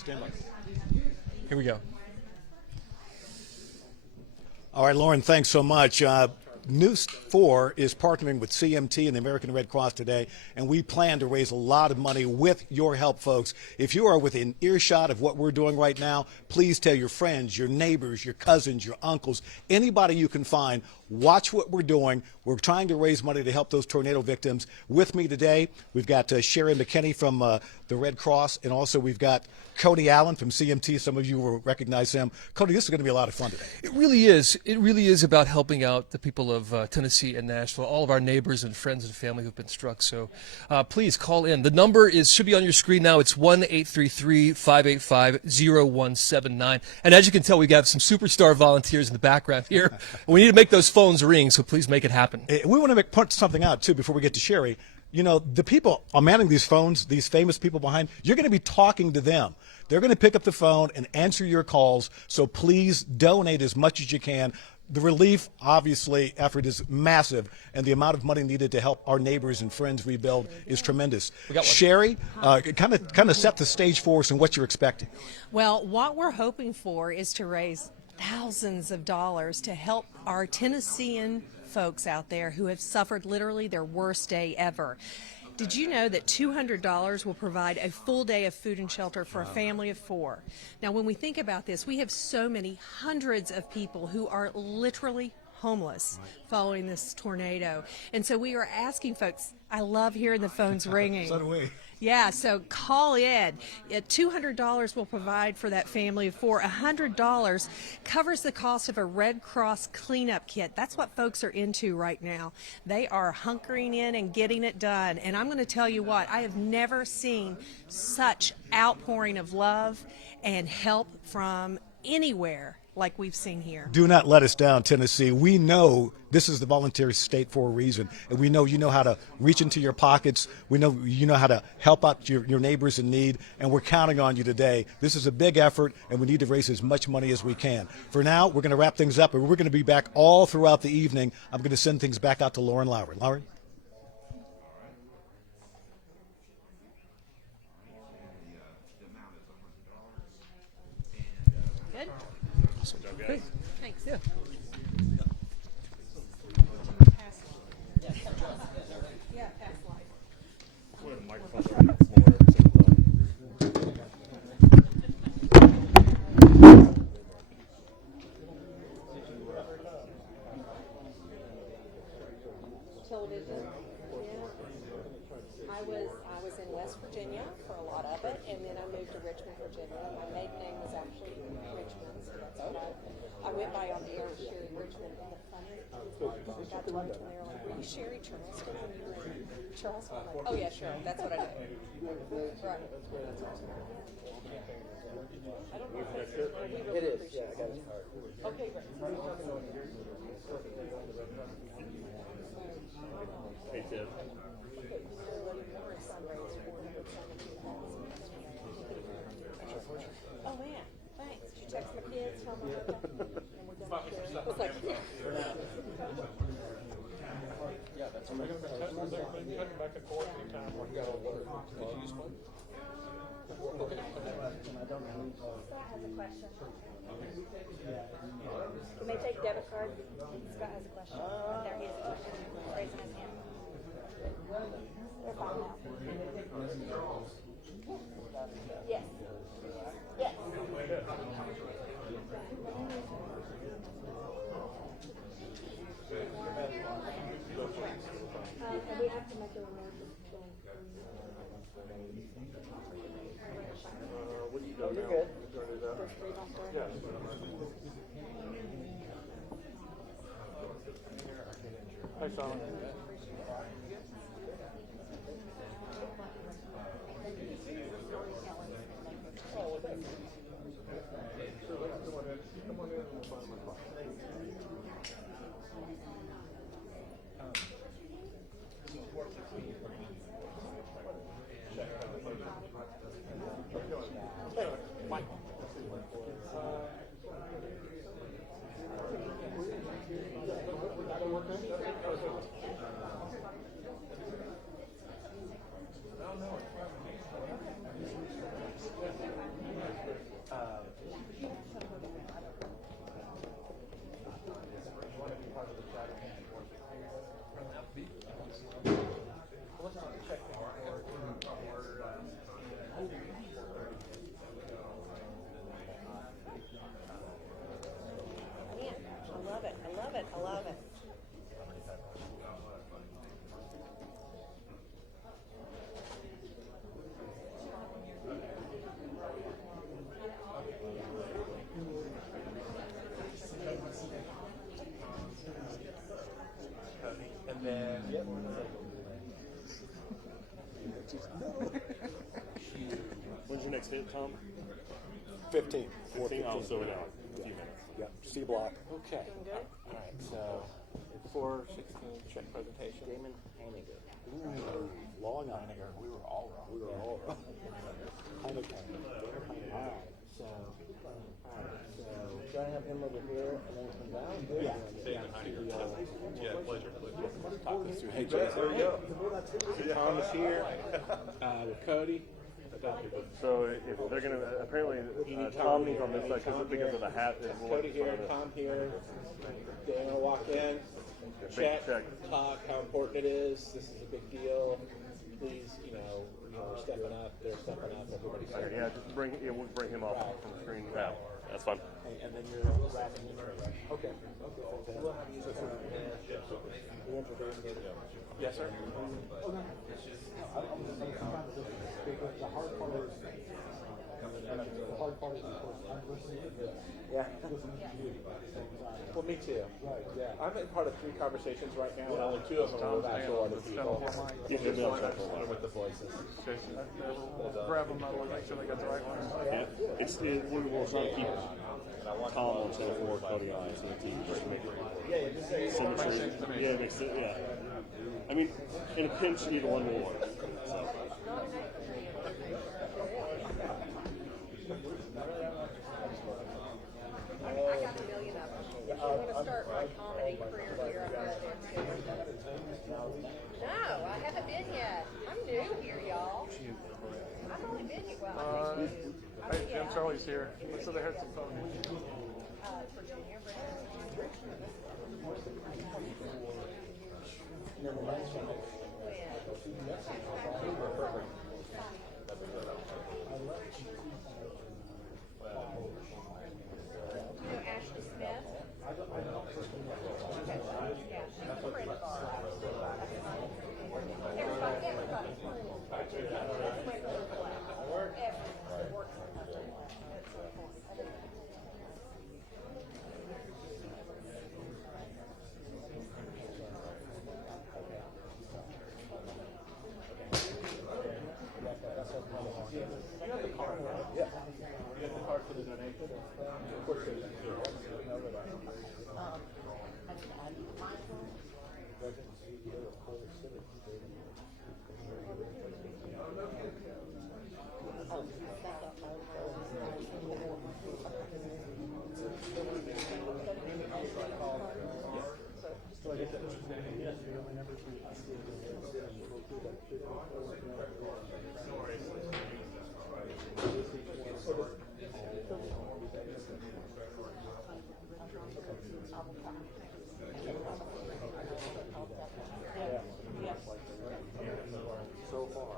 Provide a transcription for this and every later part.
Stand by. Here we go. All right, Lauren, thanks so much. News 4 is partnering with CMT and the American Red Cross today, and we plan to raise a lot of money with your help, folks. If you are within earshot of what we're doing right now, please tell your friends, your neighbors, your cousins, your uncles, anybody you can find. Watch what we're doing. We're trying to raise money to help those tornado victims. With me today, we've got Sherry McKinney from the Red Cross, and also we've got Cody Allen from CMT. Some of you will recognize him. Cody, this is going to be a lot of fun today. It really is. It really is about helping out the people of Tennessee and Nashville, all of our neighbors and friends and family who've been struck. So please call in. The number should be on your screen now. It's 1-833-585-0179. And as you can tell, we got some superstar volunteers in the background here. We need to make those phones ring, so please make it happen. We want to point something out, too, before we get to Sherry. You know, the people manning these phones, these famous people behind, you're going to be talking to them. They're going to pick up the phone and answer your calls, so please donate as much as you can. The relief, obviously, effort is massive, and the amount of money needed to help our neighbors and friends rebuild is tremendous. Sherry, kind of set the stage for us and what you're expecting. Well, what we're hoping for is to raise thousands of dollars to help our Tennessean folks out there who have suffered literally their worst day ever. Did you know that $200 will provide a full day of food and shelter for a family of 4? Now, when we think about this, we have so many hundreds of people who are literally homeless following this tornado. And so we are asking folks, I love hearing the phones ringing. So do we. Yeah, so call in. $200 will provide for that family of 4. $100 covers the cost of a Red Cross cleanup kit. That's what folks are into right now. They are hunkering in and getting it done. And I'm going to tell you what, I have never seen such outpouring of love and help from anywhere like we've seen here. Do not let us down, Tennessee. We know this is the voluntary state for a reason, and we know you know how to reach into your pockets. We know you know how to help out your neighbors in need, and we're counting on you today. This is a big effort, and we need to raise as much money as we can. For now, we're going to wrap things up, and we're going to be back all throughout the evening. I'm going to send things back out to Lauren Lowry. Lauren? Good? Great. Thanks. Yeah. Television. Yeah. I was in West Virginia for a lot of it, and then I moved to Richmond, Virginia. My maiden name was actually Richmond, so that's what I went by on the air with Sherry Richmond. And the funny got to lunch when they were like, "Were you Sherry Charleston when you were in Charleston?" I'm like, "Oh yeah, sure. That's what I do." Right. I don't know if that's it is. Yeah, I got his card. Okay, great. Hey, Tim. Oh man, thanks. Did you text my kids? Tell them and we're gonna share. I was like, yeah. Yeah, that's right. Back and forth anytime we got to work. Did you use one? Scott has a question. You may take debit card. Scott has a question. There he has a question. Raising his hand. They're fine now. Yes. Yes. And we have to make a remark. What do you do now? You're good. There's three on there. Yeah. Hey, Simon. Come on in and find my car. Mike. on? 15. 15? Oh, 4:15. so we got a few minutes. Yep. C block. Okay. All right. So, 4:16 check presentation. Damon Heininger. Ooh, long Heininger. We were all wrong. We were all wrong. Heininger. All right. So, do I have him over here and then come down? Yeah. Damon Heininger. Yeah, pleasure. Talk this through. Hey, Jay. There you go. Tom is here with Cody. So if they're going to, apparently Tom needs on this side because of the hat. Cody here, Tom here. Dana walk in, check, talk how important it is. This is a big deal. Please, we're stepping up. They're stepping up. Everybody's stepping Yeah, up. just we'll bring him up from the screen. Yeah, that's fine. And then you're wrapping in. Okay. We'll have you Yes, sir. Yeah. Well, me too. Right. Yeah. I'm in part of 3 conversations right now, and only 2 of them are with actual other people. With the voices. Grab them out, make sure they got the right one. Yeah, we're trying to keep Tom on channel 4, Cody on channel 2, just to make it symmetry. Yeah, makes sense. Yeah. I mean, in a pinch, either one will work. So. I got a million of them. If you want to start my comedy career here, I'm ready. No, I haven't been yet. I'm new here, y'all. I've only been here, Hey, Jim Charlie's here. Let's say they had some fun. Virginia, You know Ashley Smith? Okay. Yeah, she's a friend of ours. Everybody. That's went really well. Everybody works in the company. That's so important. So far.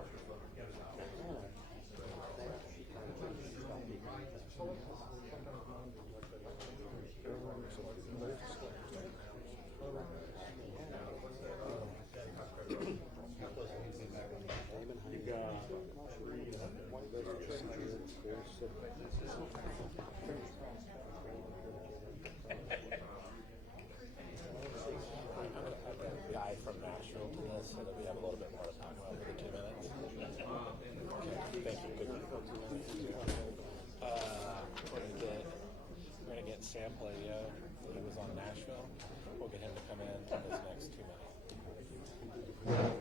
Guy from Nashville to this, so that we have a little bit more to talk about for the 2 minutes. Okay, thank you. We're gonna get Sam Palladio. He was on Nashville. We'll get him to come in for this next 2 minutes.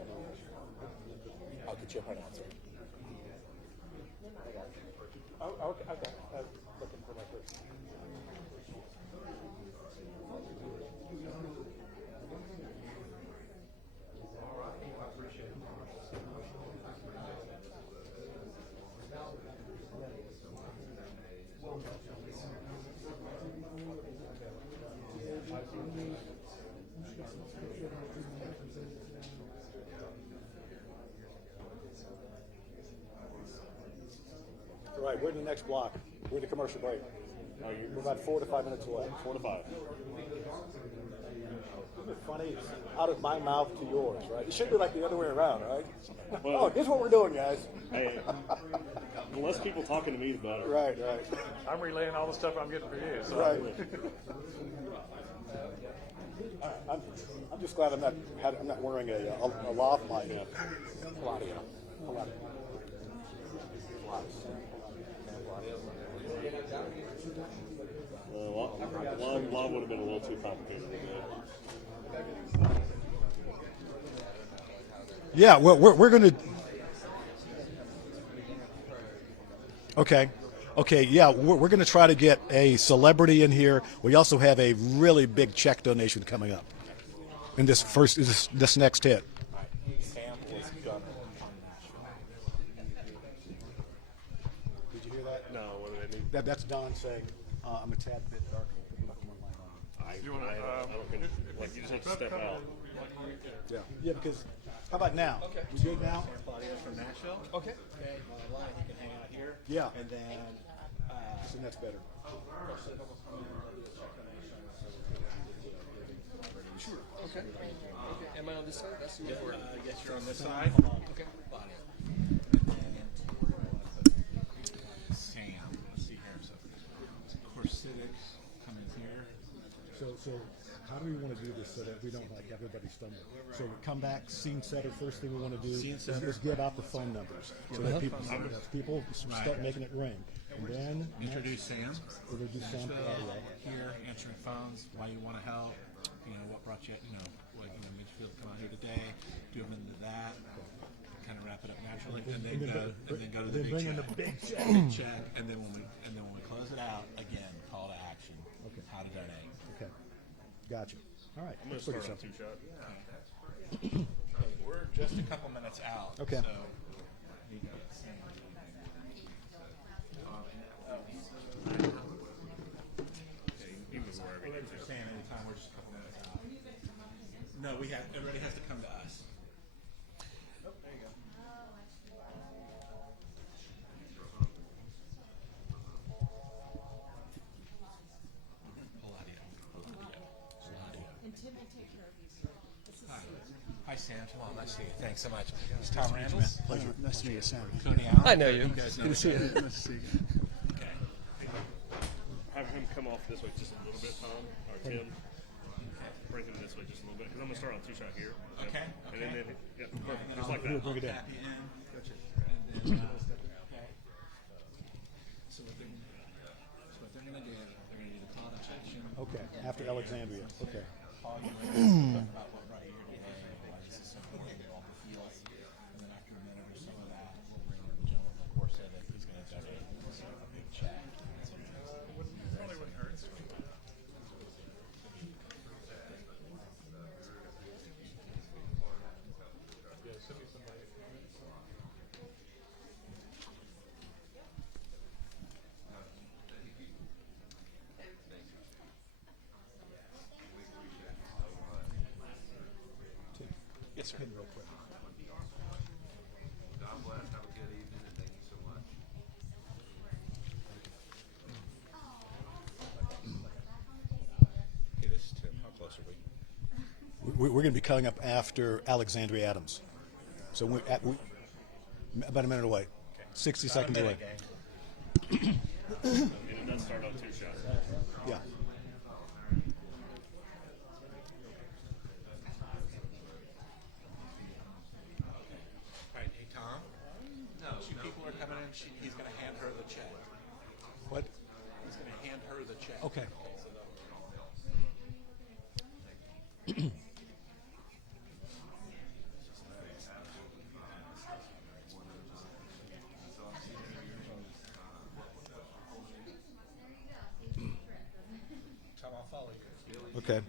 I'll get you a pronouncer. Oh, okay. I was looking for my person. All right, we're in the next block. We're in the commercial break. We're about 4 to 5 minutes away. 4 to 5. Isn't it funny? It's out of my mouth to yours, right? It should be like the other way around, right? Well, oh, here's what we're doing, guys. Hey, the less people talking to me, the better. Right. I'm relaying all the stuff I'm getting for you. So. Right. I'm just glad I'm not wearing a lav mic. Claudio. little too complicated. Yeah, well, we're going to. Okay. Okay, yeah, we're going to try to get a celebrity in here. We also have a really big check donation coming up in this next hit. Sam was gunning on Did you hear that? No, what do they need? That's Don saying, I'm a tad bit darker. You want like you just have to step out. Yeah. Yeah, because how about now? Okay. You good now? Claudio from Nashville. Okay. Okay, online, he can hang out here. Yeah. And then, So that's better. Sure. Okay. Okay. Am I on this side? That's the way. yes, you're on this side. Okay. Sam, let's see here. So, Corsitic coming here. So how do we want to do this so that we don't like everybody stumble? So we come back, scene setter. First thing we want to do is get out the phone numbers so that people start making it ring. And then Introduce Sam. introduce Sam Claudio. Here, answering phones, why you want to help, what brought you, Midfield come out here today, do them into that, kind of wrap it up naturally, and then go to the big check. Big check, and then when we close it out, again, call to action. Okay. How to donate. Okay. Gotcha. All right. I'm gonna That's pretty start on simple. two-shot. We're just a couple minutes out. Okay. So, saying anytime we're just a couple minutes out. No, everybody has to come to us. Oh, there you go. And Tim will take care of you. Hi, Sam. Come on, nice to see you. Thanks so much. It's Tom Randall. Pleasure. Nice to meet you, Sam. Coney Island. I know you. Guys know each other. Nice to see you. Okay. Have him come off this way just a little bit, Tom, or Tim. Bring him this way just a little bit, because I'm gonna start on two-shot here. Okay. And then, yeah, perfect. Just like that. Bring it in. Tap you in. And then, okay. So what they're gonna do, they're gonna do the call to action. Okay. After Alexandria. Okay. Call you in, talk about what brought you here today, why this is so important, all the feels. And then after a minute or so of that, we'll bring in the gentleman, of course, that he's gonna donate a big check. Probably wouldn't hurt. Yes, sir. Real quick. God bless. Have a good evening, and thank you so much. Okay, this is Tim. How close are we? We're going to be coming up after Alexandria Adams. So we're about a minute away. 60 seconds away. And it does start on two shots. Yeah. All right, hey Tom. Two people are coming in. He's going to hand her the check. What? He's going to hand her the check. Okay. Tom, I'll follow you. Okay.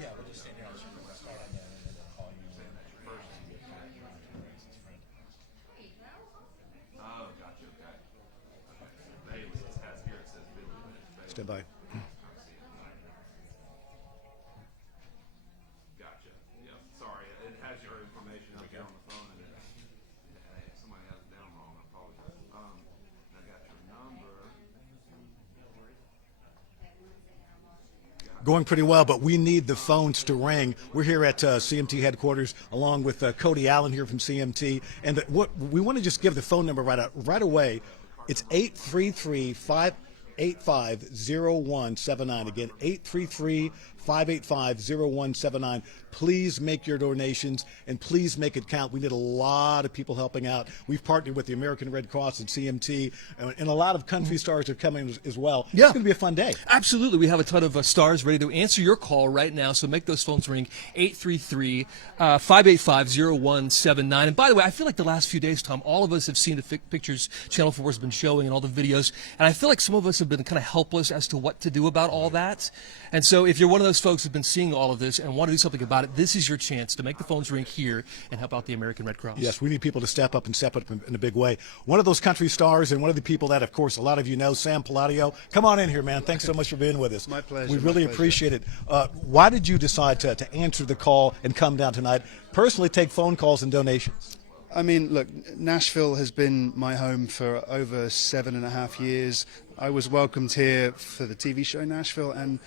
Yeah, we'll just stand here. I'll start on that, and then I'll call you first. Oh, gotcha. Okay. Bailey, it has here. It says Billy. Bailey. Stand by. Gotcha. Yeah. Sorry, it has your information up there on the phone, and somebody has it down wrong. I apologize. I got your number. Going pretty well, but we need the phones to ring. We're here at CMT headquarters, along with Cody Allen here from CMT, and what we want to just give the phone number right away. It's 833-585-0179. Again, 585-0179. Please make your donations, and please make it count. We need a lot of people helping out. We've partnered with the American Red Cross and CMT, and a lot of country stars are coming as well. Yeah. It's going to be a fun day. Absolutely. We have a ton of stars ready to answer your call right now, so make those phones ring, 833-585-0179. And by the way, I feel like the last few days, Tom, all of us have seen the pictures Channel 4 has been showing and all the videos, and I feel like some of us have been kind of helpless as to what to do about all that. And so if you're one of those folks who've been seeing all of this and want to do something about it, this is your chance to make the phones ring here and help out the American Red Cross. Yes, we need people to step up in a big way. One of those country stars and one of the people that, of course, a lot of you know, Sam Palladio. Come on in here, man. Thanks so much for being with us. My pleasure. We really My pleasure. appreciate it. Why did you decide to answer the call and come down tonight? Personally, take phone calls and donations. I mean, look, Nashville has been my home for over 7.5 years. I was welcomed here for the TV show Nashville, and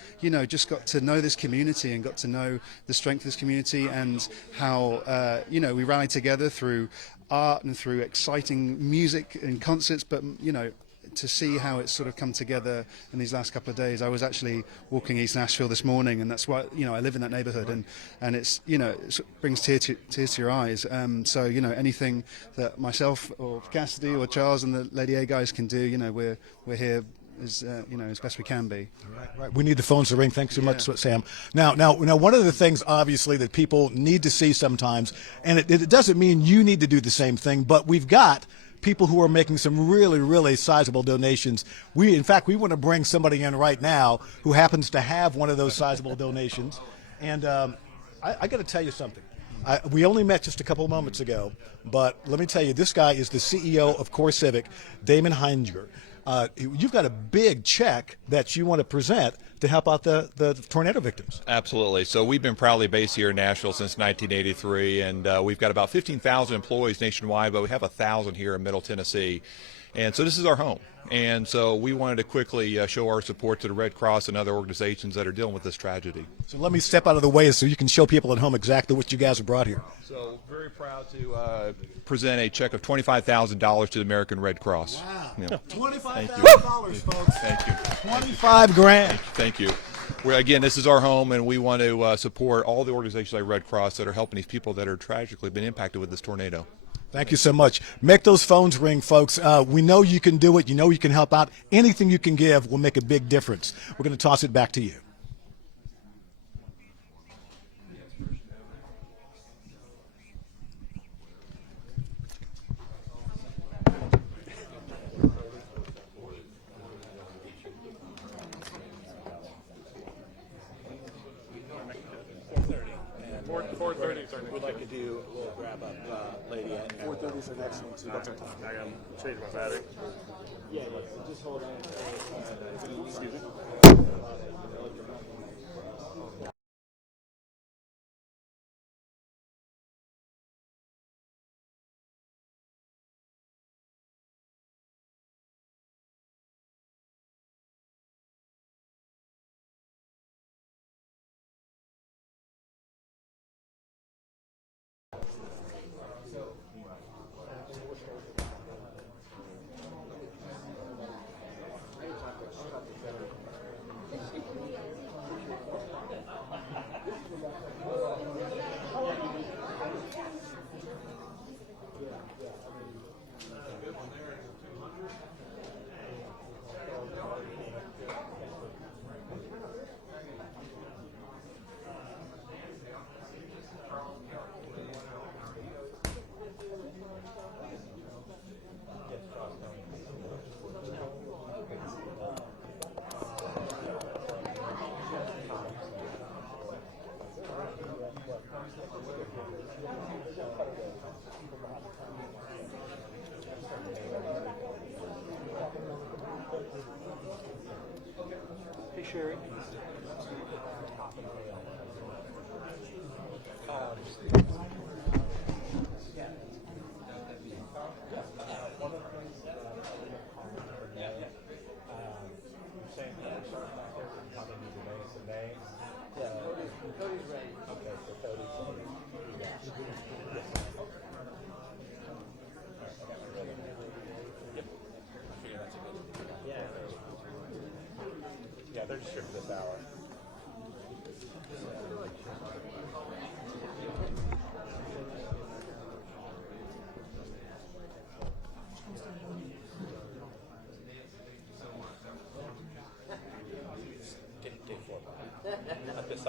just got to know this community and got to know the strength of this community and how we rally together through art and through exciting music and concerts. But to see how it's sort of come together in these last couple of days. I was actually walking East Nashville this morning, and that's why I live in that neighborhood, and it's it brings tears to your eyes. So anything that myself or Cassidy or Charles and the Lady A guys can do, we're here as as best we can be. Right. We need the phones to ring. Thanks so much, Sam. Now, one of the things, obviously, that people need to see sometimes, and it doesn't mean you need to do the same thing, but we've got people who are making some really, really sizable donations. In fact, we want to bring somebody in right now who happens to have one of those sizable donations. And I got to tell you something. We only met just a couple of moments ago, but let me tell you, this guy is the CEO of Core Civic, Damon Heininger. You've got a big check that you want to present to help out the tornado victims. Absolutely. So we've been proudly based here in Nashville since 1983, and we've got about 15,000 employees nationwide, but we have 1,000 here in Middle Tennessee. And so this is our home. And so we wanted to quickly show our support to the Red Cross and other organizations that are dealing with this tragedy. So let me step out of the way so you can show people at home exactly what you guys have brought here. So very proud to present a check of $25,000 to the American Red Cross. Wow. Yeah. $25,000, folks. Thank you. 25 grand. Thank you. Again, this is our home, and we want to support all the organizations like Red Cross that are helping these people that are tragically been impacted with this tornado. Thank you so much. Make those phones ring, folks. We know you can do it. You know you can help out. Anything you can give will make a big difference. We're going to toss it back to you. We'd like to do a little grab up, lady. At 4:30 is the next one. So I got to change my battery. yeah, just hold on. Excuse me.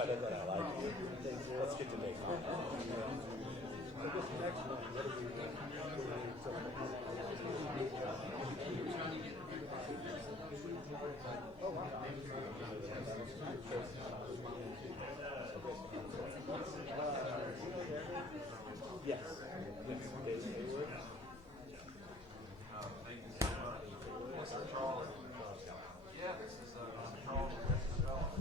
better than I like you. Let's get to Dayton. Yes. Dave Hayward. Thank you so much. Mr. Charles. Yeah, this is Charles Development.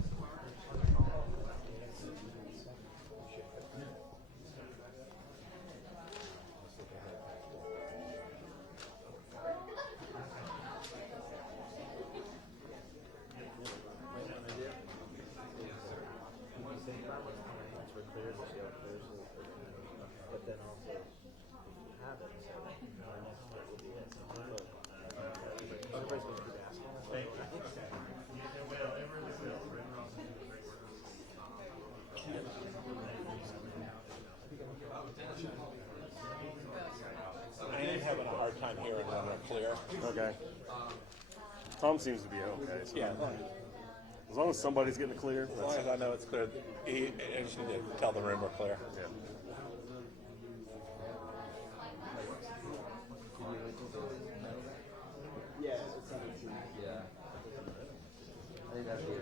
But then also have it. So our next step will be it. Everybody's going to keep asking. Thank you. I am having a hard time hearing when they're clear. Okay. Tom seems to be okay. So Yeah. as long as somebody's getting it clear. As long as I know it's clear, he actually did tell the room we're clear. Yeah. Yeah. Yeah. I think that'd be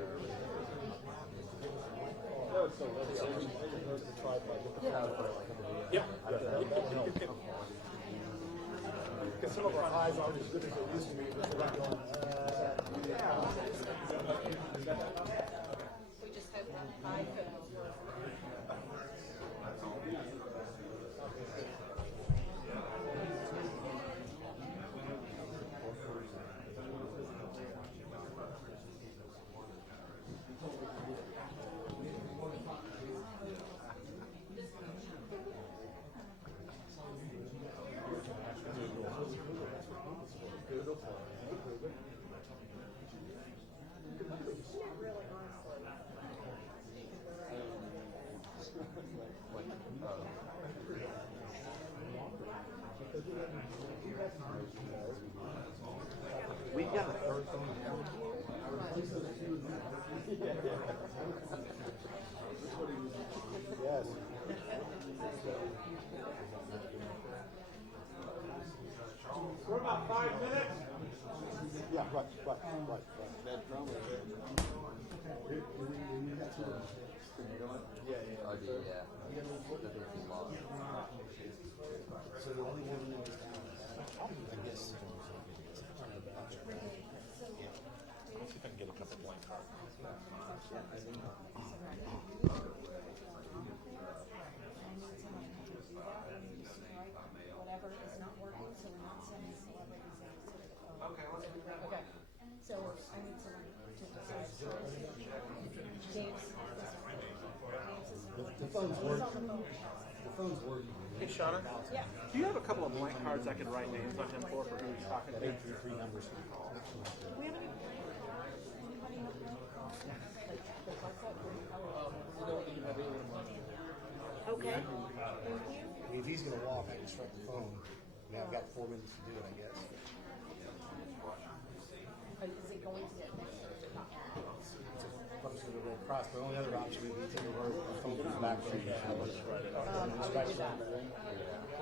Yep. because some of our highs aren't as good as they used to be. But they're not going, We just hope that high could work. we've got a third phone. Yes. We're about 5 minutes. Yeah, right. I do, yeah. So the only one that was down, I guess. See if I can get a couple blank cards. Whatever is not working, so we're not sending celebrities into the phone. Okay, let's do that. Okay. So I need someone to decide. James. The phone's working. The phone's working. Hey, Shauna. Yeah. Do you have a couple of blank cards I can write names on him for who he's talking to? 833 numbers. Do we have any? Anybody have one? Okay. Thank you. If he's going to walk, I can strike the phone. I mean, I've got 4 minutes to do it, I guess. Is it going to get next or is it not? Close to the Red Cross. The only other option would be to take the phone from the back room. I would do that.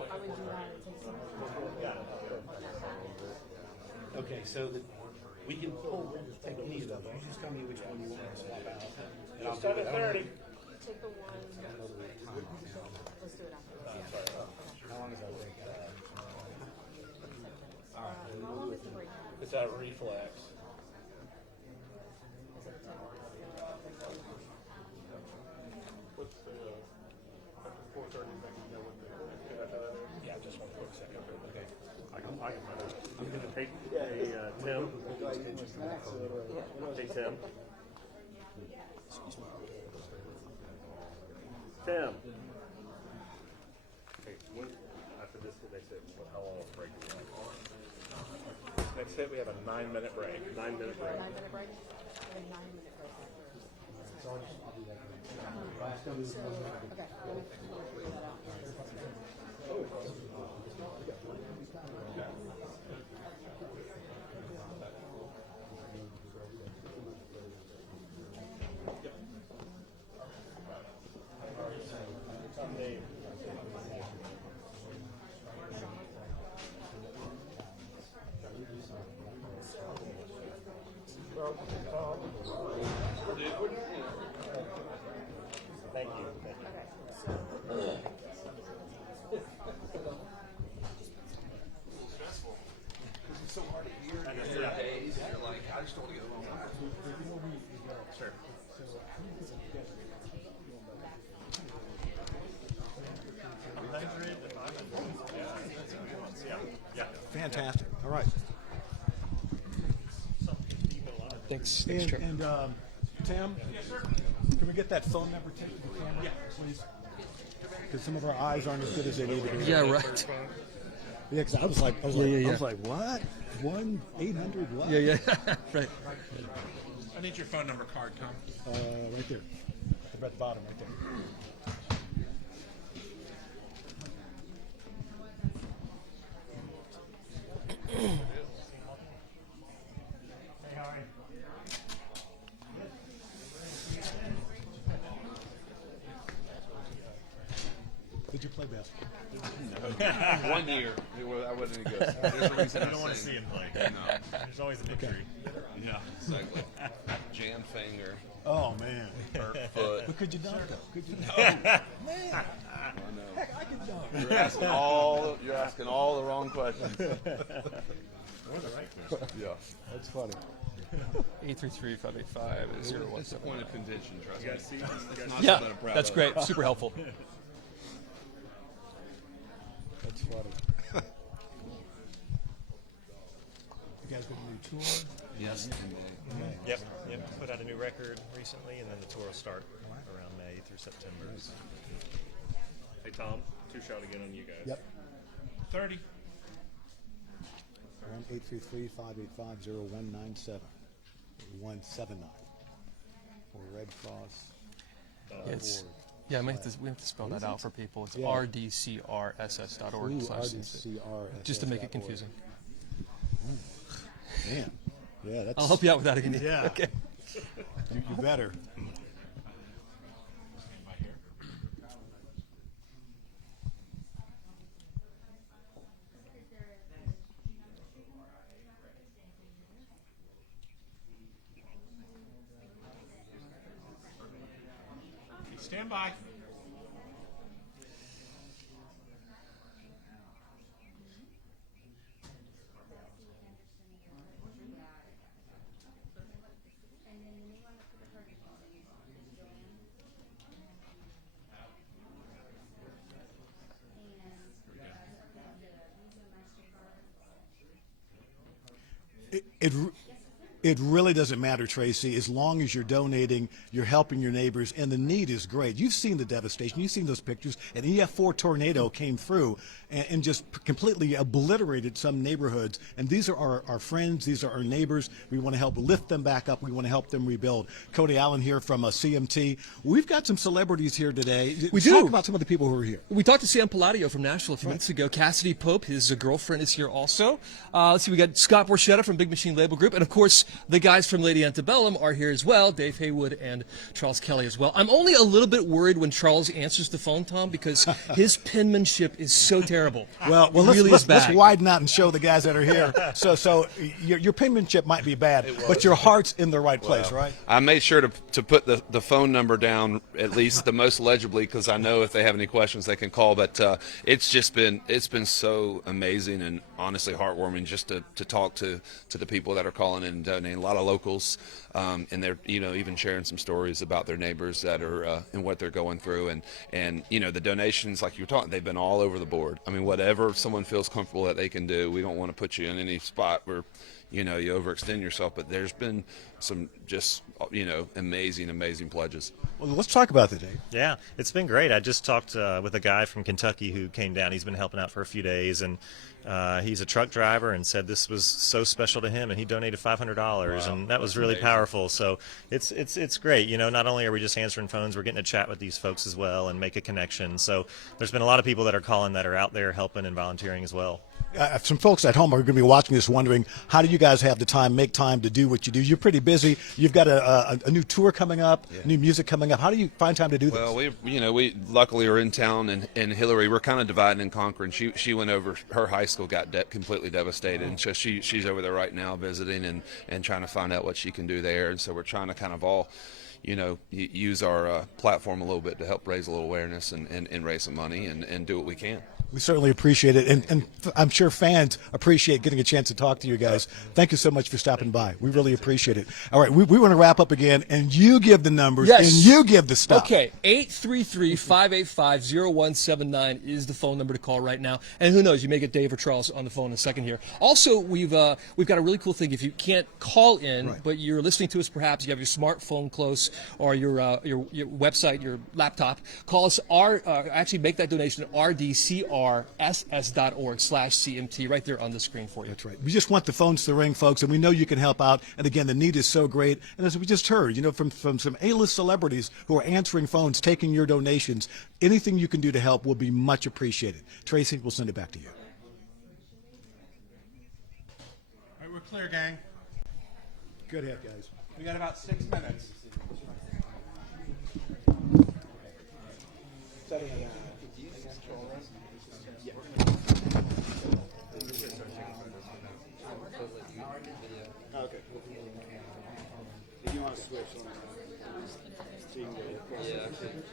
I would do that and take some. Okay, so we can take any of those. You just tell me which one you want to swap out. And I'll do Start it. at 30. Take the one. Let's do it after this. How long does that take? How long is the break? It's a reflex. What's the, after 4:30, you know what the, Yeah, just one quick second. Okay. I can Hey, Tim. Hey, Tim. Tim. Hey, when, after this, they said, how long will the break be? Next hit, we have a 9-minute break. 9-minute break. 9-minute break? A 9-minute break. So, okay, let me figure that out. Fantastic. All right. Thanks. And Tim, can we get that phone number to the camera, please? Because some of our eyes aren't as good as they need to be. Yeah, right. Yeah, 'cause I was like, what? 1-800 what? Yeah. Right. I need your phone number card, Tom. Right there. At the bottom, right there. Did you play basketball? 1 year. I wasn't any good. There's a reason You don't want to see him play. No. There's always an injury. Yeah, exactly. Jammed finger, Oh man. hurt foot. But could you dunk though? Could you dunk? Man. I know. Heck, I could dunk. You're asking all the wrong questions. Or the right question. Yeah. That's funny. 833-585-0179. It's a point of contention, trust me. It's not Yeah, something I'm proud that's of. great. Super helpful. That's funny. You guys got a new tour? Yes. Yep. Put out a new record recently, and then the tour will start around May through September. Hey, Tom, 2 shot again on you guys. Yep. 30. Around 833-585-0197. 179. For Red Cross. It's, yeah, we have to spell that out for people. It's Yeah. rdcrss.org. Ooh, / just to make it confusing. Man. Yeah, that's. I'll help you out with that again. Yeah. Okay. You better. Stand by. It really doesn't matter, Tracy, as long as you're donating, you're helping your neighbors, and the need is great. You've seen the devastation. You've seen those pictures. An EF4 tornado came through and just completely obliterated some neighborhoods. And these are our friends. These are our neighbors. We want to help lift them back up. We want to help them rebuild. Cody Allen here from CMT. We've got some celebrities here today. We Talk do. about some of the people who are here. We talked to Sam Palladio from Nashville a few minutes ago. Cassidy Pope, his girlfriend, is here also. Let's see, we got Scott Borchetta from Big Machine Label Group. And, of course, the guys from Lady Antebellum are here as well, Dave Haywood and Charles Kelly as well. I'm only a little bit worried when Charles answers the phone, Tom, because his penmanship is so terrible. Well, really let's bad. widen out and show the guys that are here. So your penmanship might be bad, but your heart's in the right place, right? I made sure to put the phone number down at least the most legibly because I know if they have any questions they can call. But it's been so amazing and honestly heartwarming just to talk to the people that are calling in and donating. A lot of locals, and they're even sharing some stories about their neighbors that are and what they're going through. And the donations, like you were talking, they've been all over the board. I mean, whatever someone feels comfortable that they can do. We don't want to put you in any spot where you overextend yourself, but there's been some just amazing pledges. Well, let's talk about that, Dave. Yeah, it's been great. I just talked with a guy from Kentucky who came down. He's been helping out for a few days, and he's a truck driver and said this was so special to him, and he donated $500, Wow, and that was that's really amazing. powerful. So it's great. Not only are we just answering phones, we're getting to chat with these folks as well and make a connection. So there's been a lot of people that are calling that are out there helping and volunteering as well. Some folks at home are going to be watching this wondering, how do you guys have the time, make time to do what you do? You're pretty busy. You've got a new tour coming up, new music coming up. How do you find time to do this? Well, we luckily are in town, and Hillary, we're kind of dividing and conquering. She went over, her high school got completely devastated, and so she's over there right now visiting and trying to find out what she can do there. And so we're trying to kind of all, use our platform a little bit to help raise a little awareness and raise some money and do what we can. We certainly appreciate it, and I'm sure fans appreciate getting a chance to talk to you guys. Thank you so much for stopping by. We really appreciate it. All right, we want to wrap up again, and you give the numbers, Yes. and you give the stuff. Okay, 833-585-0179 is the phone number to call right now. And who knows, you may get Dave or Charles on the phone in a second here. Also, we've got a really cool thing. If you can't call in, but you're listening to us, perhaps you have your smartphone close or your website, your laptop, call us. Actually, make that donation at rdcrss.org/CMT right there on the screen for you. That's right. We just want the phones to ring, folks, and we know you can help out. And again, the need is so great. And as we just heard, from some A-list celebrities who are answering phones, taking your donations, anything you can do to help will be much appreciated. Tracy, we'll send it back to you. All right, we're clear, gang. Good hit, guys. We got about 6 minutes. Okay. If you want to switch, so you can go. Yeah,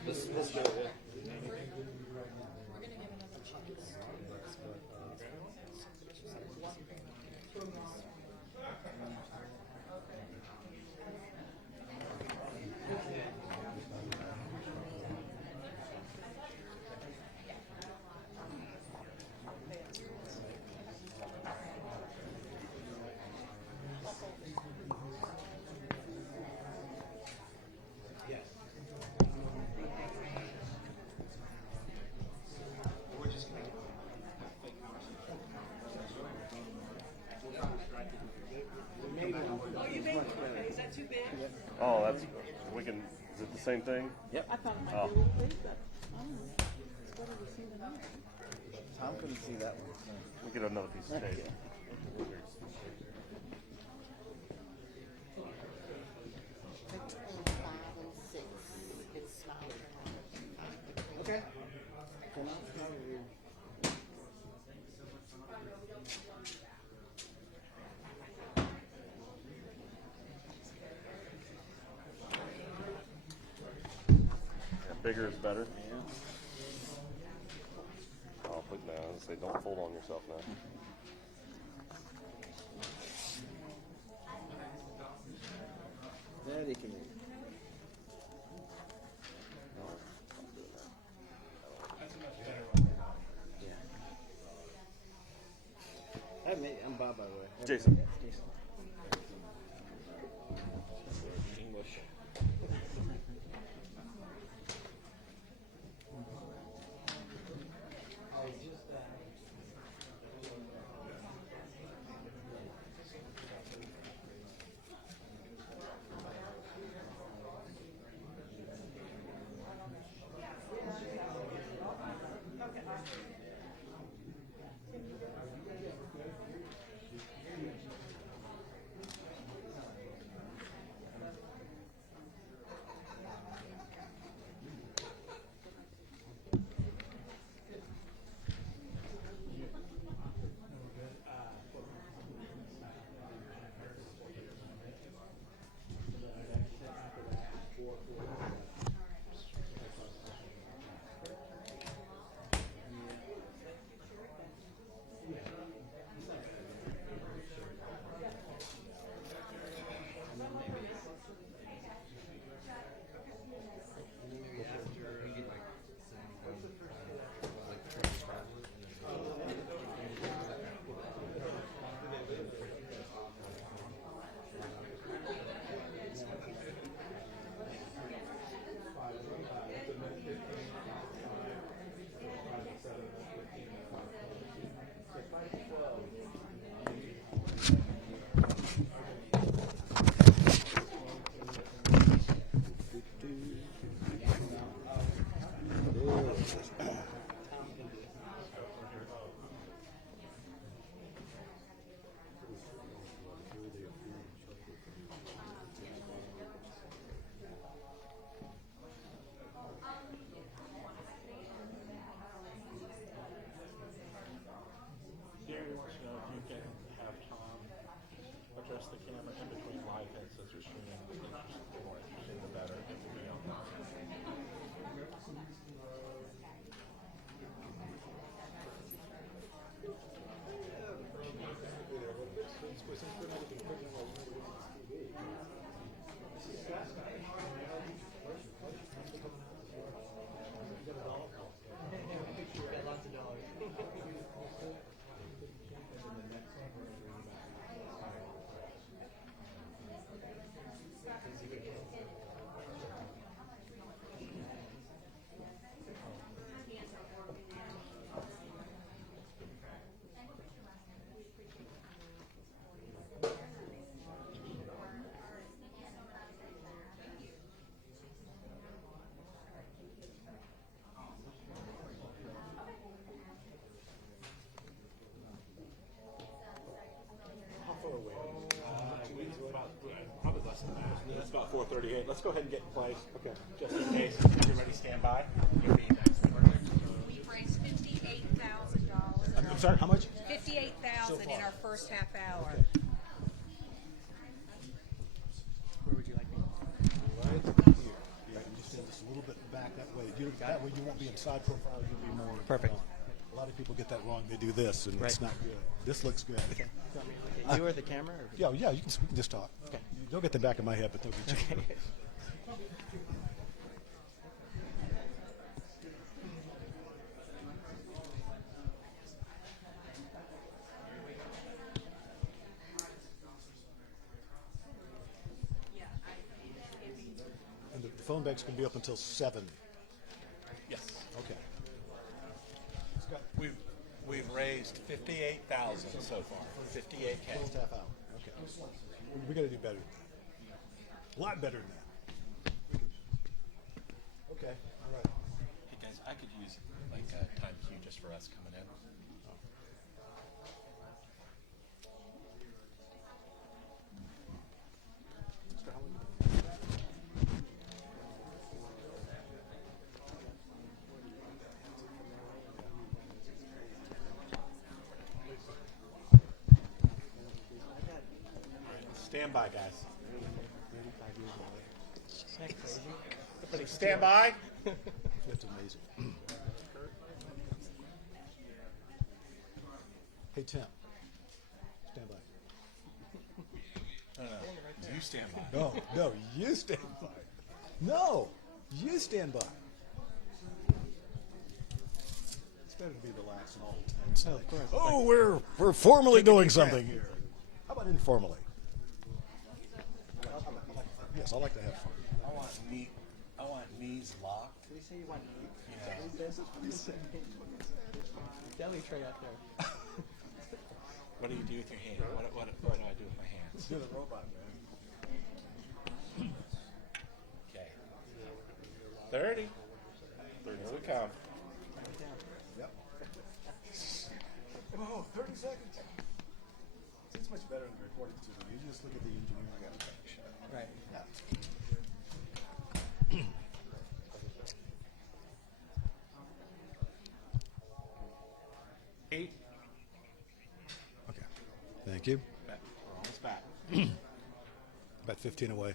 let's go. Oh, that's we can. Is it the same thing? Yep. I thought it Oh. Tom couldn't see that one. We get another piece of tape. Okay. Bigger is better. I'll put down and say, don't fold on yourself now. Daddy can read. I'm Bob, by the way. Jason. Jason. English. adjust the camera in between live hits as you're streaming. The more interesting, the better. It's about 4:38. Let's go ahead and get in place. Okay. Just in case, everybody stand by. You'll be We've raised $58,000. I'm sorry, how much? $58,000 in our first half hour. Where would you like me? Right here. Yeah, you just stand just a little bit back that way. That way you won't be in side profile. You'll be more. Perfect. A lot of people get that wrong. They do this, and it's not good. This looks good. Okay. You or the camera? Or? Yeah, you can just talk. Okay. Don't get the back of my head, but don't get you. Okay. And the phone bank's going to be up until 7. Yes. Okay. We've raised 58,000 so far. 58K. First half hour. Okay. We got to do better than that. A lot better than that. Okay. All right. Hey guys, I could use like a time cue just for us coming in. Stand by, guys. Everybody stand by. That's amazing. Hey, Tim. Stand by. You stand by. No, you stand by. No, you stand by. It's better to be relaxed and all tense. Oh, of course. Oh, we're formally doing something here. How about informally? Yes, I like to have fun. I want knees locked. Did he say you want meat? Yeah. Deli tray up there. What do you do with your hand? What do I do with my hands? You're the robot, man. Okay. 30. Here we come. Yep. Oh, 30 seconds. It's much better than the recording studio. You just look at the engineering. Right. Yeah. Eight. Okay. Thank you. We're almost back. About 15 away.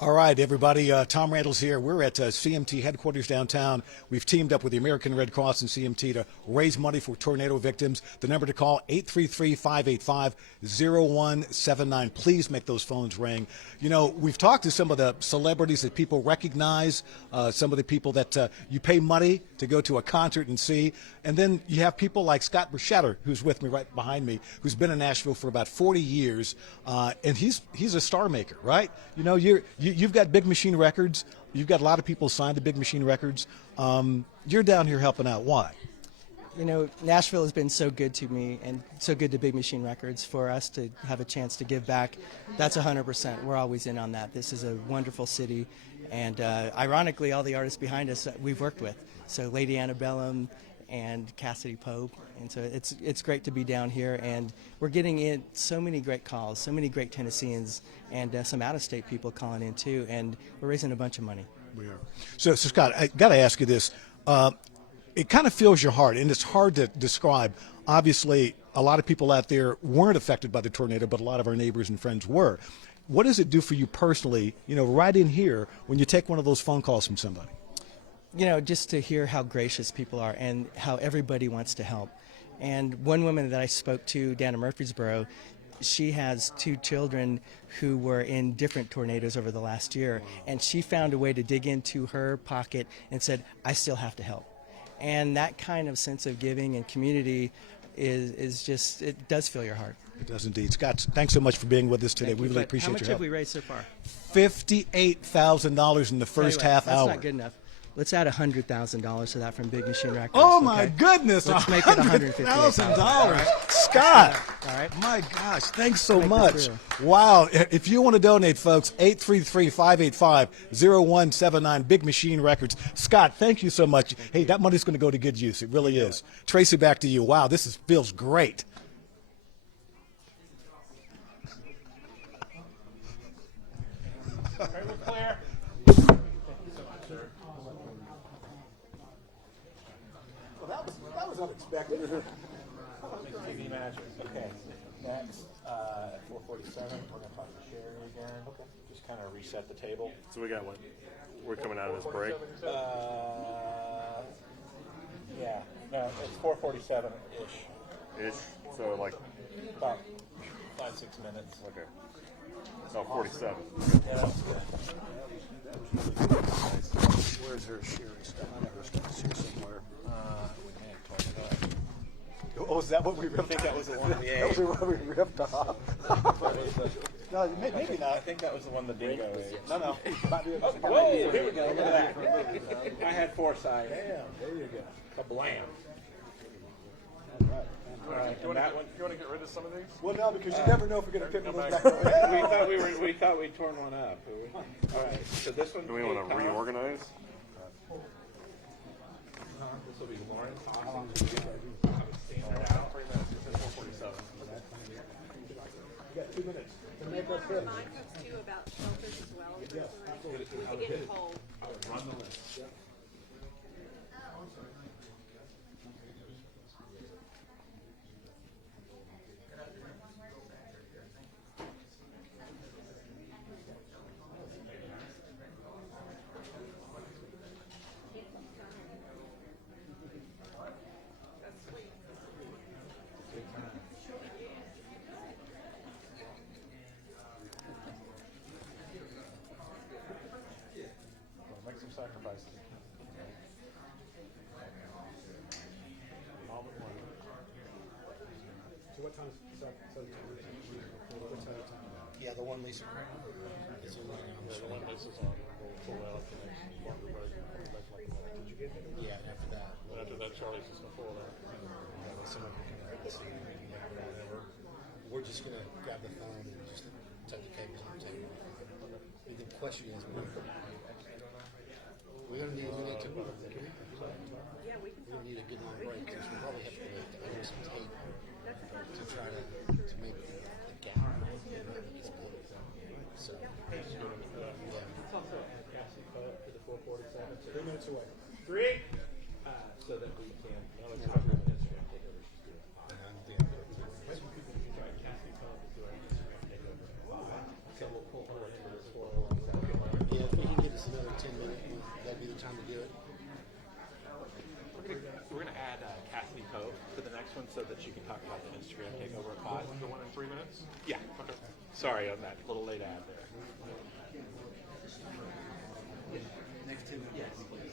All right, everybody. Tom Randall's here. We're at CMT headquarters downtown. We've teamed up with the American Red Cross and CMT to raise money for tornado victims. The number to call, 833-585-0179. Please make those phones ring. You know, we've talked to some of the celebrities that people recognize, some of the people that you pay money to go to a concert and see. And then you have people like Scott Bruschetter, who's with me right behind me, who's been in Nashville for about 40 years. And he's a star maker, right? You know, you've got Big Machine Records. You've got a lot of people signed to Big Machine Records. You're down here helping out. Why? You know, Nashville has been so good to me and so good to Big Machine Records. For us to have a chance to give back, that's 100%. We're always in on that. This is a wonderful city. And ironically, all the artists behind us we've worked with. So Lady Antebellum and Cassidy Pope. And so it's great to be down here. And we're getting in so many great calls, so many great Tennesseans, and some out-of-state people calling in too. And we're raising a bunch of money. We are. So Scott, I got to ask you this. It kind of fills your heart, and it's hard to describe. Obviously, a lot of people out there weren't affected by the tornado, but a lot of our neighbors and friends were. What does it do for you personally, you know, right in here when you take one of those phone calls from somebody? You know, just to hear how gracious people are and how everybody wants to help. And one woman that I spoke to down in Murfreesboro, she has 2 children who were in different tornadoes over the last year, and she found a way to dig into her pocket and said, I still have to help. And that kind of sense of giving and community is just, it does fill your heart. It does indeed. Scott, thanks so much for being with us today. We really appreciate your help. How much have we raised so far? $58,000 in the first half hour. That's not good enough. Let's add $100,000 to that from Big Machine Records. Oh my goodness! Let's make it $150,000. Scott. Scott. All right. My gosh, thanks so Thank you, much. too. Wow. If you want to donate, folks, 833-585-0179, Big Machine Records. Scott, thank you so much. Hey, that money's going to go to good use. It really is. Tracy, back to you. Wow, feels great. Okay, we're clear. Well, that was unexpected. TV magic. Okay. Next, at 4:47, we're going to talk to Sherry again. Okay. Just kind of reset the table. So we got what? We're coming out of this break. Yeah. No, it's 4:47-ish. Ish. So like About 5-6 minutes. okay. Oh, 47. Yeah, that's good. Where's her Sherry stuff? I never stuff here somewhere. We may have talked about it. Oh, is that what we ripped? I think that was the one. That was what we ripped off. No, maybe not. I think that was the one the dingo ate. No. Whoa, here we go. Look at that. I had foresight. Damn, there you go. Kablam. You want to get rid of some of these? Well, no, because you never know if we're going to pick one back we up. thought we'd torn one up. All right. So this one. Do we want to reorganize? This will be Lauren. Standard out. 3 minutes. This is 4:47. You got 2 minutes. Do we want to remind folks too about shelters as well? We get cold. Run the list. Make some sacrifices. All but one. So what time is Yeah, the one Lisa. The one this is on, we'll pull out the next longer version. Did you get it? Yeah, and after that. And after that, Charlie's is before that. We're just going to grab the phone and just set the cables on the table. The question is, we're going to need to we're going to need a good long break because we probably have to order some tape to try to make the gap. So, It's also a Cassie code for the 4:47. 3 minutes away. 3. So that we can. Let's talk about Instagram takeover. Cassie code to do our Instagram takeover. So we'll pull her into this 4:17. yeah, if we can give us another 10 minutes, that'd be the time to do it. We're gonna add Kathleen Poe to the next one so that she can talk about the Instagram takeover at 5. The one in 3 minutes? Yeah. Okay. Sorry on that little late ad there. Next 10 minutes. Yes, please.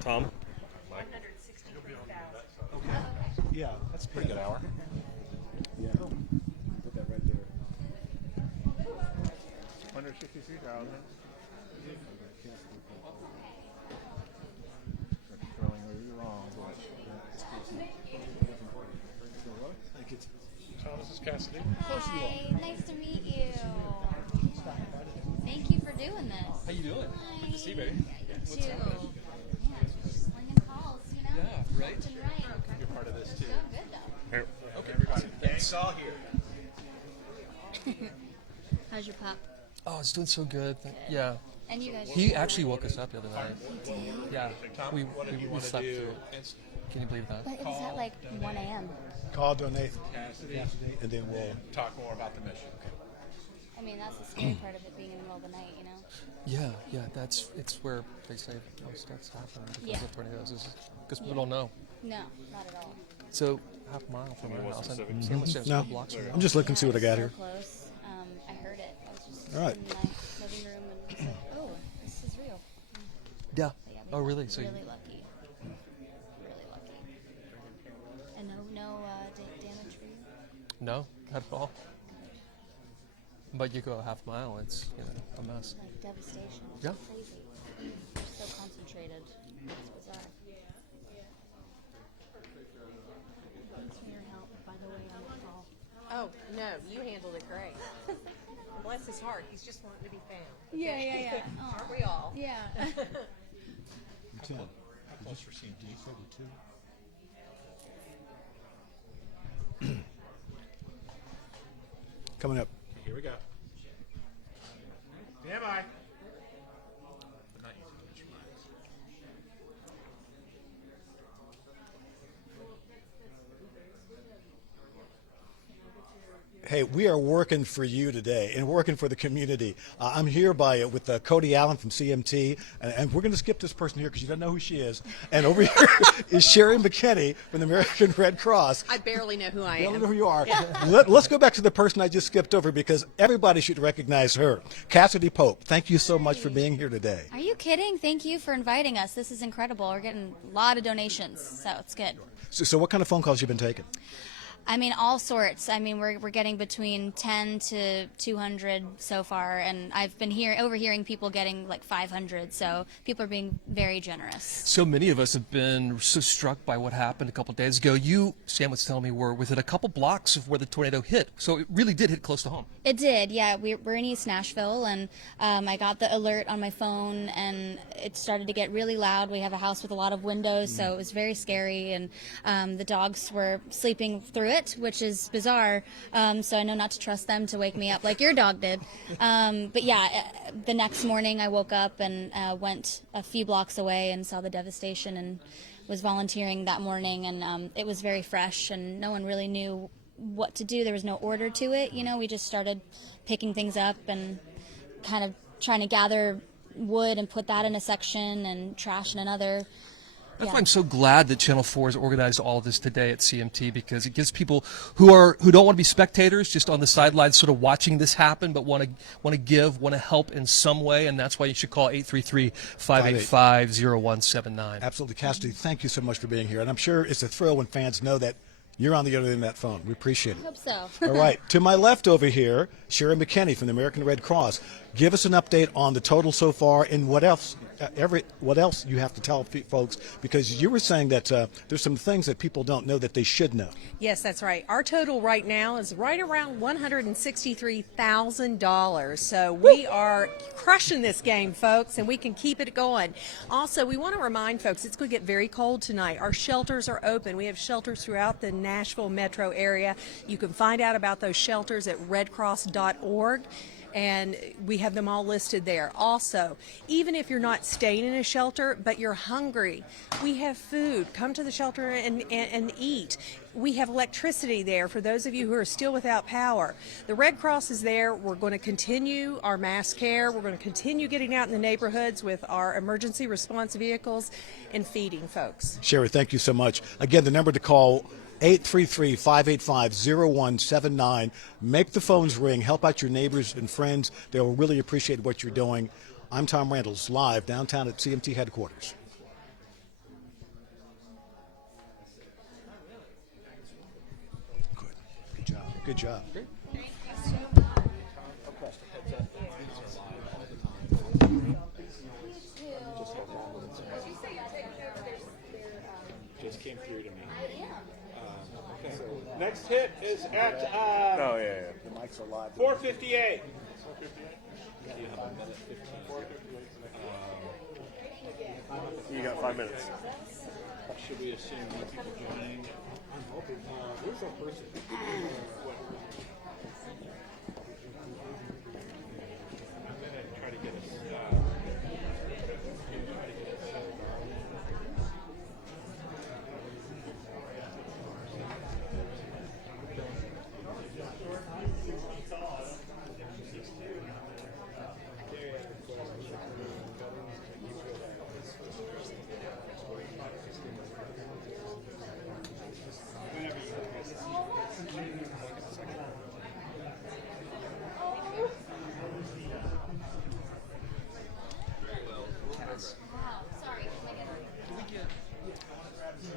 Tom? 163,000. Yeah, that's a pretty good hour. Yeah. Put that right there. 163,000. Tom, this is Cassidy. Hi, nice to meet you. Thank you for doing this. How you doing? Hi. Good to see you, baby. You too. Yeah, just slinging calls, you know? Yeah, right. Left and right. You're part of this too. So good though. Here. Okay. Thanks. All here. How's your pup? Oh, it's doing so good. Yeah. And you guys. He actually woke us up the other night. He did. Yeah. Tom, We what did you want to slept do? through it. Can you believe that? But it was at like 1 a.m. Call, donate, Cassidy. and then we'll. Talk more about the mission. I mean, that's the scary part of it being in the middle of the night, you know? Yeah. It's where they say most deaths happen because Yeah. of tornadoes. Because people don't know. No, not at all. So half a mile from our house, and San Luis is No, blocks from I'm just looking to see what I got So here. close. I heard it. I was just All right. in my living room and was like, oh, this is real. Yeah. But yeah, we Oh, got really? So you- really lucky. Really lucky. And no damage for you? No, not at all. But you go a half mile, it's a mess. Like devastation. It's Yeah. crazy. They're so concentrated. It's bizarre. Thanks for your help, by the way, on the call. Oh, no, you handled it great. Bless his heart, he's just wanting to be found. Yeah. Aren't we all? Yeah. How close for CMT? 32. Coming up. Here we go. Stand by. But not using much lines. Hey, we are working for you today and working for the community. I'm here with Cody Allen from CMT, and we're going to skip this person here because you don't know who she is. And over here is Sherry McKinney from the American Red Cross. I barely know who I You am. don't know who you are. Let's go back to the person I just skipped over because everybody should recognize her. Cassidy Pope, thank you so much for being here today. Are you kidding? Thank you for inviting us. This is incredible. We're getting a lot of donations, so it's good. So what kind of phone calls you been taking? I mean, all sorts. I mean, we're getting between 10 to 200 so far, and I've been overhearing people getting like 500. So people are being very generous. So many of us have been so struck by what happened a couple days ago. You, Sam was telling me, were within a couple blocks of where the tornado hit. So it really did hit close to home. It did, yeah. We're in East Nashville, and I got the alert on my phone, and it started to get really loud. We have a house with a lot of windows, so it was very scary, and the dogs were sleeping through it, which is bizarre. So I know not to trust them to wake me up like your dog did. But yeah, the next morning I woke up and went a few blocks away and saw the devastation and was volunteering that morning, and it was very fresh, and no one really knew what to do. There was no order to it. We just started picking things up and kind of trying to gather wood and put that in a section and trash in another. That's why I'm so glad that Channel 4 has organized all of this today at CMT, because it gives people who don't want to be spectators, just on the sidelines, sort of watching this happen, but want to give, want to help in some way, and that's why you should call 833-585-0179. Absolutely, Cassidy. Thank you so much for being here, and I'm sure it's a thrill when fans know that you're on the other end of that phone. We appreciate it. I hope so. All right. To my left over here, Sherry McKinney from the American Red Cross. Give us an update on the total so far and what else you have to tell folks, because you were saying that there's some things that people don't know that they should know. Yes, that's right. Our total right now is right around $163,000. So we are crushing this game, folks, and we can keep it going. Also, we want to remind folks it's going to get very cold tonight. Our shelters are open. We have shelters throughout the Nashville metro area. You can find out about those shelters at redcross.org. And we have them all listed there. Also, even if you're not staying in a shelter, but you're hungry, we have food. Come to the shelter and eat. We have electricity there for those of you who are still without power. The Red Cross is there. We're going to continue our mass care. We're going to continue getting out in the neighborhoods with our emergency response vehicles and feeding folks. Sherry, thank you so much. Again, the number to call, 833-585-0179. Make the phones ring. Help out your neighbors and friends. They'll really appreciate what you're doing. I'm Tom Randalls, live downtown at CMT headquarters. Good job. Good job. Just came through to me. Okay. Next hit is at The mics are live. 4:58. You have a minute 15. You got 5 minutes. Should we assume more people joining? I'm hoping. Where's our person? I'm going to try to get us.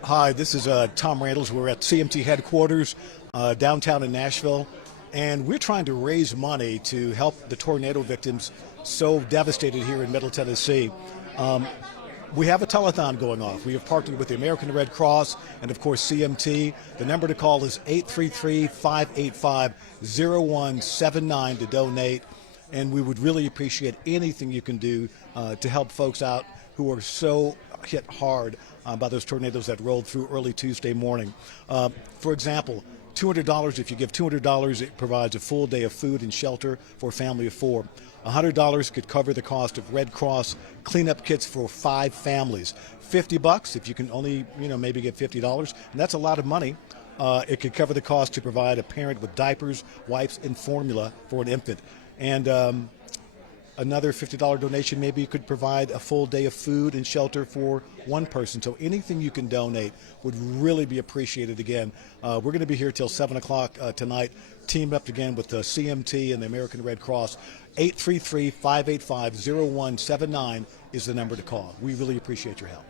Hi, this is Tom Randalls. We're at CMT headquarters downtown in Nashville, and we're trying to raise money to help the tornado victims so devastated here in Middle Tennessee. We have a telethon going off. We have partnered with the American Red Cross and, of course, CMT. The number to call is 833-585-0179 to donate, and we would really appreciate anything you can do to help folks out who are so hit hard by those tornadoes that rolled through early Tuesday morning. For example, $200, if you give $200, it provides a full day of food and shelter for a family of 4. $100 could cover the cost of Red Cross cleanup kits for 5 families. $50, if you can only, maybe get $50, and that's a lot of money. It could cover the cost to provide a parent with diapers, wipes, and formula for an infant. And another $50 donation maybe could provide a full day of food and shelter for 1 person. So anything you can donate would really be appreciated. Again, we're going to be here till 7 o'clock tonight, teamed up again with the CMT and the American Red Cross. 833-585-0179 is the number to call. We really appreciate your help.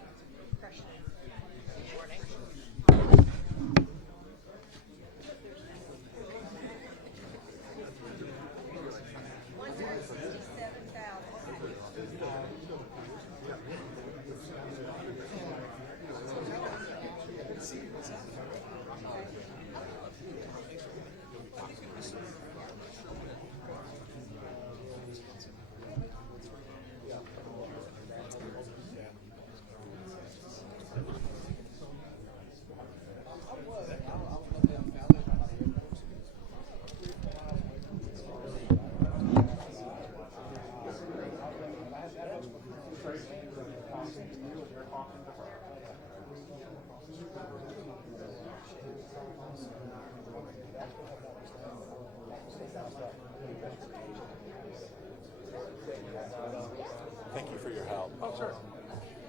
Thank you for your help. Oh, sure.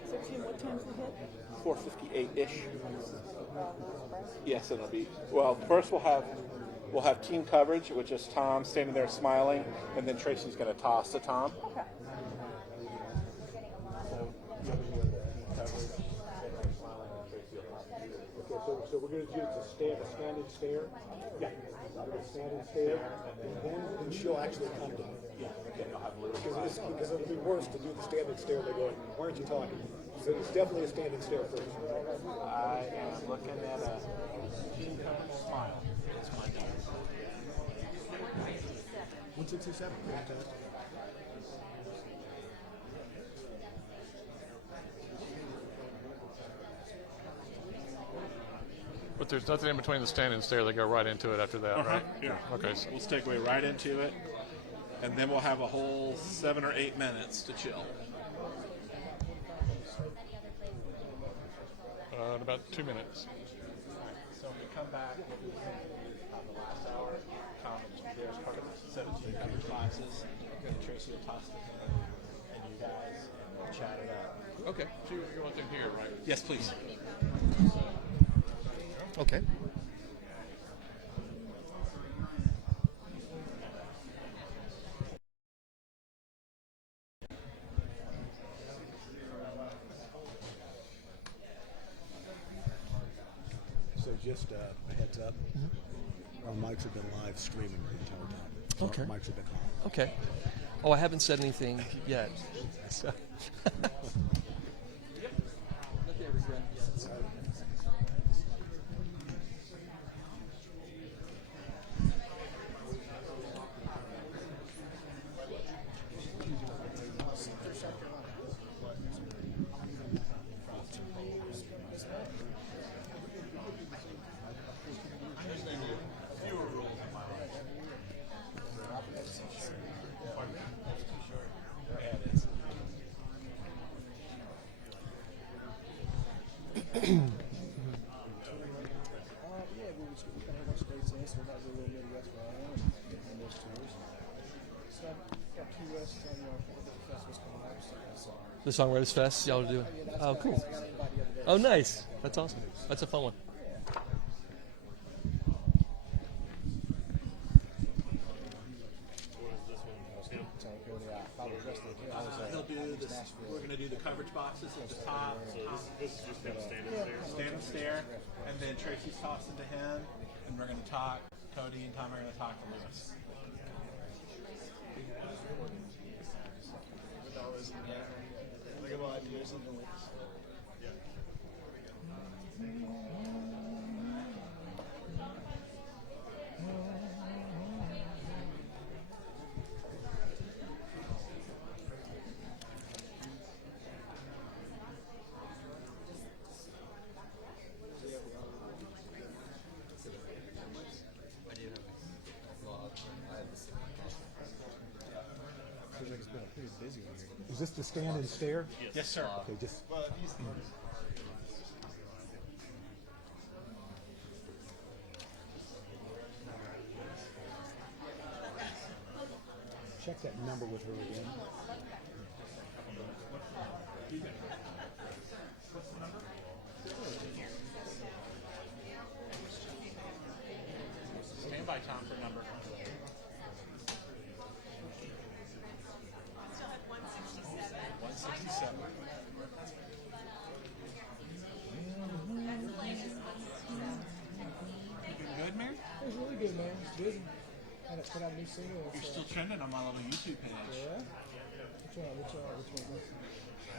16, what time's the hit? 4:58-ish. Yes, it'll be. Well, first we'll have team coverage, which is Tom standing there smiling, and then Tracy's going to toss to Tom. Okay. So we're going to do a standing stare. Yeah. We're going to stand and stare, and then she'll actually come to me. Yeah. Because it'll be worse to do the standing stare. They're going, why aren't you talking? So it's definitely a standing stare first. I am looking at a team coach smile. That's my job. 1627. Fantastic. But there's nothing in between the stand and stare. They go right into it after that, right? Yeah. Okay. So We'll segue right into it, and then we'll have a whole 7 or 8 minutes to chill. in about 2 minutes. So when we come back, we'll do the last hour. Tom will be there as part of 17 coverage boxes. Tracy will toss the hand, and you guys will chat it up. Okay. So you want them here, right? Yes, please. Okay. So just a heads up, our mics have been live streaming the entire time. So Okay. Our mics have been on. Okay. Oh, I haven't said anything yet. So. The Songwriters Fest, y'all are doing? Oh, cool. Oh, nice. That's awesome. That's a fun one. He'll do this We're going to do the coverage boxes at the top. This is just kind of stand and stare. Stand and stare. And then Tracy's tossing to him. And we're going to talk. Cody and Tom are going to talk to Lewis. Look at what ideas and links. Is this the stand and stare? Yes, sir. Okay, just check that number with her again. Stand by, Tom, for number. Good, man? It was really good, man. It's busy. Had to put out a new single. You're still trending on my little YouTube page. Yeah? Which one? I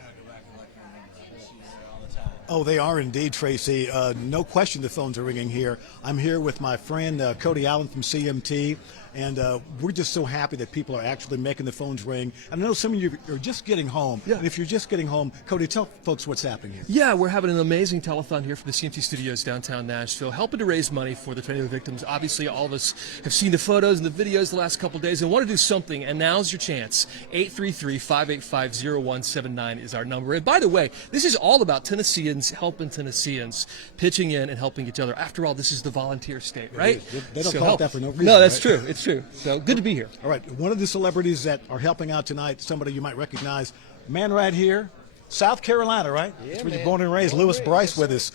gotta go back and look and remember. She's there all the time. Oh, they are indeed, Tracy. No question the phones are ringing here. I'm here with my friend Cody Allen from CMT, and we're just so happy that people are actually making the phones ring. And I know some of you are just getting home. Yeah. And if you're just getting home, Cody, tell folks what's happening here. Yeah, we're having an amazing telethon here from the CMT Studios downtown Nashville, helping to raise money for the tornado victims. Obviously, all of us have seen the photos and the videos the last couple of days and want to do something, and now's your chance. 833-585-0179 is our number. And by the way, this is all about Tennesseans helping Tennesseans, pitching in and helping each other. After all, this is the volunteer state, right? They don't So call it help. that for no reason. No, that's right? true. It's true. So good to be here. All right, one of the celebrities that are helping out tonight, somebody you might recognize, man right here, South Carolina, right? Yeah, That's where you're man. born and raised. Born and Lewis raised, Bryce yes, with us.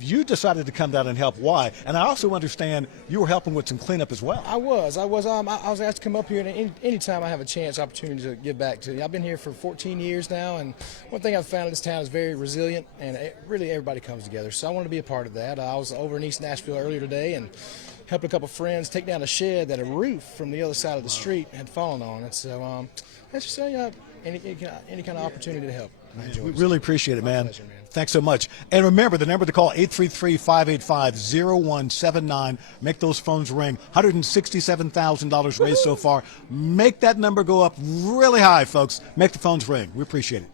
You decided to come down and help. Why? And I also understand you were helping with some cleanup as well. I was asked to come up here, and anytime I have a chance, opportunity to give back to you. I've been here for 14 years now, and one thing I've found in this town is very resilient, and really everybody comes together. So I wanted to be a part of that. I was over in East Nashville earlier today and helped a couple friends take down a shed that a roof from the other side of the street had fallen on. And so let's just say any kind of opportunity to help. I enjoy We it. really appreciate it, man. pleasure, man. Thanks so much. And remember, the number to call, 833-585-0179. Make those phones ring. $167,000 raised so far. Make that number go up really high, folks. Make the phones ring. We appreciate it.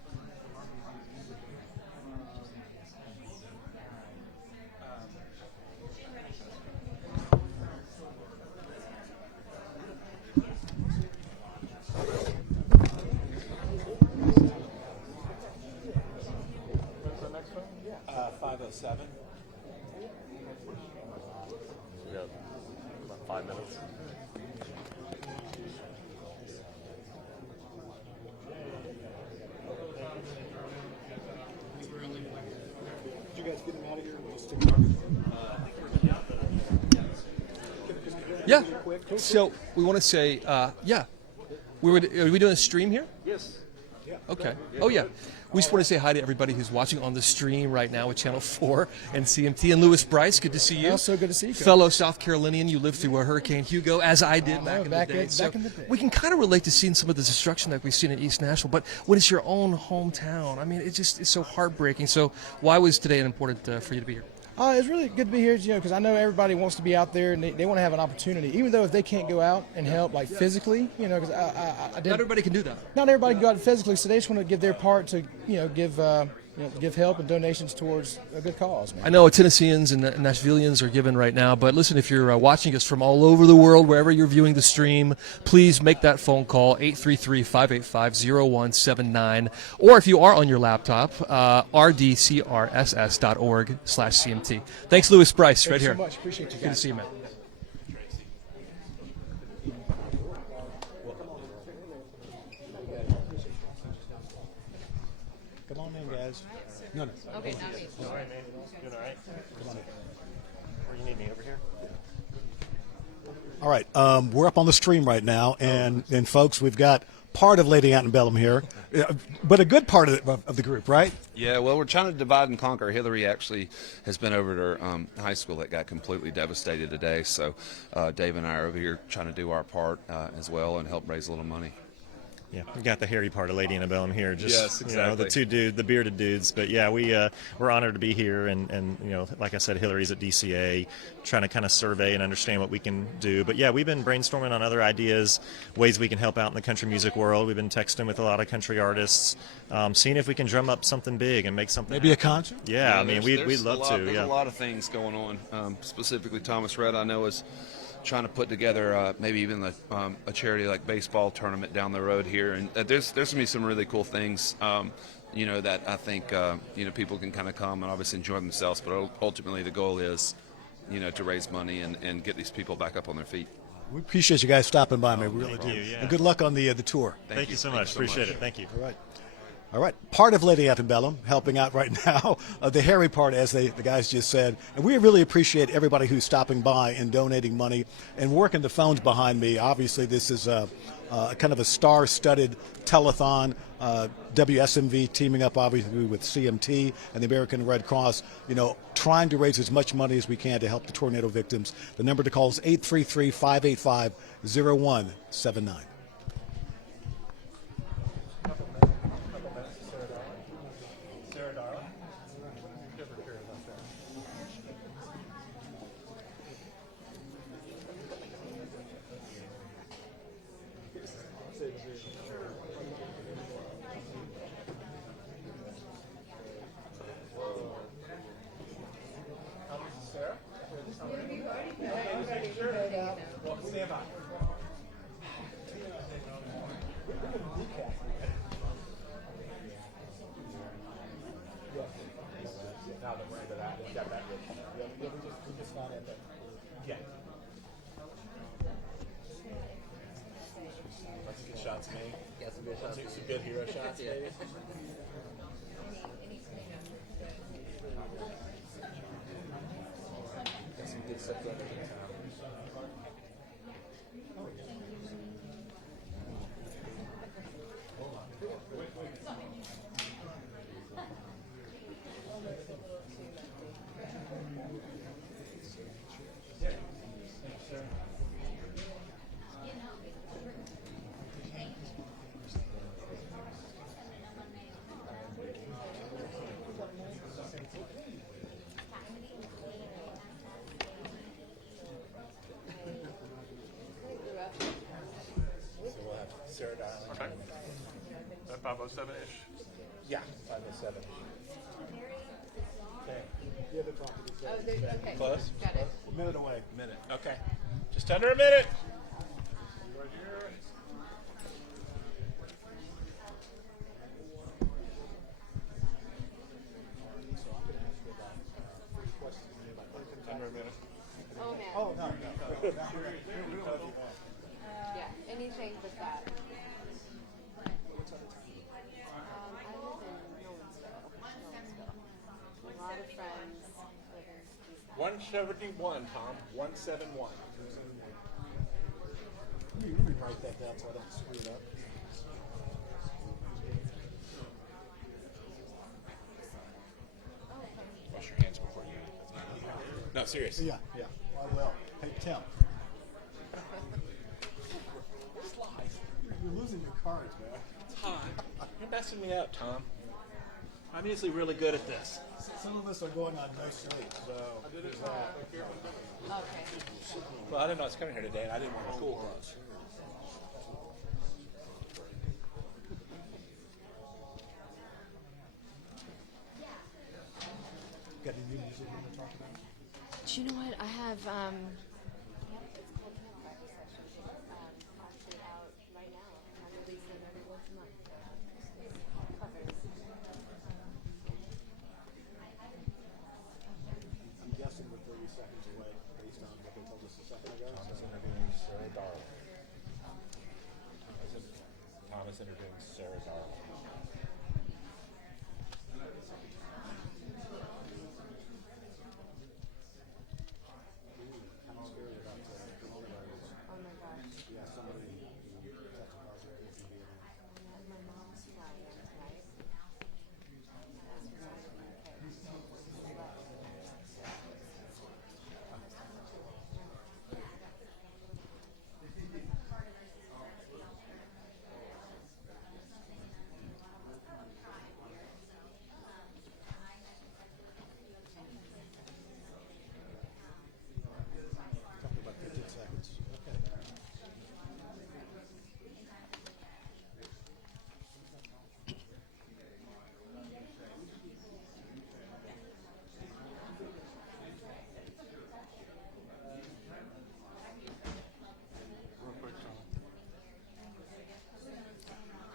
What's the next one? 507. We got about 5 minutes. Did you guys get them out of here? Yeah. So we want to say, yeah. Are we doing a stream here? Yes. Okay. Oh, yeah. We just want to say hi to everybody who's watching on the stream right now with Channel 4 and CMT. And Lewis Bryce, good to see you. Oh, so good to see you, Coach. Fellow South Carolinian, you lived through Hurricane Hugo, as I did back in the day. back in the day. We can kind of relate to seeing some of the destruction that we've seen in East Nashville, but when it's your own hometown, I mean, it's so heartbreaking. So why was today important for you to be here? It's really good to be here, because I know everybody wants to be out there and they want to have an opportunity, even though if they can't go out and help, like physically, because I did. Not everybody can do that. Not everybody can go out physically, so they just want to give their part to, give help and donations towards a good cause, man. I know Tennesseans and Nashvillians are giving right now, but listen, if you're watching us from all over the world, wherever you're viewing the stream, please make that phone call, 833-585-0179. Or if you are on your laptop, rdcrss.org/CMT. Thanks, Lewis Bryce, right Thank you here. so much. Appreciate you guys. Good to see you, man. Come on in, guys. No. Okay, not me. All right, man. Doing all right? Come on in. Where you need me, over here? All right, we're up on the stream right now, and folks, we've got part of Lady Antebellum here, but a good part of the group, right? Yeah, well, we're trying to divide and conquer. Hillary actually has been over at her high school that got completely devastated today, so Dave and I are over here trying to do our part as well and help raise a little money. Yeah, we got the hairy part of Lady Antebellum here. Just, Yes, exactly. the bearded dudes. But yeah, we're honored to be here, and like I said, Hillary's at DCA, trying to kind of survey and understand what we can do. But yeah, we've been brainstorming on other ideas, ways we can help out in the country music world. We've been texting with a lot of country artists, seeing if we can drum up something big and make something. Maybe happen. a concert. Yeah, I mean, we'd love to. There's Yeah, a lot of things going on. Specifically, Thomas Rhett, I know, is trying to put together maybe even a charity like baseball tournament down the road here, and there's going to be some really cool things that I think people can kind of come and obviously enjoy themselves, but ultimately the goal is to raise money and get these people back up on their feet. We appreciate you guys stopping by, man. We really do. you, yeah. And good luck on the tour. Thank you so much. Appreciate it. Thank you. All right. Part of Lady Antebellum helping out right now, the hairy part, as the guys just said. And we really appreciate everybody who's stopping by and donating money and working the phones behind me. Obviously, this is kind of a star-studded telethon. WSMV teaming up, obviously, with CMT and the American Red Cross, trying to raise as much money as we can to help the tornado victims. The number to call is 833-585-0179. Stand by. Now that we're into that, we got that. We just found it. Yeah. That's a good shot to me. Got some good shots. Some good hero shots, maybe. Got some good stuff going on. Sarah Darling. Okay. That 507-ish. Yeah, 507. Okay. The other property. Okay. Close? Got it. A minute away. Minute. Okay. Just under a minute. Right here. Under a minute. Oh man. Oh, no. Yeah. Anything but that. I live in Nolensville. A lot of friends live in 171, Tom. 171. Let me write that down so I don't screw it up. Wash your hands before you eat. No, seriously. Yeah. I will. Hey, Tim. You're losing your cards, man. Tom, you're messing me up, Tom. I'm usually really good at this. Some of us are going on no sleep, so. Okay. Well, I didn't know I was coming here today, and I didn't want my cool clothes. Got any new music you want to talk about? Do you know what? I have I'm guessing we're 30 seconds away based on what they told us a second ago. Thomas interviewing Sarah Darling. I'm scared about coronavirus. oh my gosh. Yeah, somebody who tested positive for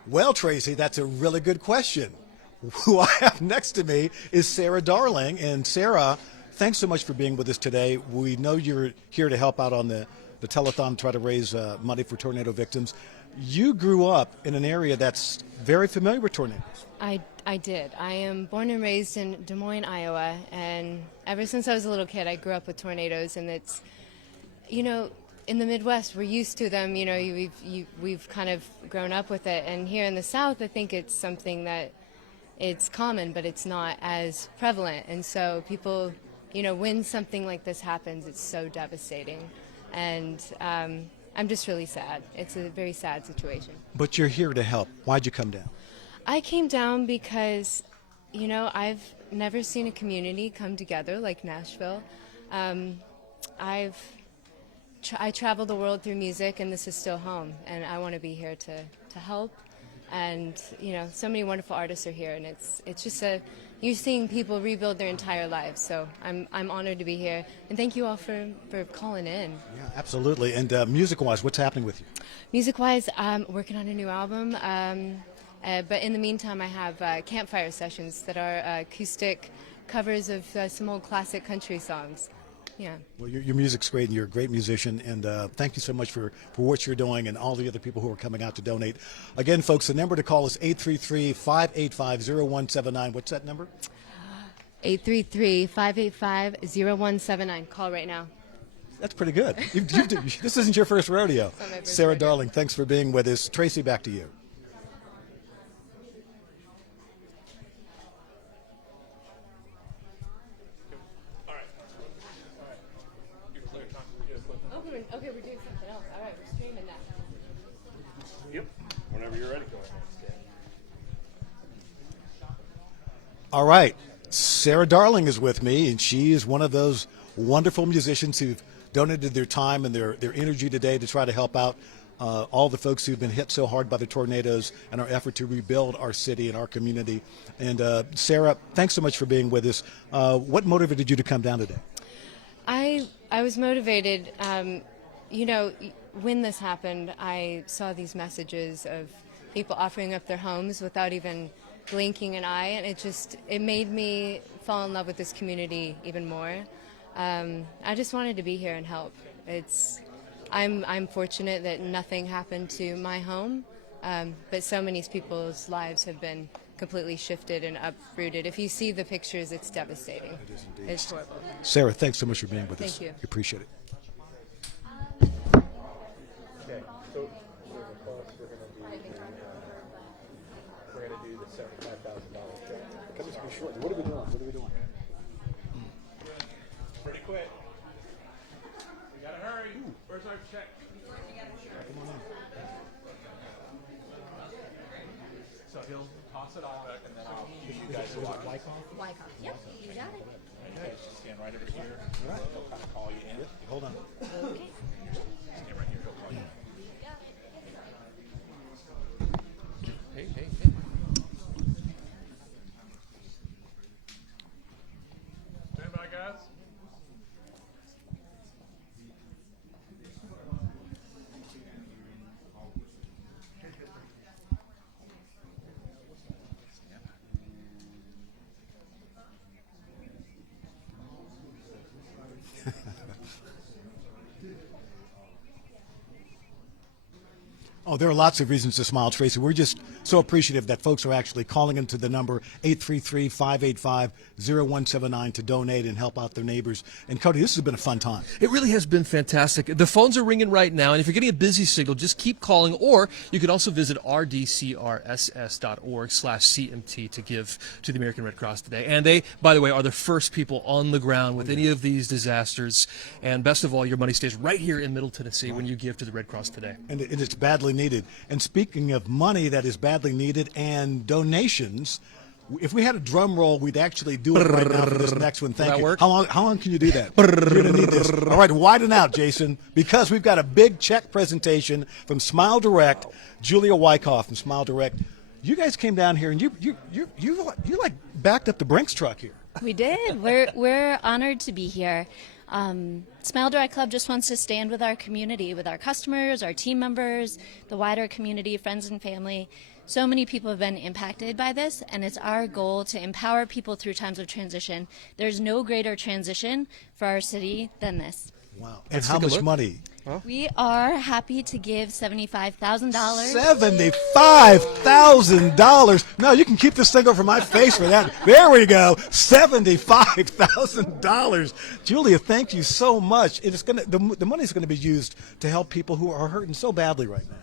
Well, Tracy, that's a really good question. Who I have next to me is Sarah Darling. And Sarah, thanks so much for being with us today. We know you're here to help out on the telethon, try to raise money for tornado victims. You grew up in an area that's very familiar with tornadoes. I did. I am born and raised in Des Moines, Iowa, and ever since I was a little kid, I grew up with tornadoes, and it's, you know, in the Midwest, we're used to them. You know, we've kind of grown up with it, and here in the South, I think it's something that it's common, but it's not as prevalent. And so people, you know, when something like this happens, it's so devastating, and I'm just really sad. It's a very sad situation. But you're here to help. Why'd you come down? I came down because, you know, I've never seen a community come together like Nashville. I travel the world through music, and this is still home, and I want to be here to help. And, you know, so many wonderful artists are here, and it's just you're seeing people rebuild their entire lives. So I'm honored to be here, and thank you all for calling in. Yeah, absolutely. And music-wise, what's happening with you? Music-wise, I'm working on a new album. But in the meantime, I have campfire sessions that are acoustic covers of some old classic country songs. Yeah. Well, your music's great, and you're a great musician, and thank you so much for what you're doing and all the other people who are coming out to donate. Again, folks, the number to call is 833-585-0179. What's that number? 833-585-0179. Call right now. That's pretty good. This isn't your first rodeo. Sarah Darling, thanks for being with us. Tracy, back to you. Okay, we're doing something else. All right, we're streaming that. Yep. Whenever you're ready. All right. Sarah Darling is with me, and she is one of those wonderful musicians who've donated their time and their energy today to try to help out all the folks who've been hit so hard by the tornadoes and our effort to rebuild our city and our community. And Sarah, thanks so much for being with us. What motivated you to come down today? I was motivated. You know, when this happened, I saw these messages of people offering up their homes without even blinking an eye, and it made me fall in love with this community even more. I just wanted to be here and help. I'm fortunate that nothing happened to my home, but so many people's lives have been completely shifted and uprooted. If you see the pictures, it's devastating. It is indeed. It's horrible. Sarah, thanks so much for being with us. Thank you. We appreciate it. Okay, so the cost we're gonna do the $75,000 check. Come to be short. What are we doing? Pretty quick. We gotta hurry. Where's our check? Come on in. So he'll toss it off, and then I'll give you guys a walk. Wyckoff. Yep, you got it. Okay, just stand right over here. All right. He'll kind of call you in. Hold on. Okay. Stand right here. He'll call you in. Hey. Stand by, guys. Oh, there are lots of reasons to smile, Tracy. We're just so appreciative that folks are actually calling into the number 833-585-0179 to donate and help out their neighbors. And Cody, this has been a fun time. It really has been fantastic. The phones are ringing right now, and if you're getting a busy signal, just keep calling, or you can also visit rdcrss.org/CMT to give to the American Red Cross today. And they, by the way, are the first people on the ground with any of these disasters. And best of all, your money stays right here in Middle Tennessee when you give to the Red Cross today. And it's badly needed. And speaking of money that is badly needed and donations, if we had a drum roll, we'd actually do it right now for this next one. Thank Will that you. work? How long can you do that? You're going to need this. All right, widen out, Jason, because we've got a big check presentation from Smile Direct. Julia Wyckoff from Smile Direct. You guys came down here and you like backed up the Brinks truck here. We did. We're honored to be here. Smile Direct Club just wants to stand with our community, with our customers, our team members, the wider community, friends and family. So many people have been impacted by this, and it's our goal to empower people through times of transition. There's no greater transition for our city than this. Wow. And how much money? We are happy to give $75,000. $75,000. No, you can keep this thing over my face for that. There we go. $75,000. Julia, thank you so much. It is the money is going to be used to help people who are hurting so badly right now.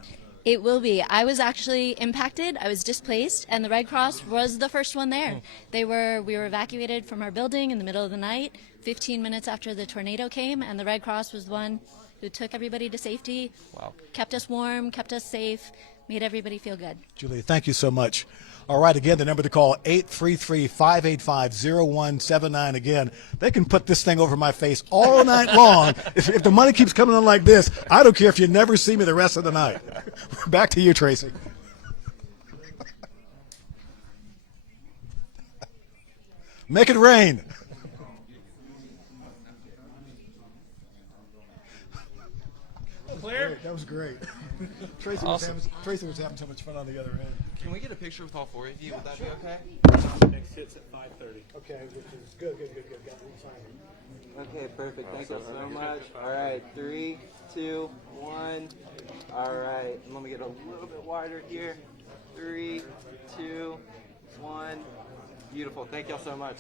It will be. I was actually impacted. I was displaced, and the Red Cross was the first one there. We were evacuated from our building in the middle of the night, 15 minutes after the tornado came, and the Red Cross was the one who took everybody to safety, kept us warm, kept us safe, made everybody feel good. Julia, thank you so much. All right, again, the number to call, 833-585-0179. Again, they can put this thing over my face all night long. If the money keeps coming in like this, I don't care if you never see me the rest of the night. Back to you, Tracy. Make it rain. Clear? That was great. Tracy, Awesome. Tracy was having so much fun on the other end. Can we get a picture with all four of you? Would that be okay? Next hit's at 5:30. Okay, which is good. Got Okay, perfect. Thank you so much. All right, 3, 2, 1. All right, and let me get a little bit wider here. 3, 2, 1. Beautiful. Thank y'all so much.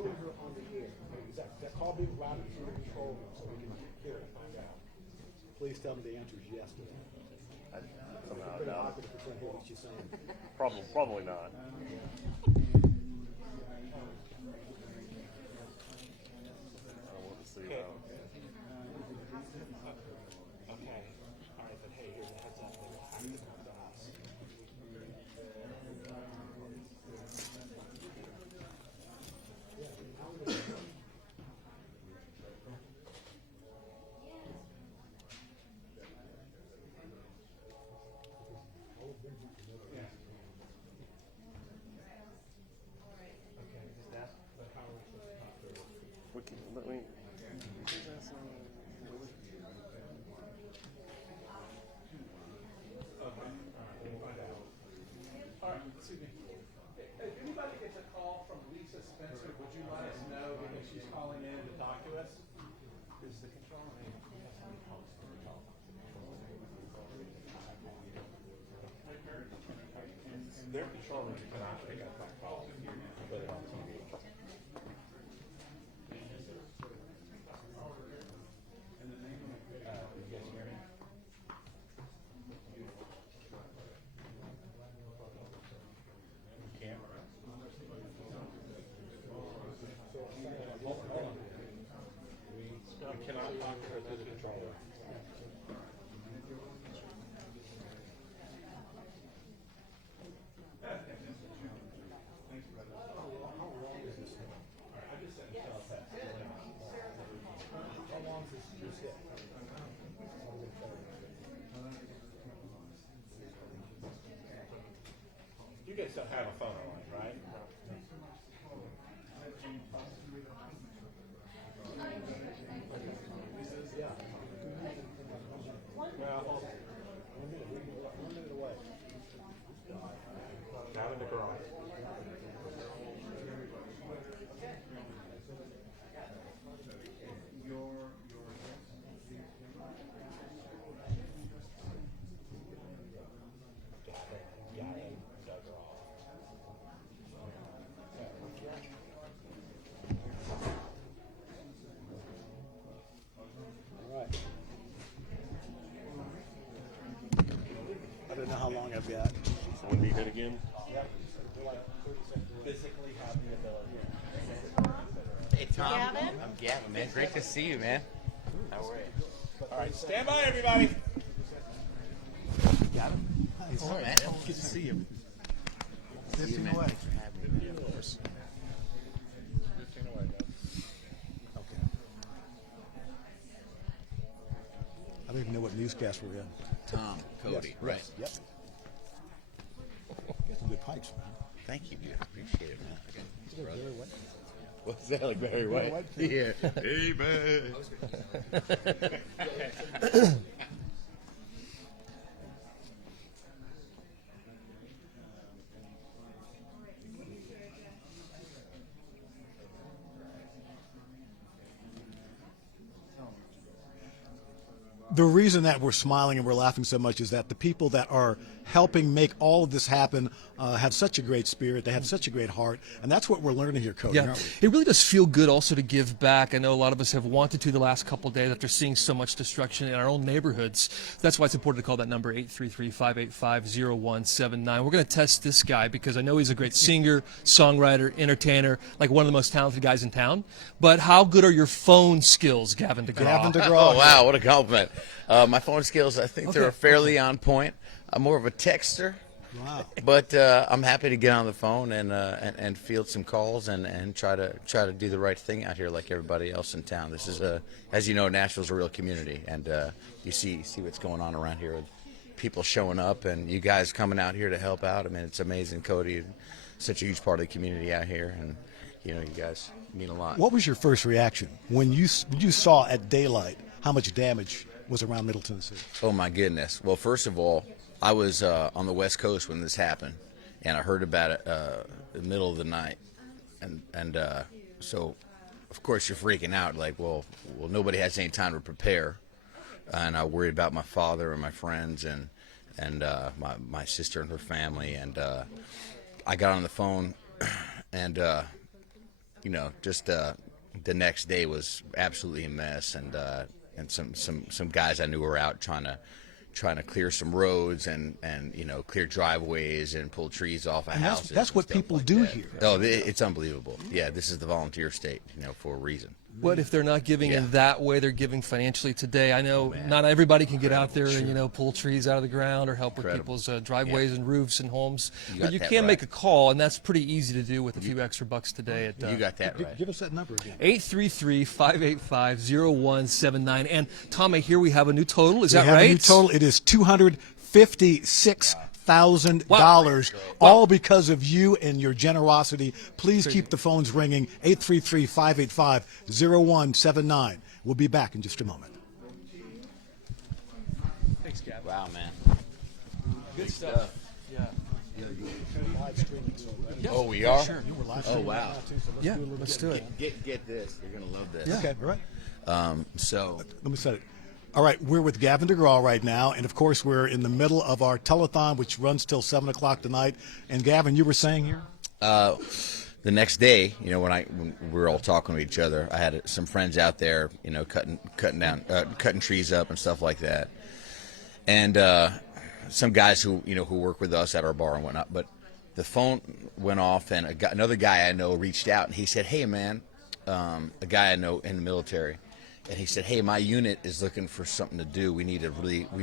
putting her on the air. Is that call being routed through the control room so we can hear it and find out? Please tell me the answer is yes to that. Somehow, Pretty no. awkward if we can't hear what she's saying. Probably not. I want to see Okay. how. Okay. All right, but hey, here's a heads up. They will have to come to us. Let me. All right, excuse me. If anybody gets a call from Lisa Spencer, would you let us know because she's calling in to talk to us? Is the control room? Their control room cannot pick up that call, but on TV. You guys hear me? We cannot talk to her through the controller. You guys don't have a phone line, right? Well, 1 minute away. not in the garage. Gavin dug her off. All right. I don't know how long I've got. So when do you hit again? Physically have the ability. Hey, Tom. Gavin? I'm Gavin, man. Great to see you, man. How are you? All right, stand by, everybody. Gavin? Hi, man. Good to see you. 15 away. Thanks for having me, man. Of course. 15 away, guys. Okay. I don't even know what newscast we're in. Tom, Cody. Yes, Right. yes, yep. Got some good pipes, man. Thank you, dude. Appreciate it, man. They're very wet. What's that, like Barry White? White? Yeah. Hey, man. The reason that we're smiling and we're laughing so much is that the people that are helping make all of this happen have such a great spirit. They have such a great heart, and that's what we're learning here, Cody. Yeah, Aren't we? it really does feel good also to give back. I know a lot of us have wanted to the last couple of days after seeing so much destruction in our own neighborhoods. That's why it's important to call that number 833-585-0179. We're going to test this guy because I know he's a great singer, songwriter, entertainer, like one of the most talented guys in town. But how good are your phone skills, Gavin DeGraw? Gavin DeGraw. Oh, wow. What a compliment. My phone skills, I think Okay. they're fairly on point. I'm more of a texter. Wow. But I'm happy to get on the phone and field some calls and try to do the right thing out here like everybody else in town. This is as you know, Nashville's a real community, and you see what's going on around here with people showing up and you guys coming out here to help out. I mean, it's amazing, Cody. Such a huge part of the community out here, and you know, you guys mean a lot. What was your first reaction when you saw at daylight how much damage was around Middle Tennessee? Oh my goodness. Well, first of all, I was on the West Coast when this happened, and I heard about it in the middle of the night, and so of course you're freaking out, like, well, nobody has any time to prepare, and I worried about my father and my friends and my sister and her family, and I got on the phone, and just the next day was absolutely a mess, and some guys I knew were out trying to clear some roads and clear driveways and pull trees off of houses. That's what people do here. Oh, it's unbelievable. Yeah, this is the volunteer state, for a reason. What if they're not giving in that way? They're giving financially today. I know not everybody can get out there and pull trees out of the ground or help with people's driveways and roofs and homes. But you can make a call, and that's pretty easy to do with a few extra bucks today. You got that right. Give us that number again. 833-585-0179. And Tom, I hear we have a new total. Is that right? We have a new total. It is $256,000, all because of you and your generosity. Please keep the phones ringing. 833-585-0179. We'll be back in just a moment. Thanks, Gavin. Wow, man. Good stuff. Yeah. Oh, we are? Sure. Oh, wow. Yeah, let's do it. Get this. You're going to love this. Yeah. Okay, all right. So let me set it. All right, we're with Gavin DeGraw right now, and of course we're in the middle of our telethon, which runs till 7 o'clock tonight. And Gavin, you were saying here? The next day, when we were all talking to each other, I had some friends out there, cutting trees up and stuff like that, and some guys who work with us at our bar and whatnot. But the phone went off, and another guy I know reached out, and he said, "Hey, man," a guy I know in the military. And he said, "Hey, my unit is looking for something to do. We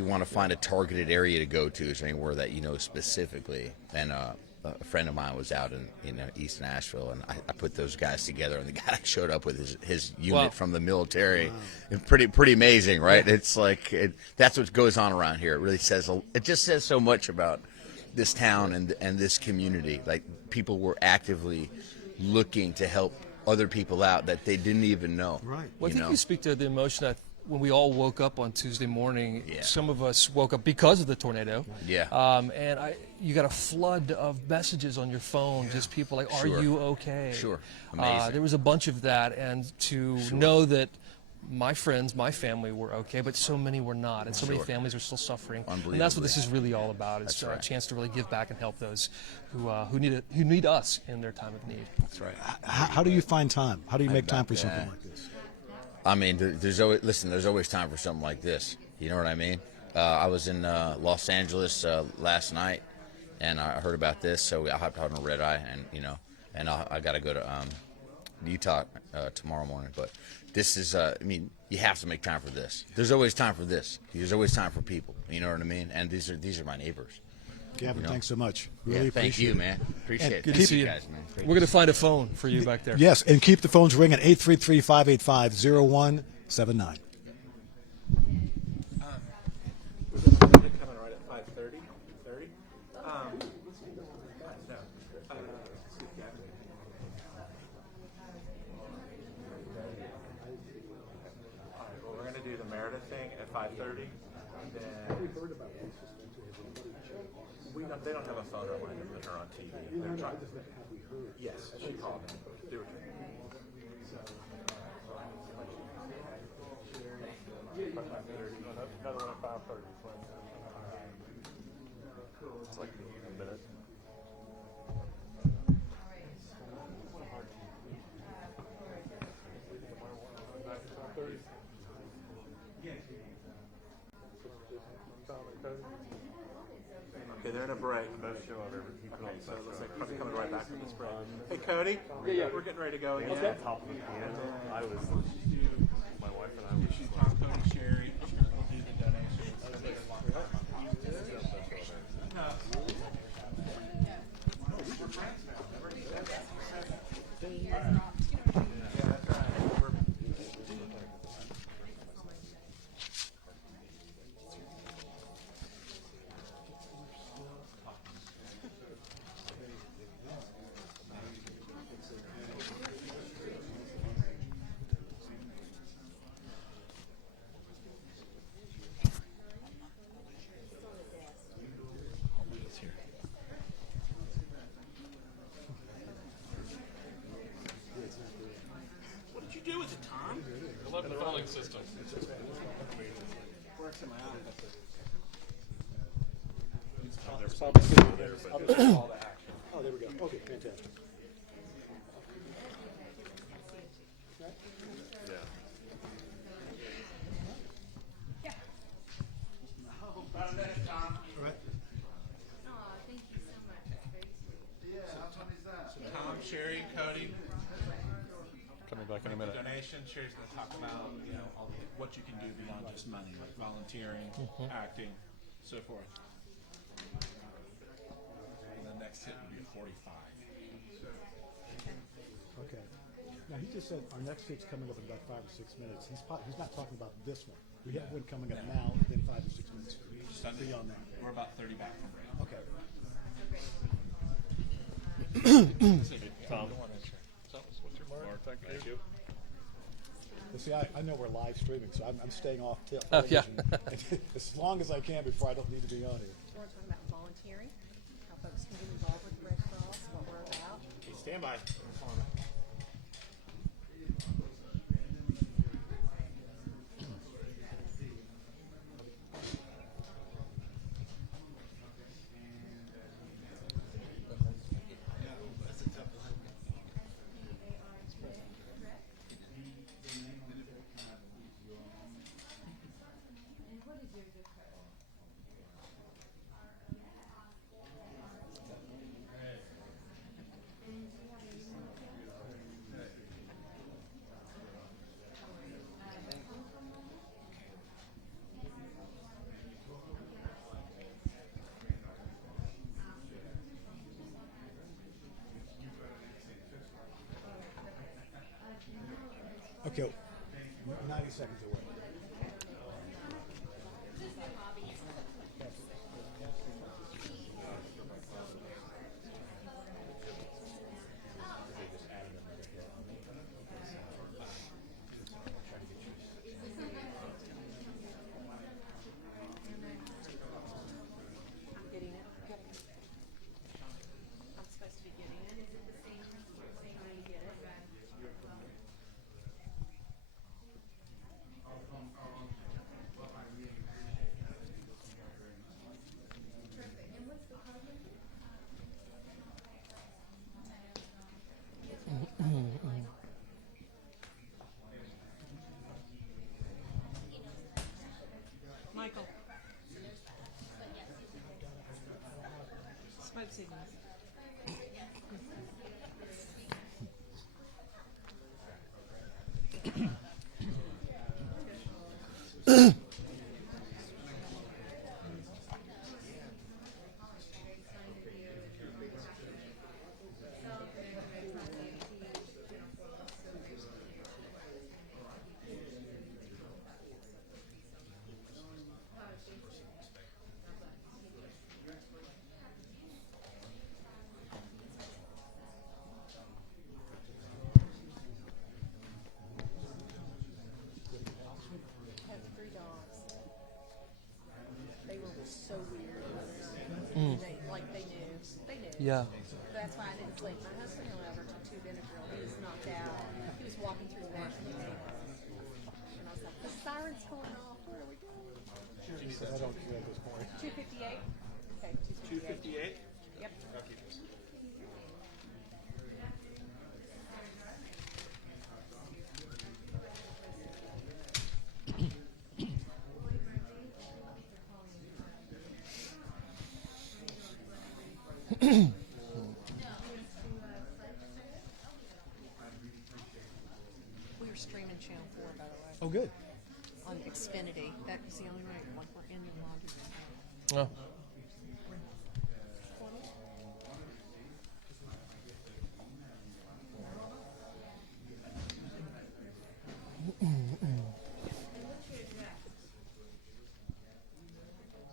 want to find a targeted area to go to, so anywhere that specifically." And a friend of mine was out in East Nashville, and I put those guys together. And the guy showed up with his unit from the military. And pretty amazing, right? Yeah. It's like that's what goes on around here. It really just says so much about this town and this community. Like, people were actively looking to help other people out that they didn't even know. Right. Well, I think you speak to the emotion that when we all woke up on Tuesday morning, some of us woke up because of the tornado. Yeah. And you got a flood of messages on your phone, just people like, "Are you okay?" Sure. Amazing. There was a bunch of that, and to know that my friends, my family were okay, but so many were not, and so many families are still suffering. And that's what this is really all about. It's a chance to really give back and help those who need us in their time of need. That's right. How do you find time? How do you make time for something like this? I mean, there's always time for something like this. You know what I mean? I was in Los Angeles last night, and I heard about this, so I hopped on a red eye, and I got to go to Utah tomorrow morning. But this is, you have to make time for this. There's always time for this. There's always time for people. You know what I mean? And these are my neighbors. Gavin, thanks so much. Really appreciate thank you, man. Appreciate it. Good to see you. Guys, man. We're going to find a phone for you back there. Yes, and keep the phones ringing. 833-585-0179. Coming right at 5:30. Well, we're going to do the Meredith thing at 5:30. They don't have a photo line to put her on TV. Yes, she called me. Do it. Another one at 5:30. It's like a minute. Okay, they're in a break. Best show I've ever seen. Okay, so it looks like probably coming right back from this break. Hey, Cody. Yeah. We're getting ready to go again. Okay. Top of the piano. My wife and I were. She's Tom, Cody, Sherry. We'll do the donations. System. Works in my office. Oh, there we go. Okay, fantastic. the minute. donation. Sherry's going to talk about all what you can do beyond just money, like volunteering, acting, so forth. And the next hit will be 45. Okay. Now, he just said our next hit's coming up in about 5 or 6 minutes. He's not talking about this one. We have one coming up now, then 5 or 6 minutes beyond that. We're about 30 back from break. Okay. Tom. What's your mark? Thank you. Well, see, I know we're live streaming, so I'm staying off Oh, yeah. television as long as I can before I don't need to be on here. We're talking about volunteering, how folks can get involved with the Red Cross, what we're about. Stand by. Okay, 90 seconds away. I'm getting it. I'm supposed to be getting it. Is it the same? I get it. Michael. Smoke signals. I have 3 dogs. They were so weird. They knew. They knew. Yeah. That's why I didn't sleep. My husband, however, took 2 Benadryl. He was knocked out. He was walking through the national campus. And I was like, the siren's going off. Where are we going? I don't care at this point. 258? Okay, 258? Yep. Okay. We were streaming Channel 4, by the way. Oh, good. On Xfinity. That was the only way. Like, we're in the laundry room. Oh.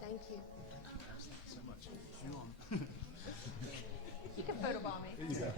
Thank you. So much. You can photobomb me. Yeah.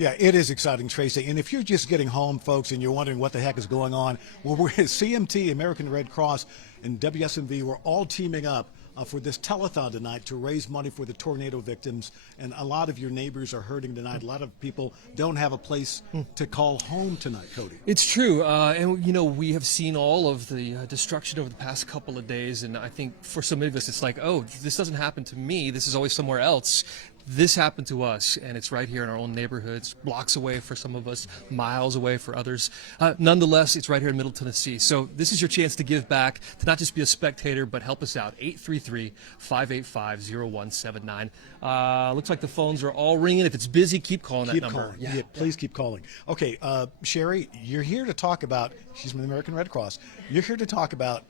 Yeah, it is exciting, Tracy. And if you're just getting home, folks, and you're wondering what the heck is going on, well, we're at CMT, American Red Cross, and WSMV. We're all teaming up for this telethon tonight to raise money for the tornado victims. And a lot of your neighbors are hurting tonight. A lot of people don't have a place to call home tonight, Cody. It's true, and you know, we have seen all of the destruction over the past couple of days, and I think for some of us it's like, oh, this doesn't happen to me, this is always somewhere else. This happened to us, and it's right here in our own neighborhoods, blocks away for some of us, miles away for others. Nonetheless, it's right here in Middle Tennessee. So this is your chance to give back, to not just be a spectator, but help us out. 833-585-0179. Looks like the phones are all ringing. If it's busy, keep calling that number. Calling. Yeah, please keep calling. Okay, Sherry, you're here to talk about, she's from the American Red Cross, you're here to talk about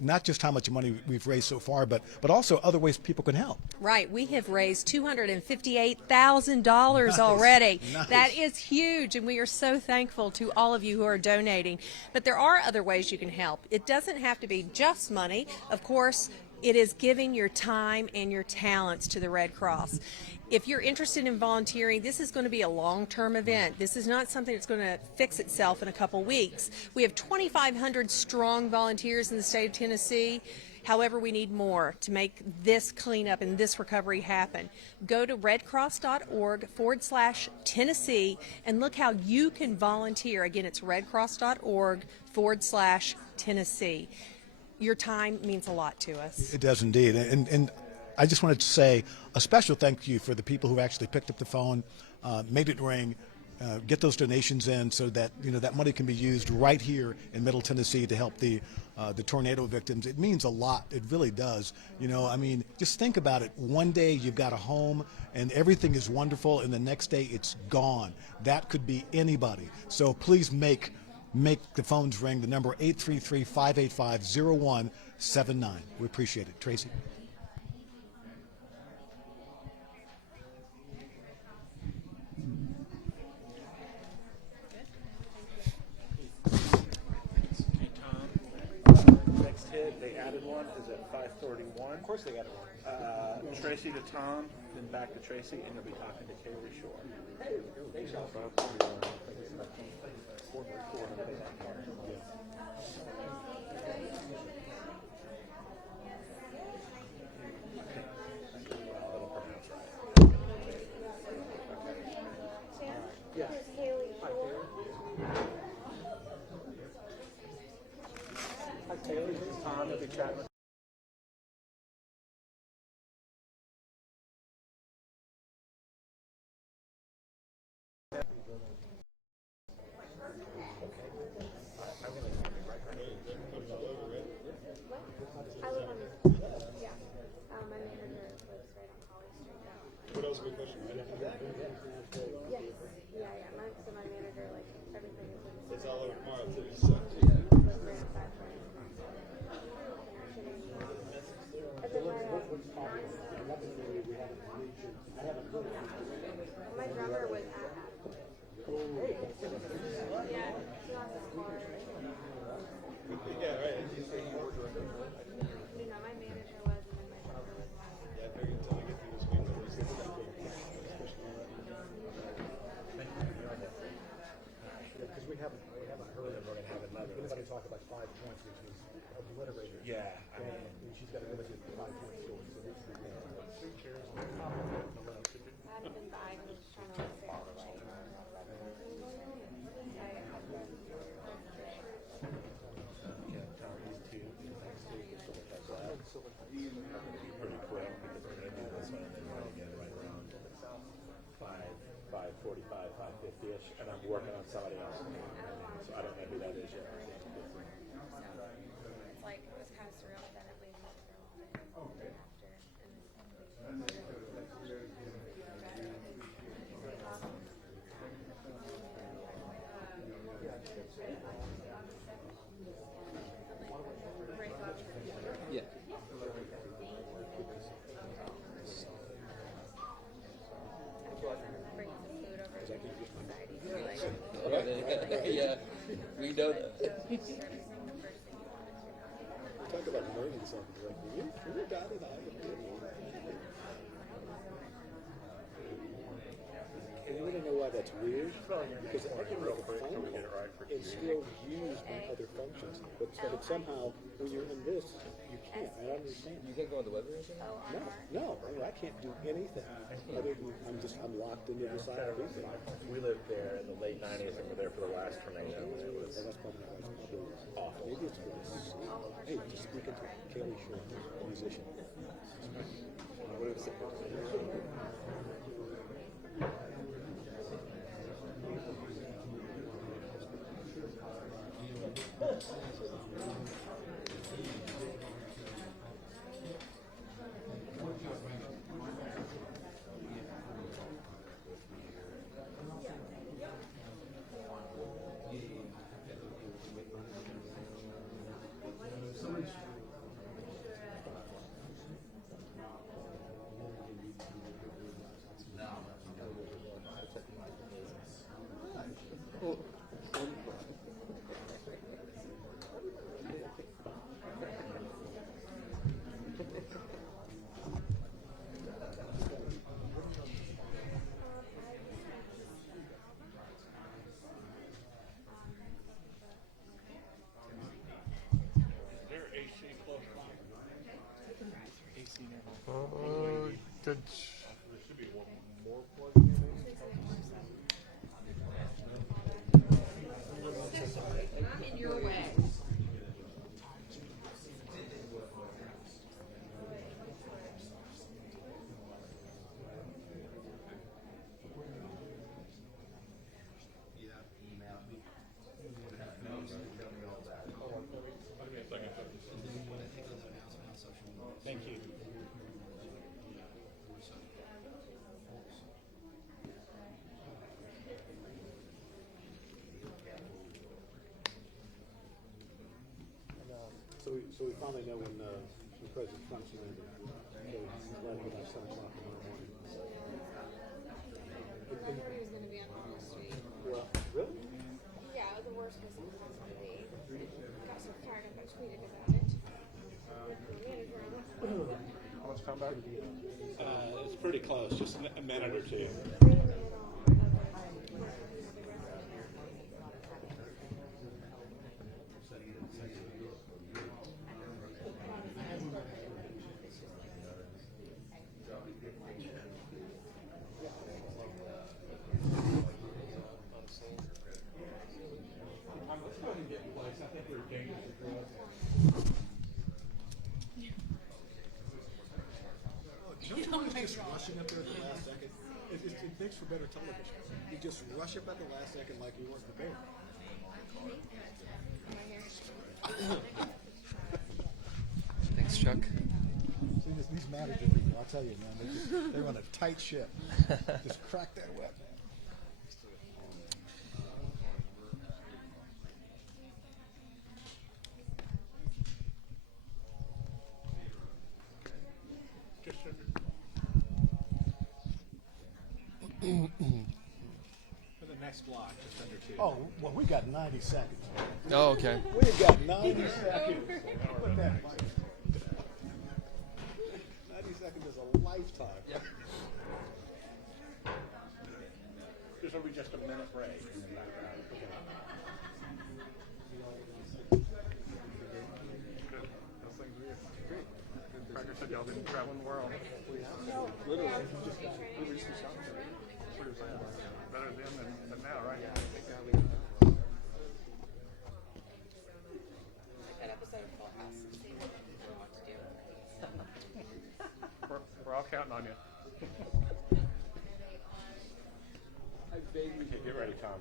not just how much money we've raised so far, but also other ways people can help. Right. We have raised $258,000 already. Nice. That is huge, and we are so thankful to all of you who are donating. But there are other ways you can help. It doesn't have to be just money. Of course, it is giving your time and your talents to the Red Cross. If you're interested in volunteering, this is going to be a long-term event. This is not something that's going to fix itself in a couple weeks. We have 2,500 strong volunteers in the state of Tennessee. However, we need more to make this cleanup and this recovery happen. Go to redcross.org/Tennessee and look how you can volunteer. Again, it's redcross.org/Tennessee. Your time means a lot to us. It does indeed. And I just wanted to say a special thank you for the people who actually picked up the phone, made it ring, get those donations in so that, you know, that money can be used right here in Middle Tennessee to help the tornado victims. It means a lot. It really does. You know, I mean, just think about it. One day you've got a home and everything is wonderful, and the next day it's gone. That could be anybody. So please make the phones ring. The number 833-585-0179. We appreciate it. Tracy. Next hit, they added one, is at 5:31. Of course they added one. Tracy to Tom, then back to Tracy, and you'll be talking to Kaylee Shore. Yes. Kaylee Shore. Hi Kaylee, this is Tom, you'll be chatting with I live on yeah. My manager lives right on Holly Street. What else was your question? Yes. Yeah. So my manager, like, everything is in. It's all over tomorrow too. Lives right outside for me. And then my drummer was at yeah, she lost his car. Yeah, right. You know, my manager was, and then my drummer was last. Yeah, I figured until I get through this week, at least get stuff with Because we haven't heard of her and haven't let her. Everybody talk about 5 points, which is obliterated. Yeah, I mean, she's got to give us a 5-point score. So this is I haven't been by, I'm just trying to stay out of the way. pretty quick because we're going to do this one and then run again right around 5:45, 5:50ish, and I'm working on somebody else. So I don't know who that is yet. It's like, it was kind of surreal, but then it leaves me for a little bit after. Yeah. Yeah, we know that. Talk about learning something. Like, you got it. And you want to know why that that's weird because I can make a phone call and still use my other functions, but somehow when you're in this, you can't. I don't understand. You can't go on the web version? No, I can't do anything other than I'm locked into this everything. We lived there in the late 90s and were there for the last tornado, and it was That's probably awful. Maybe it's really hey, just speaking to Kaylee Short, a musician. What is it? Good. There should be one more plug in. I'm in your way. Thank you. So we finally know when President Trump's landing. So he's landing about 7 o'clock tomorrow morning. I thought he was going to be on Wall Street. Well, really? Yeah, the worst was it was going to be. Got so fired up, I tweeted about it. How much time back? It's pretty close, just a minute or two. Just rushing up there at the last second. It makes for better television. You just rush up at the last second like you weren't prepared. Thanks, Chuck. See, these manager people, I'll tell you, man, they run a tight ship. Just crack that whip. For the next block, just under 2. Oh, well, we got 90 seconds. Oh, okay. We've got 90 seconds. Put that 90 seconds is a lifetime. Yep. This will be just a minute break in the background. Okay. Good. How's things with you? Great. Cracker said y'all been traveling the world. We have. No, literally. We just got something. That's what you're saying. Better then than now, right? Like that episode of Full House. See, I don't know what to do. We're all counting on you. Okay, get ready, Tom.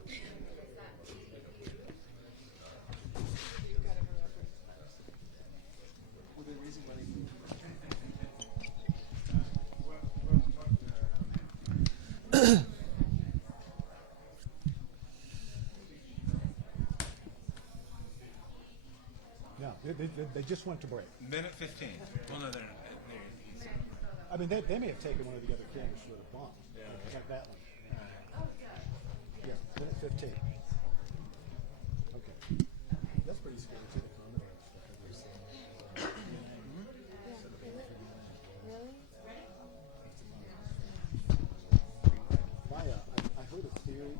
No, they just went to break. Minute 15. Well, no, they're I mean, they may have taken one of the other cameras for the bomb. Yeah. Like that one. Yeah, minute 15. Okay. That's pretty scary, too. I heard a theory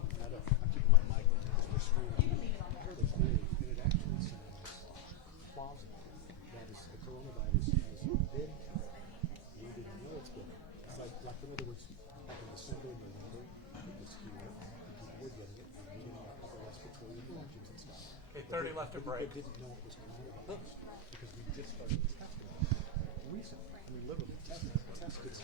coronavirus has been, we didn't know it's been. It's like in other words, back in December, November, it was here, and people were getting it, and we didn't have upper respiratory infections and stuff. Okay, 30 left to break. They didn't know it was coronavirus because we just started testing it recently. I mean, literally, tested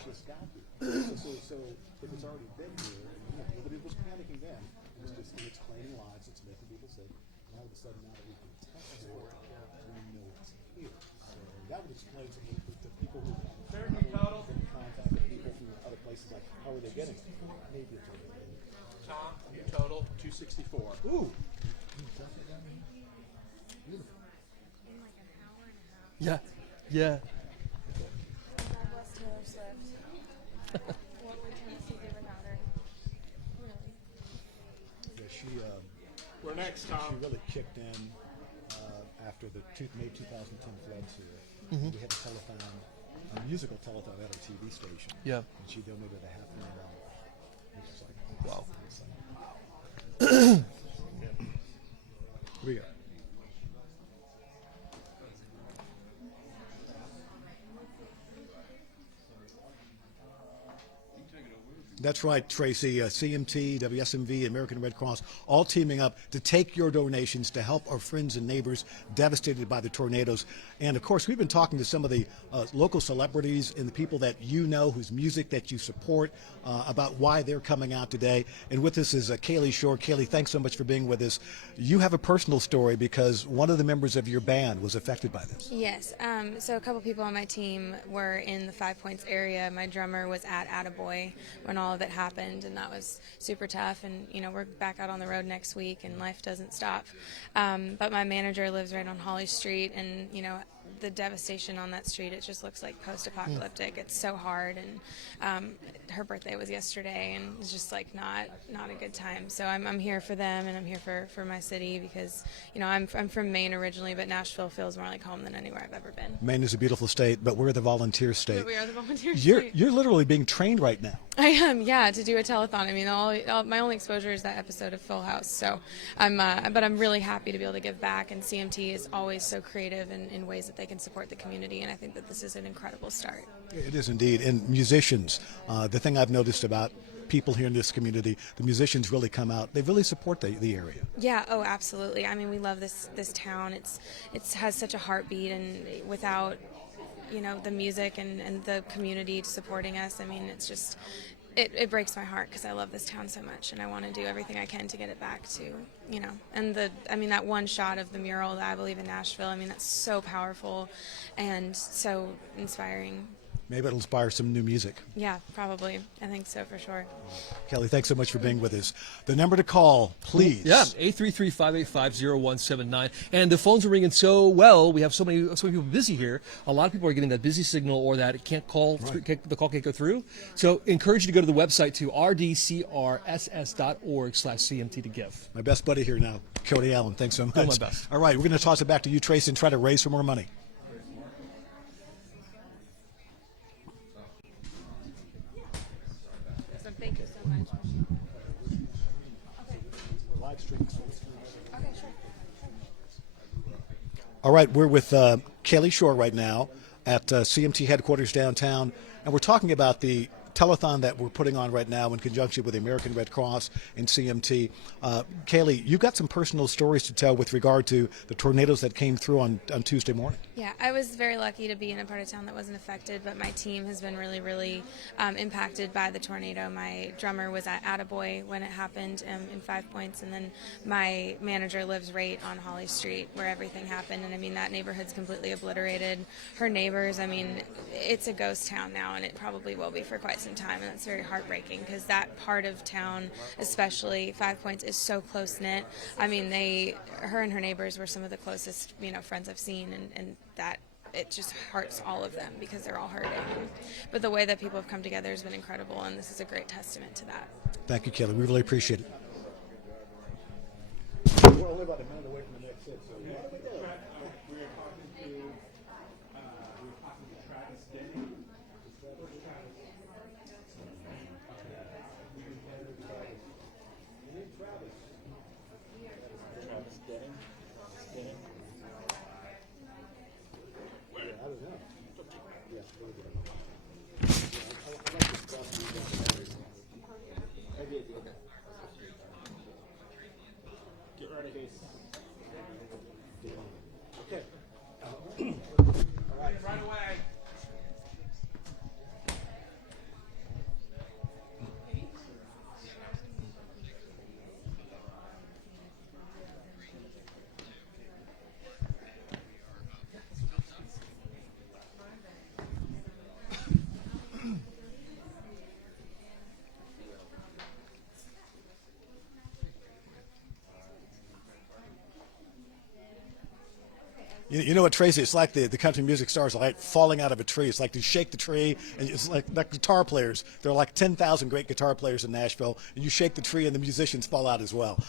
just got here. So if it's already been here, nobody was panicking then. It was just it's claiming lives, it's making people sick. And all of a sudden, now that we can test for it, we know it's here. So that would explain some of the people who have been in contact with people from other places. Like, how are they getting it? Maybe it's already. Tom, your total 264. Ooh. Beautiful. Yeah, yeah. Yeah, she. We're next, Tom. She really kicked in after the May 2010 floods here. Mhm. We had a telethon, a musical telethon at our TV station. Yeah. And she donated $500,000. It was like, wow. Here we go. That's right, Tracy. CMT, WSMV, American Red Cross, all teaming up to take your donations to help our friends and neighbors devastated by the tornadoes. And of course, we've been talking to some of the local celebrities and the people that you know, whose music that you support, about why they're coming out today. And with us is Kaylee Shore. Kaylee, thanks so much for being with us. You have a personal story because one of the members of your band was affected by this. Yes. So a couple people on my team were in the 5 Points area. My drummer was at Attaboy when all of it happened, and that was super tough. And we're back out on the road next week, and life doesn't stop. But my manager lives right on Holly Street, and the devastation on that street, it just looks like post-apocalyptic. It's so hard, and her birthday was yesterday, and it's just like not a good time. So I'm here for them, and I'm here for my city because I'm from Maine originally, but Nashville feels more like home than anywhere I've ever been. Maine is a beautiful state, but we're the volunteer state. But we are the volunteer You're state. literally being trained right now. I am, yeah, to do a telethon. I mean, all my only exposure is that episode of Full House. So but I'm really happy to be able to give back. And CMT is always so creative in ways that they can support the community. And I think that this is an incredible start. It is indeed. And musicians, the thing I've noticed about people here in this community, the musicians really come out. They really support the area. Yeah, oh, absolutely. I mean, we love this town. It has such a heartbeat, and without the music and the community supporting us, I mean, it's just, it breaks my heart because I love this town so much, and I want to do everything I can to get it back to, and that one shot of the mural, that I Believe in Nashville, I mean, that's so powerful and so inspiring. Maybe it'll inspire some new music. Yeah, probably. I think so, for sure. Kelly, thanks so much for being with us. The number to call, please. Yeah, 833-585-0179. And the phones are ringing so well. We have so many people busy here. A lot of people are getting that busy signal or that it can't call, the call can't go through. So encourage you to go to the website to rdcrss.org/CMT to give. My best buddy here now, Cody Allen. Thanks so much. Oh, my best. All right, we're going to toss it back to you, Trace, and try to raise some more money. Thank you so much. Live stream. All right, we're with Kelly Shore right now at CMT headquarters downtown, and we're talking about the telethon that we're putting on right now in conjunction with the American Red Cross and CMT. Kaylee, you've got some personal stories to tell with regard to the tornadoes that came through on Tuesday morning. Yeah, I was very lucky to be in a part of town that wasn't affected, but my team has been really, really impacted by the tornado. My drummer was at Attaboy when it happened in 5 Points, and then my manager lives right on Holly Street where everything happened, and I mean, that neighborhood's completely obliterated. Her neighbors, I mean, it's a ghost town now, and it probably will be for quite some time, and that's very heartbreaking because that part of town, especially 5 Points, is so close-knit. I mean, her and her neighbors were some of the closest, friends I've seen, and that it just hurts all of them because they're all hurting. But the way that people have come together has been incredible, and this is a great testament to that. Thank you, Kelly. We really appreciate it. We're only about a minute away from the next hit, so what are we doing? We're talking to Travis Denny. Travis Denny. Get ready. Okay. Right away. You know what, Tracy? It's like the country music stars are like falling out of a tree. It's like you shake the tree, and it's like guitar players. There are like 10,000 great guitar players in Nashville, and you shake the tree, and the musicians fall out as well.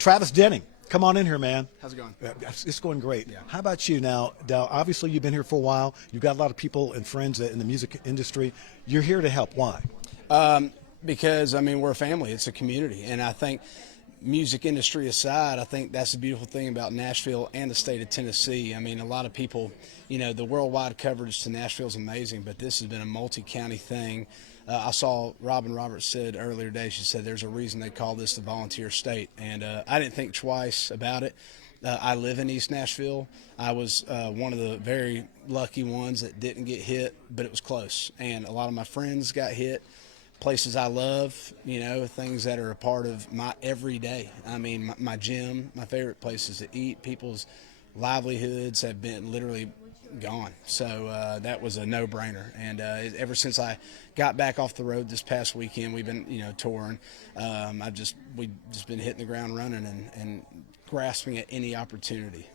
Travis Denning, come on in here, man. How's it going? It's going great. Yeah. How about you now? Obviously, you've been here for a while. You've got a lot of people and friends in the music industry. You're here to help. Why? Because, I mean, we're a family. It's a community. And I think, music industry aside, I think that's the beautiful thing about Nashville and the state of Tennessee. I mean, a lot of people, you know, the worldwide coverage to Nashville is amazing, but this has been a multi-county thing. I saw Robin Roberts said earlier today, she said there's a reason they call this the volunteer state. And I didn't think twice about it. I live in East Nashville. I was one of the very lucky ones that didn't get hit, but it was close. And a lot of my friends got hit. Places I love, you know, things that are a part of my everyday. I mean, my gym, my favorite places to eat, people's livelihoods have been literally gone. So that was a no-brainer. And ever since I got back off the road this past weekend, we've been, you know, touring. We've just been hitting the ground running and grasping at any opportunity.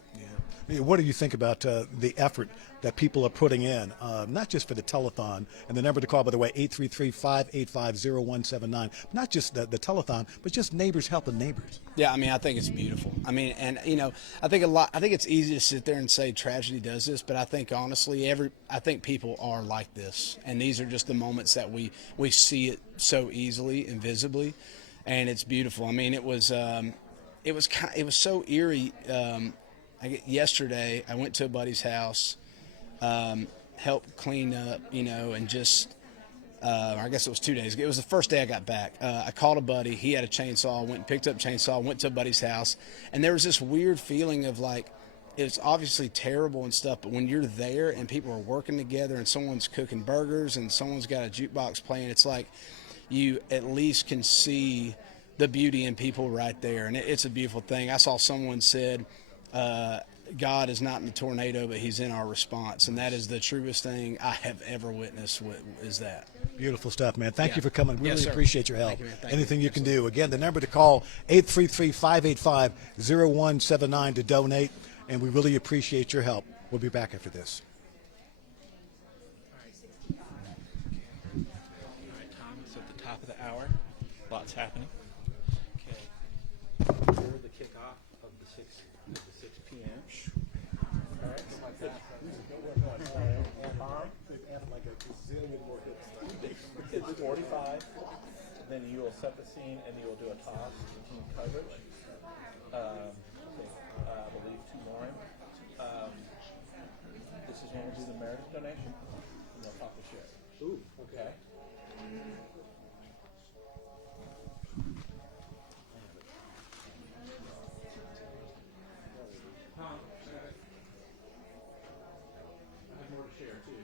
What do you think about the effort that people are putting in, not just for the telethon, and the number to call, by the way, 833-585-0179, not just the telethon, but just neighbors helping neighbors? Yeah, I mean, I think it's beautiful. I mean, and, you know, I think it's easy to sit there and say tragedy does this, but I think, honestly, I think people are like this, and these are just the moments that we see it so easily and visibly, and it's beautiful. I mean, it was so eerie. Yesterday, I went to a buddy's house, helped clean up, you know, and just, I guess it was 2 days ago. It was the first day I got back. I called a buddy. He had a chainsaw. Went and picked up a chainsaw, went to a buddy's house. And there was this weird feeling of like, it's obviously terrible and stuff, but when you're there and people are working together and someone's cooking burgers and someone's got a jukebox playing, it's like you at least can see the beauty in people right there. And it's a beautiful thing. I saw someone said, God is not in the tornado, but he's in our response. And that is the truest thing I have ever witnessed, is that. Beautiful stuff, man. Thank you for coming. Yes, Really sir. appreciate your help. Thank you, man. Thank Anything you can do. Again, the number to call, 833-585-0179 to donate. And we really appreciate your help. We'll be back after this. All right, Tom, it's at the top of the hour. Lots happening. Okay. We're the kickoff of the 6 p.m. All right. It's 45. Then you will set the scene and you will do a toss to team coverage. I believe 2 more. This is when we'll do the merit donation. And we'll talk to share. Ooh, okay. Tom, I have more to share too.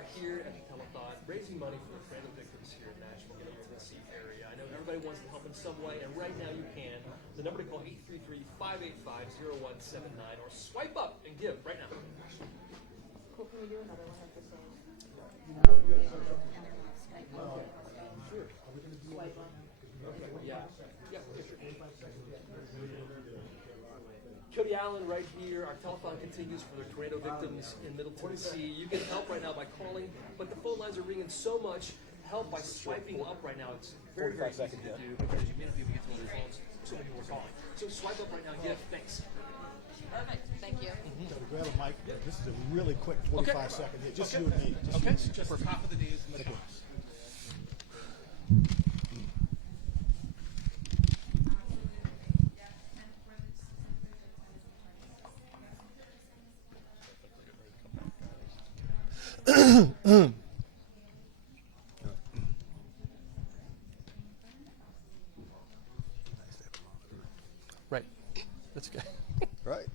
are here at the Telethon, raising money for the tornado victims here in Nashville, in the Tennessee area. I know everybody wants to help in some way, and right now you can. The number to call 833-585-0179, or swipe up and give right now. Cool, can we do another one at the same? Sure. Are we going to do one? Yeah. Cody Allen right here. Our telethon continues for the tornado victims in Middle Tennessee. You can help right now by calling, but the phone lines are ringing so much. Help by swiping up right now. It's very, very easy to do because you may not be able to get to their phones. So many people are calling. So swipe up right now and give. Thanks. Perfect. Thank you. Cody, grab a mic. This is a really quick 45-second hit. Just you and me. Just for top of the days in the class. Right. That's okay. Right.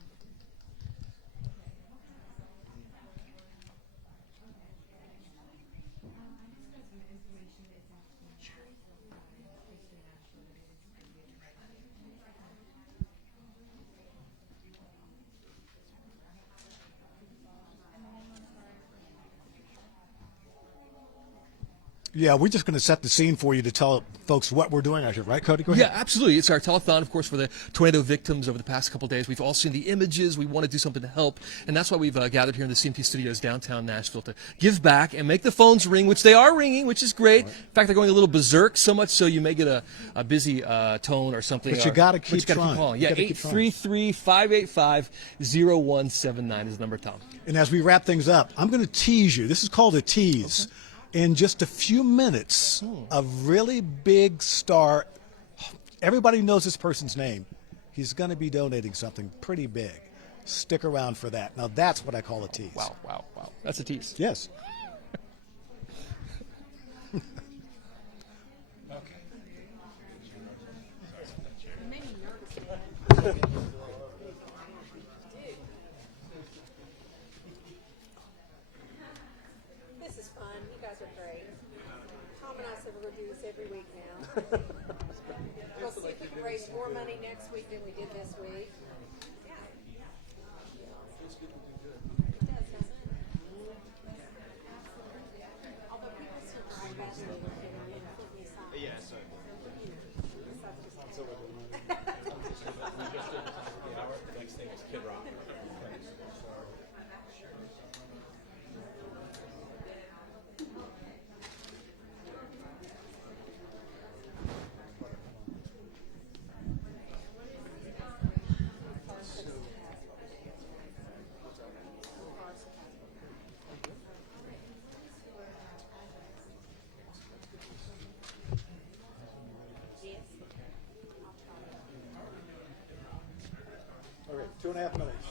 Yeah, we're just going to set the scene for you to tell folks what we're doing out here, right, Cody? Go ahead. Yeah, absolutely. It's our telethon, of course, for the tornado victims over the past couple of days. We've all seen the images. We want to do something to help, and that's why we've gathered here in the CMT studios downtown Nashville to give back and make the phones ring, which they are ringing, which is great. Right. In fact, they're going a little berserk, so much so you may get a busy tone or something. But you got to keep trying. Calling. Yeah, 833-585-0179 is the number, Tom. And as we wrap things up, I'm going to tease you. This is called a tease. Okay. In just a few minutes, a really big star, everybody knows this person's name. He's going to be donating something pretty big. Stick around for that. Now, that's what I call a tease. Wow, wow, wow. That's a tease. Yes. This is fun. You guys are great. Tom and I said we're going to do this every week now. We'll see if we can raise more money next week than we did this week. Yeah. It does, doesn't it? Although people still drive past me looking at me and put me aside. Yeah, so. So we just did the hour. The next thing is Kid Rock. All right, 2.5 minutes. 2.5 minutes.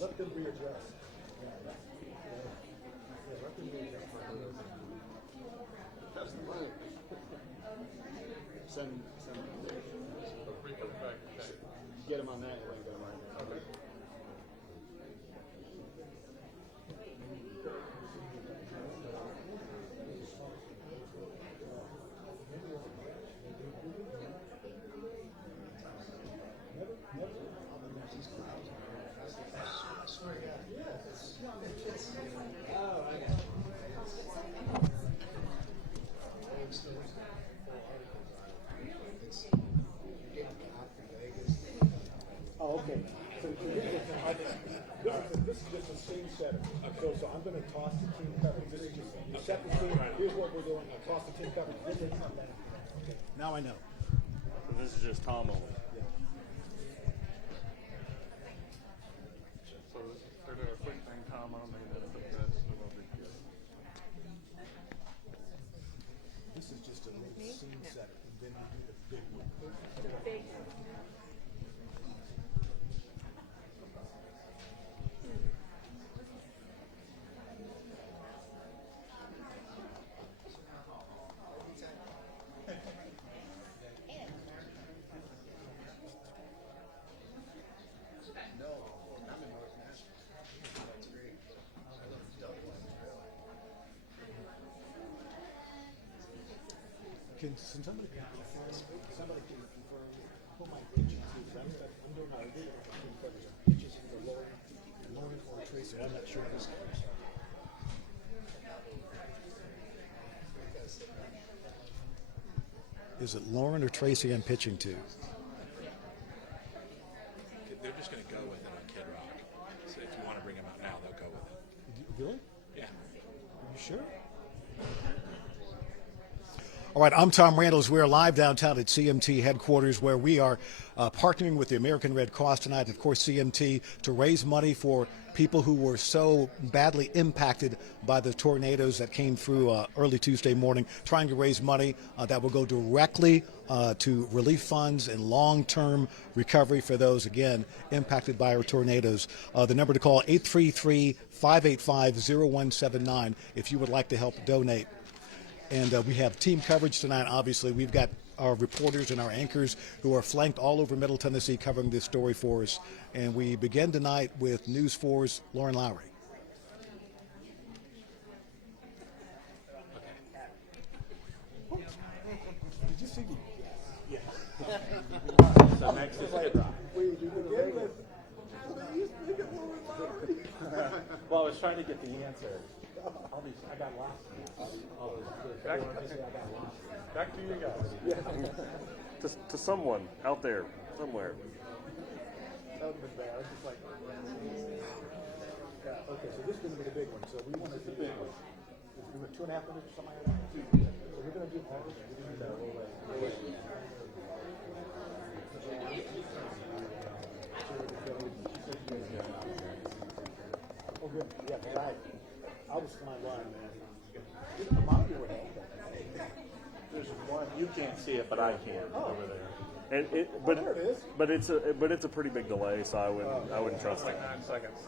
Let them readdress. Send get him on that and then get him on. Okay. Oh, okay. So this is just a scene setter. So I'm going to toss the team coverage. This is just, you set the scene. Here's what we're doing. I toss the team coverage. This is come down. Okay. Now I know. So this is just Tom only. So they're doing a quick thing, Tom, on there, and then put that, so no big deal. scene setter, and then you do the big one. Can somebody confirm who might pitch it to? I'm doing our pitches for Lauren or Tracy. I'm not sure this goes. Is it Lauren or Tracy I'm pitching to? They're just going to go with it on Kid Rock. So if you want to bring them out now, they'll go with it. Really? Yeah. Are you sure? All right, I'm Tom Randalls. We're live downtown at CMT headquarters where we are partnering with the American Red Cross tonight, and of course CMT, to raise money for people who were so badly impacted by the tornadoes that came through early Tuesday morning, trying to raise money that will go directly to relief funds and long-term recovery for those, again, impacted by our tornadoes. The number to call, 833-585-0179, if you would like to help donate. And we have team coverage tonight, obviously. We've got our reporters and our anchors who are flanked all over Middle Tennessee covering this story for us. And we begin tonight with News 4's Lauren Lowry. Did you see me? Yeah. So next is Kid Rock. Well, I was trying to get the answer. I got lost. Back to you guys. to someone out there, somewhere. That would have been bad. I was just like, yeah, okay, so this is going to be the big one. So we want to do the big one. We were 2.5 minutes or something like that. So we're going to do all this. We're going to do that. Oh, good. Yeah, right. I was flying blind, man. The monitor would help. There's one. You can't see it, but I can over there. And but it's a pretty big delay, so I wouldn't trust it. 9 seconds.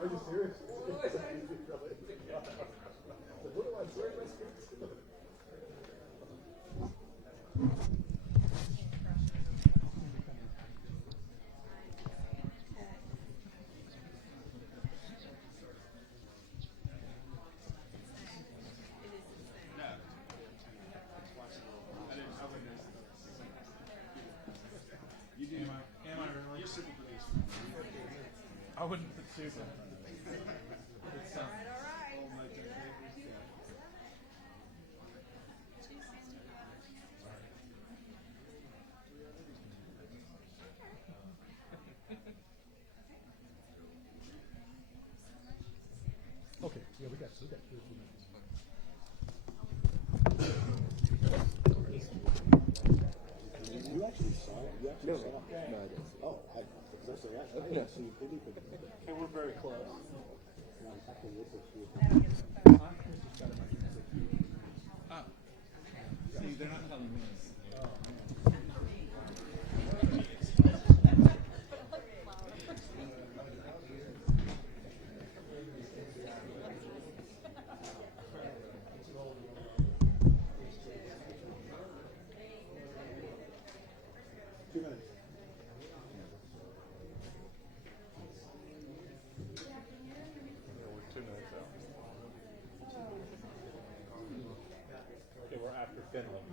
Are you serious? I wouldn't assume that. Okay, yeah, we got 2 or 3 minutes. You actually saw it? You actually saw it? No, I didn't. Oh, I Yeah, so hey, we're very close. See, they're not telling me. Okay, we're after Finland.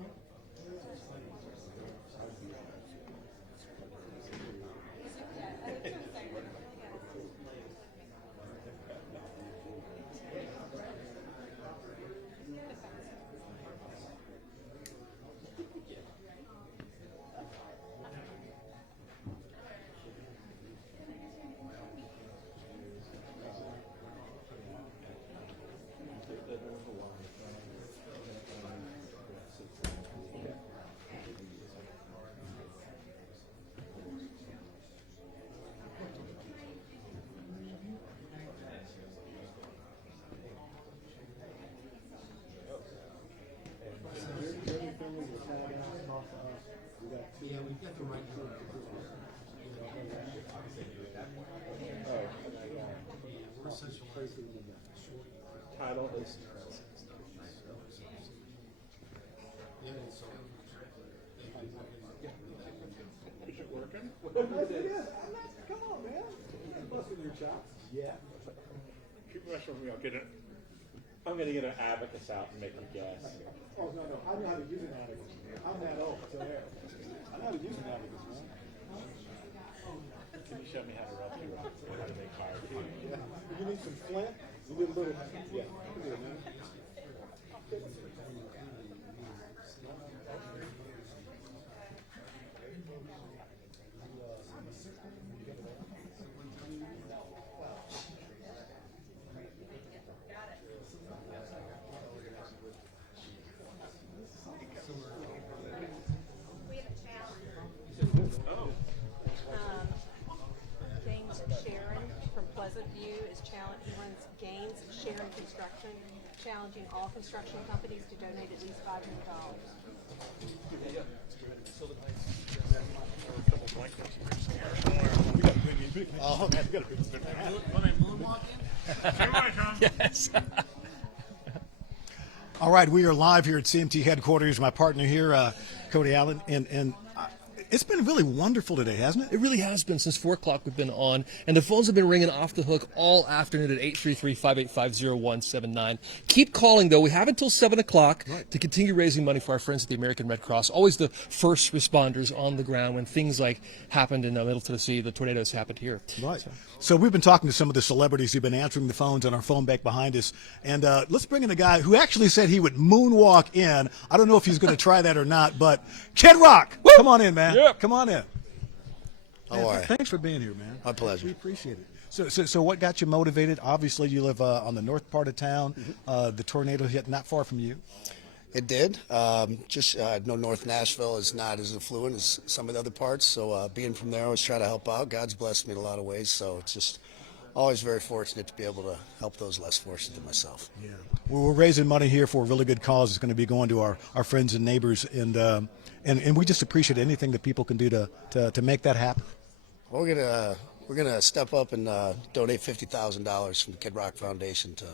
Yeah, we've got the right we're such a crazy Title is Is it working? Come on, man. Busting your chops. Yeah. Keep messing with me. I'm gonna get an abacus out and make a guess. Oh, no. I know how to use an abacus. I'm that old, so there. I know how to use an abacus, man. Can you show me how to rub you up? How to make fire? Yeah. You need some flint? You need a little, yeah. Come here, man. James Sharon from Pleasant View is challenge. He runs Gaines Sharon Construction, challenging all construction companies to donate at least $500. Oh, man, we got a big Yes. All right, we are live here at CMT headquarters. My partner here, Cody Allen, and it's been really wonderful today, hasn't it? It really has been. Since 4 o'clock we've been on, and the phones have been ringing off the hook all afternoon at 833-585-0179. Keep calling, though. We have until 7 o'clock to continue raising money for our friends at the American Red Cross, always the first responders on the ground when things like happened in Middle Tennessee, the tornadoes happened here. Right. So we've been talking to some of the celebrities who've been answering the phones on our phone back behind us. And let's bring in a guy who actually said he would moonwalk in. I don't know if he's going to try that or not, but Kid Rock, come on in, man. Yep. Come on in. How are you? Thanks for being here, man. My pleasure. We appreciate it. So what got you motivated? Obviously, you live on the north part of town. The tornado hit not far from you. It did. Just know North Nashville is not as affluent as some of the other parts, so being from there, I always try to help out. God's blessed me in a lot of ways, so it's just always very fortunate to be able to help those less fortunate than myself. Yeah. Well, we're raising money here for a really good cause. It's going to be going to our friends and neighbors, and we just appreciate anything that people can do to make that happen. Well, we're gonna step up and donate $50,000 from the Kid Rock Foundation to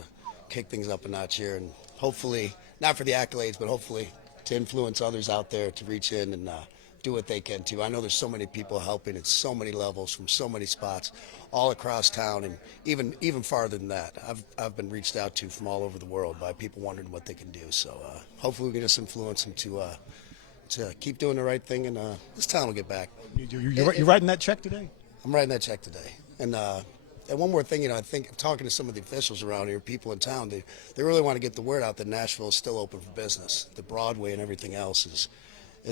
kick things up a notch here, and hopefully, not for the accolades, but hopefully to influence others out there to reach in and do what they can too. I know there's so many people helping at so many levels from so many spots all across town, and even farther than that. I've been reached out to from all over the world by people wondering what they can do. So hopefully we can just influence them to keep doing the right thing, and this town will get back. You're writing that check today? I'm writing that check today. And one more thing, I think talking to some of the officials around here, people in town, they really want to get the word out that Nashville is still open for business. The Broadway and everything else is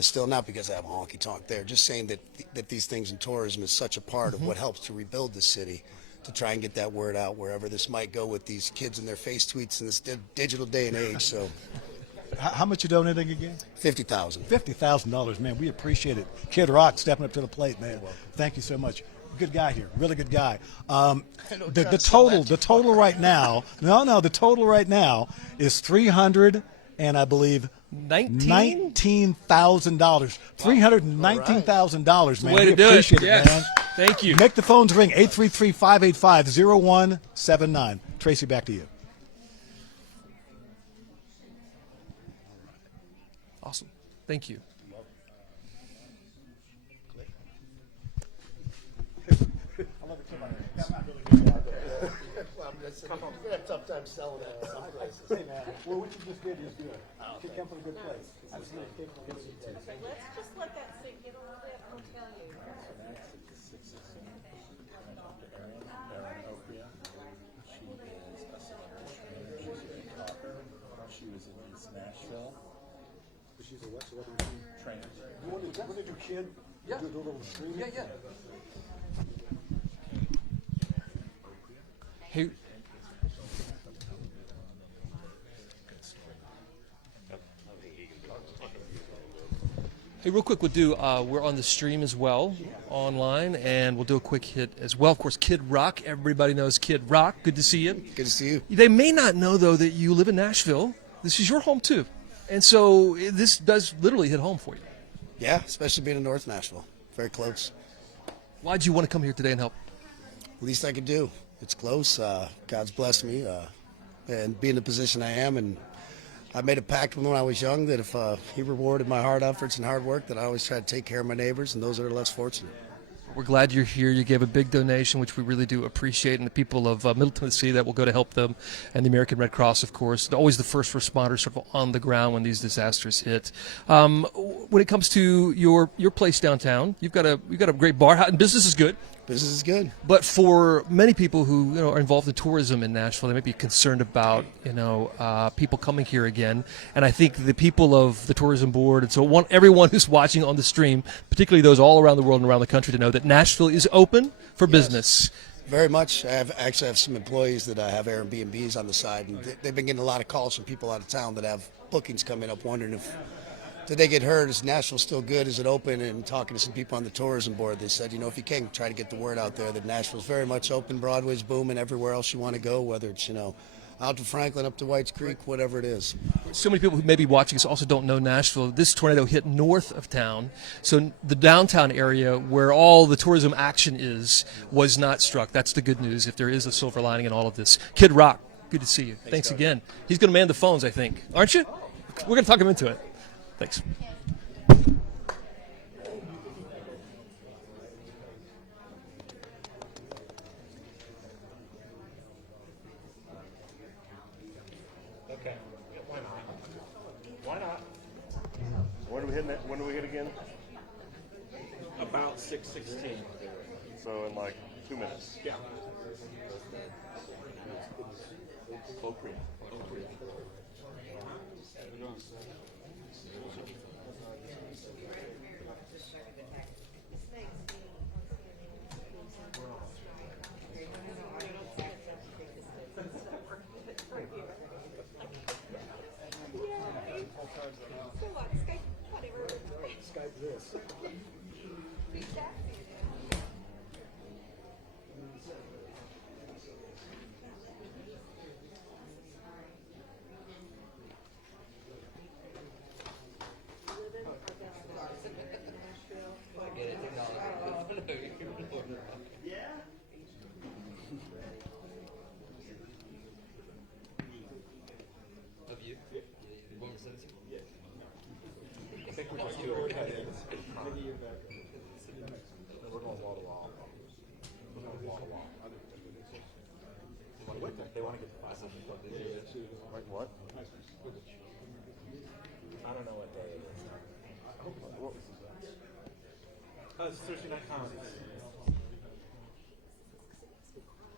still, not because I have a honky tonk there, just saying that these things in tourism is such a part of what helps to rebuild the city, to try and get that word out wherever this might go with these kids and their face tweets in this digital day and age. So. How much you donating again? $50,000. $50,000, man. We appreciate it. Kid Rock stepping up to the plate, man. Thank you so much. good guy here, really good guy. The total right now, the total right now is $300 and I believe $19,000. $319,000, man. Way We to do it. appreciate it, Yes. man. Thank you. Make the phones ring, 833-585-0179. Tracy, back to you. Awesome. Thank you. You're gonna have a tough time selling that. Hey man, well, what you just did is good. You came from a good place. Absolutely. Let's just let that sink in a little bit. I'll tell you. She was in East Nashville. She's a what? Trainer. You want to do kid? Yeah. Do a little streaming? Yeah. Hey. Hey, real quick, we're on the stream as well, online, and we'll do a quick hit as well. Of course, Kid Rock, everybody knows Kid Rock. Good to see you. Good to see you. They may not know, though, that you live in Nashville. This is your home, too. And so this does literally hit home for you. Yeah, especially being in North Nashville. Very close. Why'd you want to come here today and help? Least I could do. It's close. God's blessed me and be in the position I am. And I made a pact when I was young that if he rewarded my hard efforts and hard work, that I always try to take care of my neighbors and those that are less fortunate. We're glad you're here. You gave a big donation, which we really do appreciate, and the people of Middle Tennessee that will go to help them, and the American Red Cross, of course. They're always the first responders sort of on the ground when these disasters hit. When it comes to your place downtown, you've got a great bar, and business is good. Business is good. But for many people who are involved in tourism in Nashville, they may be concerned about people coming here again. And I think the people of the tourism board, and so want everyone who's watching on the stream, particularly those all around the world and around the country, to know that Nashville is open for business. Very much. I actually have some employees that have Airbnbs on the side, and they've been getting a lot of calls from people out of town that have bookings coming up, wondering if did they get heard? Is Nashville still good? Is it open? And talking to some people on the tourism board, they said, if you can, try to get the word out there that Nashville's very much open. Broadway's booming everywhere else you want to go, whether it's, out to Franklin, up to Whites Creek, whatever it is. So many people who may be watching us also don't know Nashville. This tornado hit north of town, so the downtown area where all the tourism action was not struck. That's the good news, if there is a silver lining in all of this. Kid Rock, good to see you. Thanks again. He's going to man the phones, I think. Aren't you? We're going to talk him into it. Thanks. Okay. Why not? Why not? When do we hit again? About 6:16. So in like 2 minutes. Yeah. Oak Creek. Skype this. We're going wall to wall. They want to get the 500. Like what? I don't know what day it is. Oh, it's Thursday Night Comedies.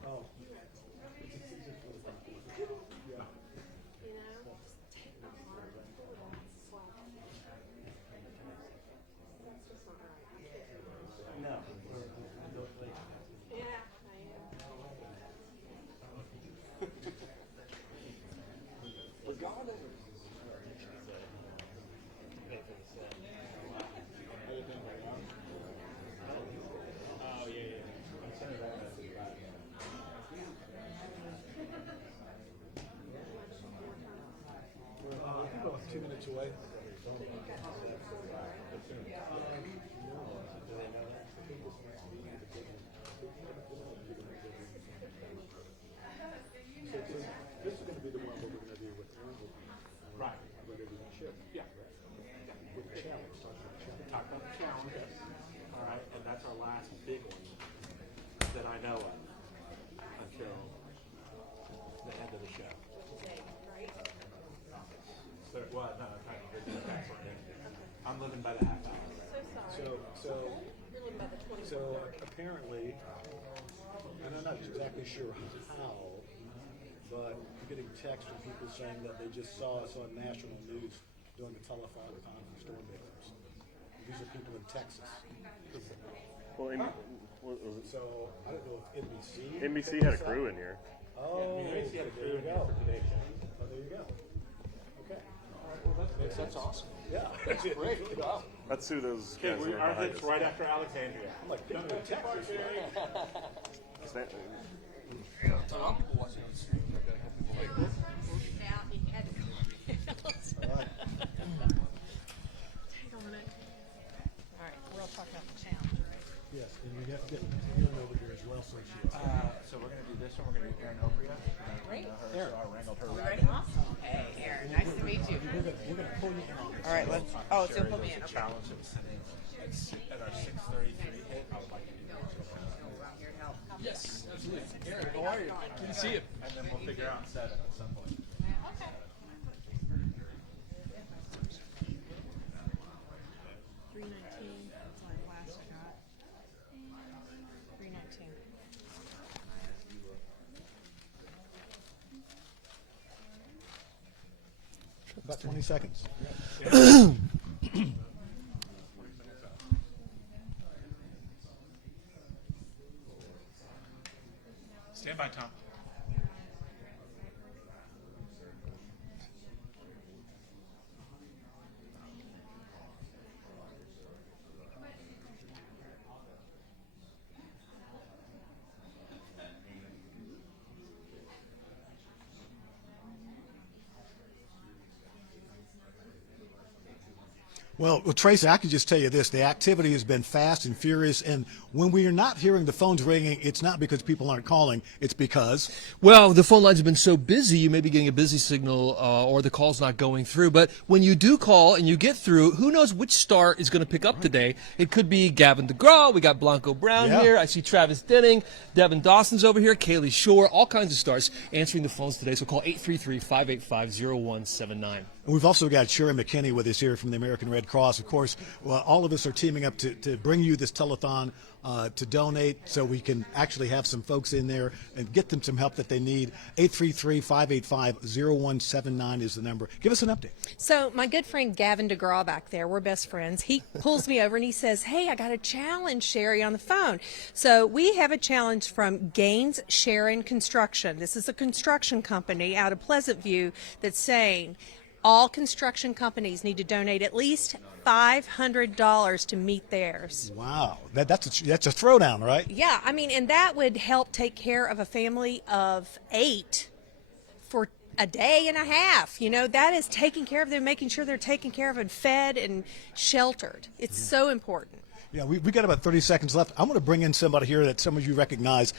Oh. This is going to be the one we're going to do with Aaron. Right. We're going to do the chip. Yeah. With the challenge. Talk about the challenge. All right, and that's our last big one that I know of until the end of the show. Well, no, I'm living by the half hour. So apparently, and I'm not exactly sure how, but I'm getting texts from people saying that they just saw us on national news doing the telethon for storm victims. These are people in Texas. So I don't know if NBC. NBC had a crew in here. Oh, NBC had a crew in there here you for go. today's show. Oh, there you go. Okay. That's awesome. Yeah. That's great. Wow. Let's sue those Okay, guys. our hit's right after Alexandria. I'm like, no, Texas. All right, we're all talking about the challenge, right? Yes, and we have to get Aaron over here as well, so she is. So we're going to do this one. We're going to do Erin Opria. Great. So I wrangled her. Ready? Awesome. Hey, Aaron, nice to meet you. We're going to pull you in on this. All right, let's. Oh, so put me in. Okay. Challenge at our 6:33 hit. I would like to do that. Around here to help. Yes, absolutely. Aaron, how are you? Good to see you. And then we'll figure out setup at some point. Okay. 319. That's my last I got. 319. About 20 seconds. Stand by, Tom. Well, Tracy, I can just tell you this. The activity has been fast and furious, and when we are not hearing the phones ringing, it's not because people aren't calling. It's because... Well, the phone lines have been so busy, you may be getting a busy signal or the call's not going through. But when you do call and you get through, who knows which star is going to pick up today? It could be Gavin DeGraw. We got Blanco Brown here. I see Travis Denning. Devin Dawson's over here. Kaylee Shore. All kinds of stars answering the phones today. So call 833-585-0179. And we've also got Sherry McKinney with us here from the American Red Cross. Of course, well, all of us are teaming up to bring you this telethon to donate so we can actually have some folks in there and get them some help that they need. 833-585-0179 is the number. Give us an update. So my good friend Gavin DeGraw back there, we're best friends. He pulls me over and he says, hey, I got a challenge, Sherry, on the phone. So we have a challenge from Gaines Sharon Construction. This is a construction company out of Pleasant View that's saying all construction companies need to donate at least $500 to meet theirs. Wow. That's a throwdown, right? Yeah, I mean, and that would help take care of a family of 8 for a day and a half. You know, that is taking care of them, making sure they're taken care of and fed and sheltered. It's so important. Yeah, we got about 30 seconds left. I'm going to bring in somebody here that some of you recognize.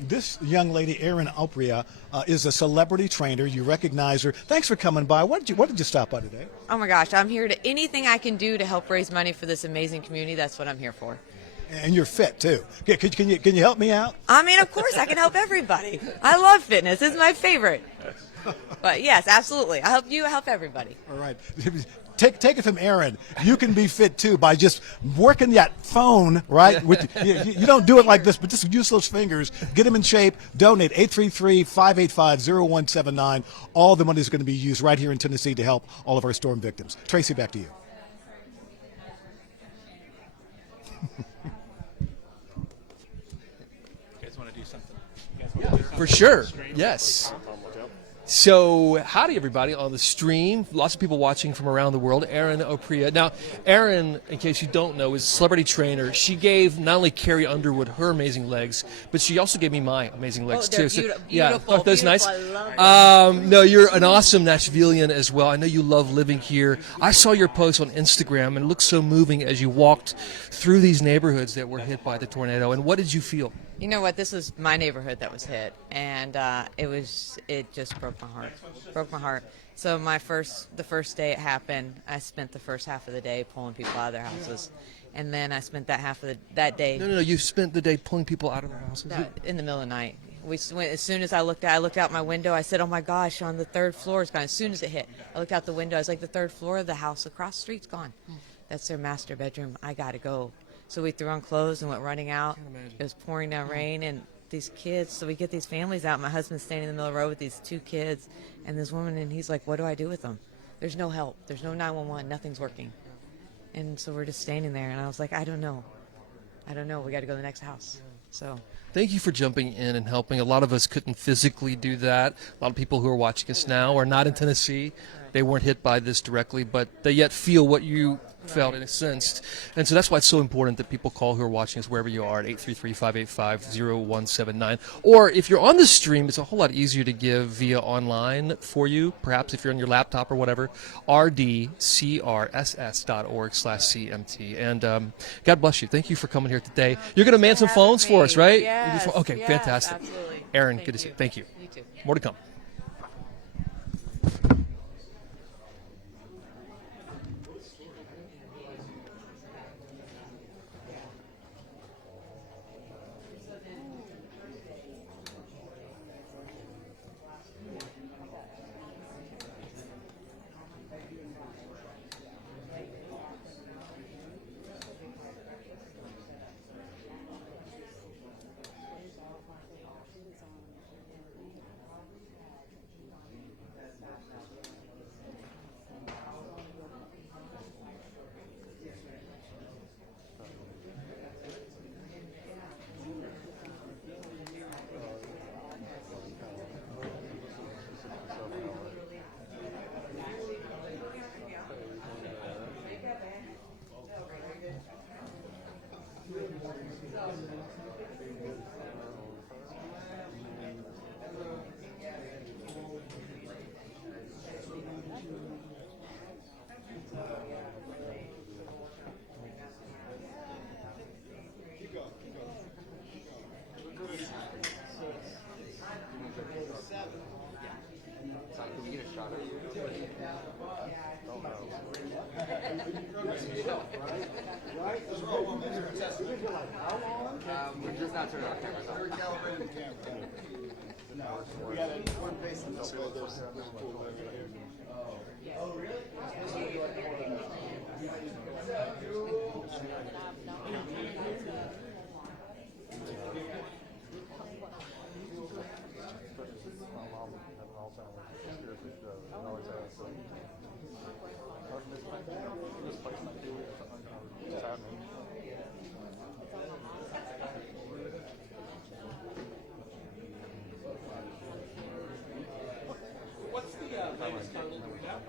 This young lady, Erin Opria, is a celebrity trainer. You recognize her. Thanks for coming by. What did you stop by today? Oh my gosh, I'm here to anything I can do to help raise money for this amazing community. That's what I'm here for. And you're fit too. Can you help me out? I mean, of course, I can help everybody. I love fitness. It's my favorite. But yes, absolutely. I help you. I help everybody. All right. Take it from Aaron. You can be fit too by just working that phone, right? You don't do it like this, but just use those fingers. Get them in shape. Donate 833-585-0179. All the money is going to be used right here in Tennessee to help all of our storm victims. Tracy, back to you. You guys want to do something? For sure. Yes. So, howdy everybody on the stream. Lots of people watching from around the world. Erin Opria. Now, Erin, in case you don't know, is a celebrity trainer. She gave not only Carrie Underwood her amazing legs, but she also gave me my amazing legs they're too. beautiful, Aren't those nice? I love them. No, you're an awesome Nashvilleian as well. I know you love living here. I saw your post on Instagram, and it looked so moving as you walked through these neighborhoods that were hit by the tornado. And what did you feel? You know what? This was my neighborhood that was hit, and it just broke my heart. Broke my heart. So the first day it happened, I spent the first half of the day pulling people out of their houses, and then I spent that day. No. You spent the day pulling people out of their houses In the middle of the night. As soon as I looked out my window, I said, "Oh my gosh, on the third floor is gone." As soon as it hit, I looked out the window. I was like, "The third floor of the house across the street's gone. That's their master bedroom. I gotta go." So we threw on clothes and went running out. It was pouring down rain, and these kids. So we get these families out. My husband's standing in the middle of the road with these two kids and this woman, and he's like, "What do I do with them? There's no help. There's no 911. Nothing's working." And so we're just standing there, and I was like, I don't know. We got to go to the next house. So. Thank you for jumping in and helping. A lot of us couldn't physically do that. A lot of people who are watching us now are not in Tennessee. They weren't hit by this directly, but they yet feel what you felt in a sense. And so that's why it's so important that people call who are watching us wherever you are at 833-585-0179. Or if you're on the stream, it's a whole lot easier to give via online for you, perhaps if you're on your laptop or whatever, rdcrss.org/CMT. And God bless you. Thank you for coming here today. You're going to man some phones for us, right? Yes, Okay, yes, fantastic. Absolutely. Erin, good to see you. Thank you. You too. More to come. We're just not turning our cameras on. We're calibrating the camera. No, we got one base and those Oh, really? What's the latest code that we have?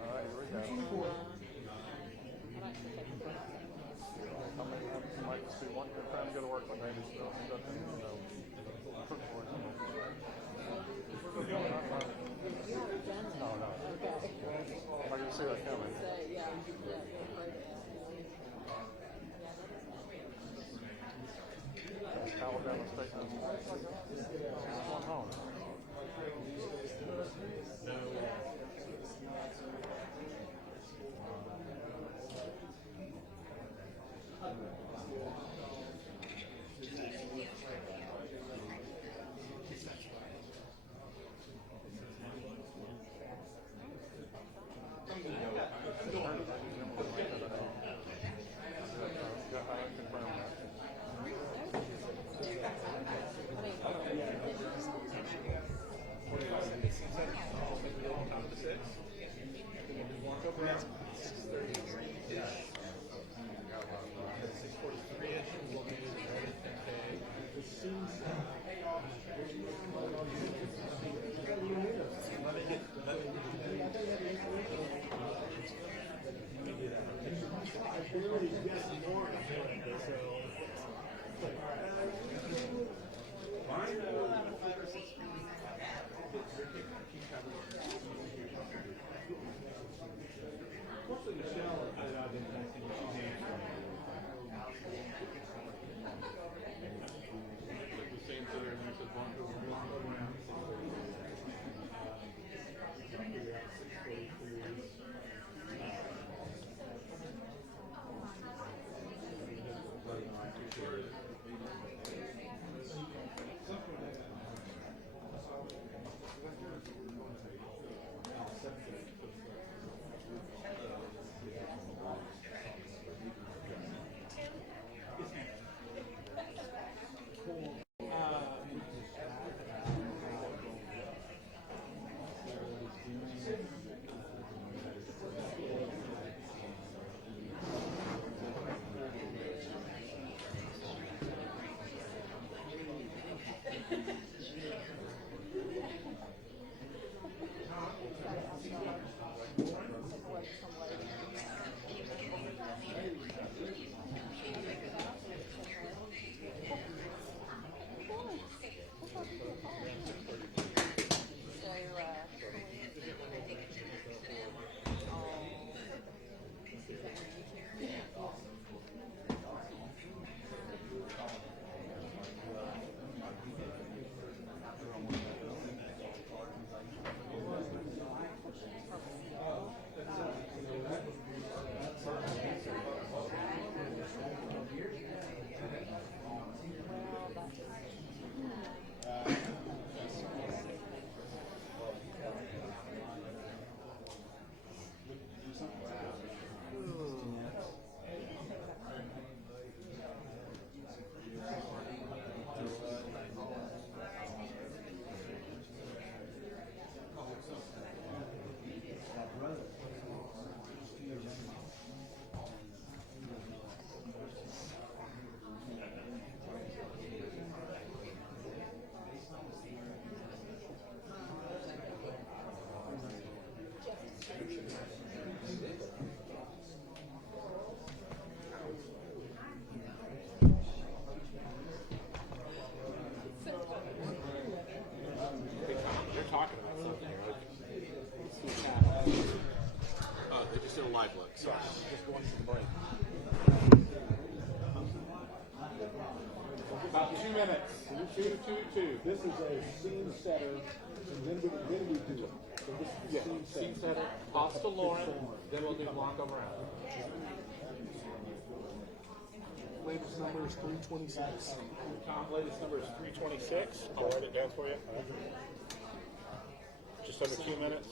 You're talking about something, right? They just did a live look. Sorry. Just going to the break. About 2 minutes. Two. This is a scene setter, and then we do it. So this is a scene setter. Toss to Lauren, then we'll do Blanco Brown. Latest number is 326. Tom, latest number is 326. I'll write it down for you. Just under 2 minutes.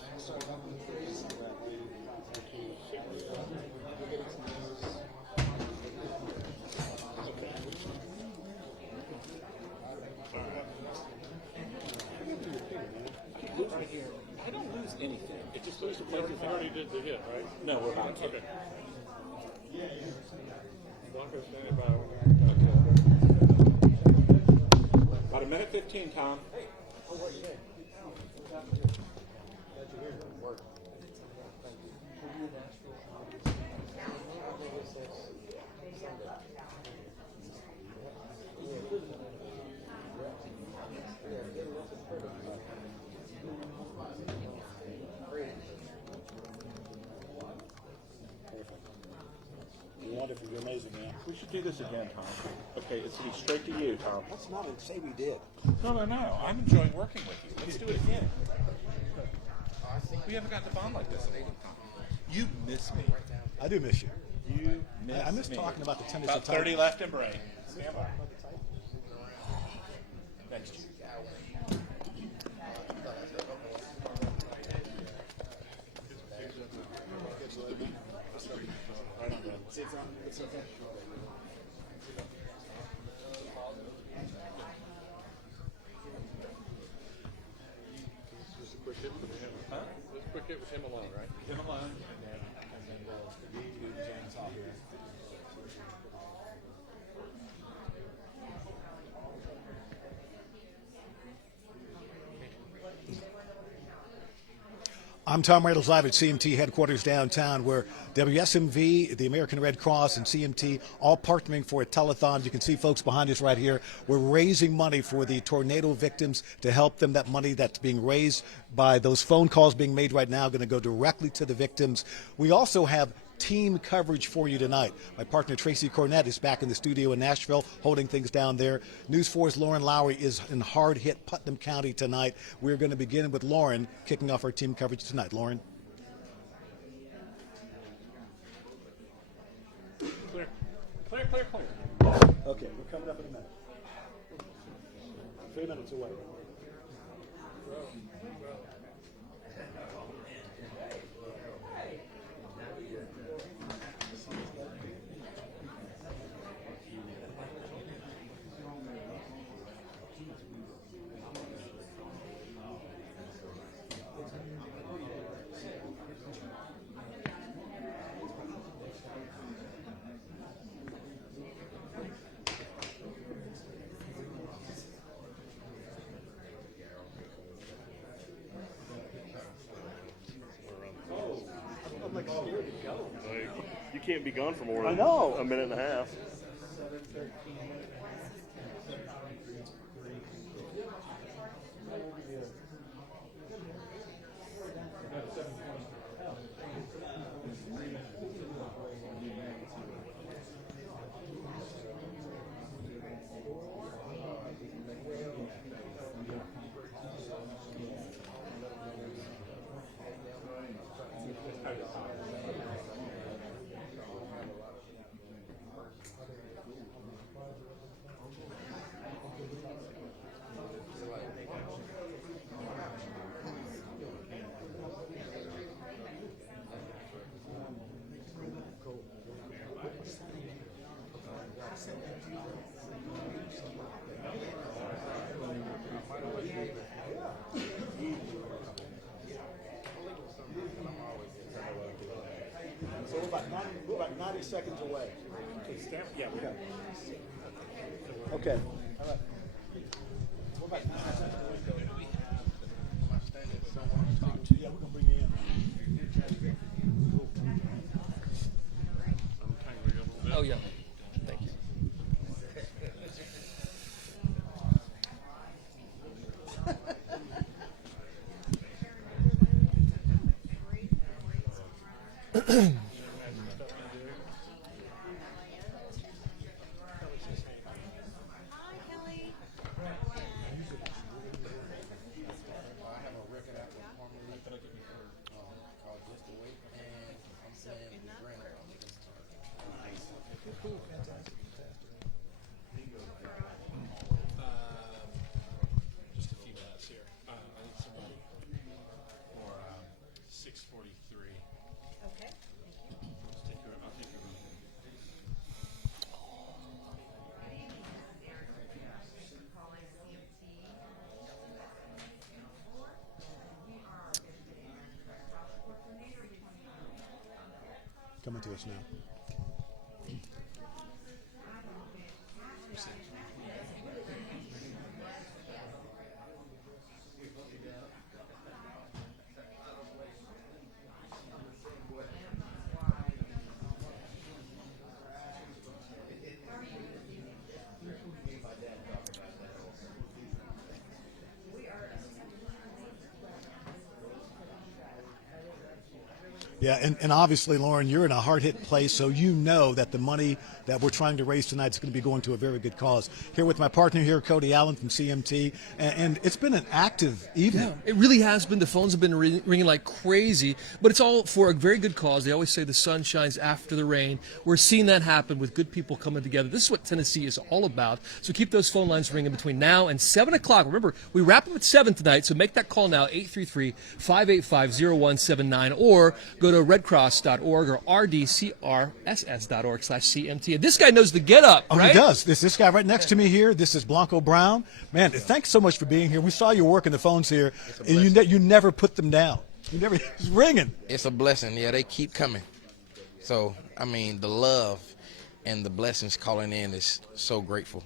Right here. I don't lose anything. It just loses places. You already did the hit, right? No, we're about to. Okay. Blanco's standing about a minute 15, Tom. Hey, how are you? Glad you're here. Work. Thank You're wonderful. You're amazing, man. We should do this again, Tom. Okay, it's going to be straight to you, Tom. Let's not say we did. No. I'm enjoying working with you. Let's do it again. We haven't got the bond like this in a long time. You miss me. I do miss you. You miss me. I miss talking about the Tennessee About 30 left in brain. Stand by. Next year. It's okay. Just a quick hit with him. Huh? Just a quick hit with him alone, right? Him alone. And then we'll do James off here. I'm Tom Reynolds live at CMT headquarters downtown, where WSMV, the American Red Cross, and CMT all partnering for a telethon. You can see folks behind us right here. We're raising money for the tornado victims to help them. That money that's being raised by those phone calls being made right now going to go directly to the victims. We also have team coverage for you tonight. My partner Tracy Cornett is back in the studio in Nashville holding things down there. News 4's Lauren Lowry is in hard-hit Putnam County tonight. We're going to begin with Lauren kicking off our team coverage tonight. Lauren. Clear. Clear, clear, clear. Okay, we're coming up in a minute. 3 minutes away. Like, you can't be gone for more I than know. a minute and a half. So we're about 90 seconds away. Yeah, we got. Okay. All right. We're about 90 seconds away. Yeah, we're going to bring you in. Oh, yeah. Thank you. Just a few minutes here. I need somebody for 6:43. Okay. I'll take your Coming to us now. Yeah, and obviously, Lauren, you're in a hard-hit place, so you know that the money that we're trying to raise tonight is going to be going to a very good cause. Here with my partner here, Cody Allen from CMT, and it's been an active evening. Yeah, it really has been. The phones have been ringing like crazy, but it's all for a very good cause. They always say the sun shines after the rain. We're seeing that happen with good people coming together. This is what Tennessee is all about. So keep those phone lines ringing between now and 7 o'clock. Remember, we wrap them at 7 tonight, so make that call now, 833-585-0179, or go to redcross.org or rdcrss.org/CMT. And this guy knows the get up, right? Oh, he does. This guy right next to me here, this is Blanco Brown. Man, thanks so much for being here. We saw you working the phones here, and you never put them down. You never, it's ringing. It's a blessing. Yeah, they keep coming. So, I mean, the love and the blessings calling in is so grateful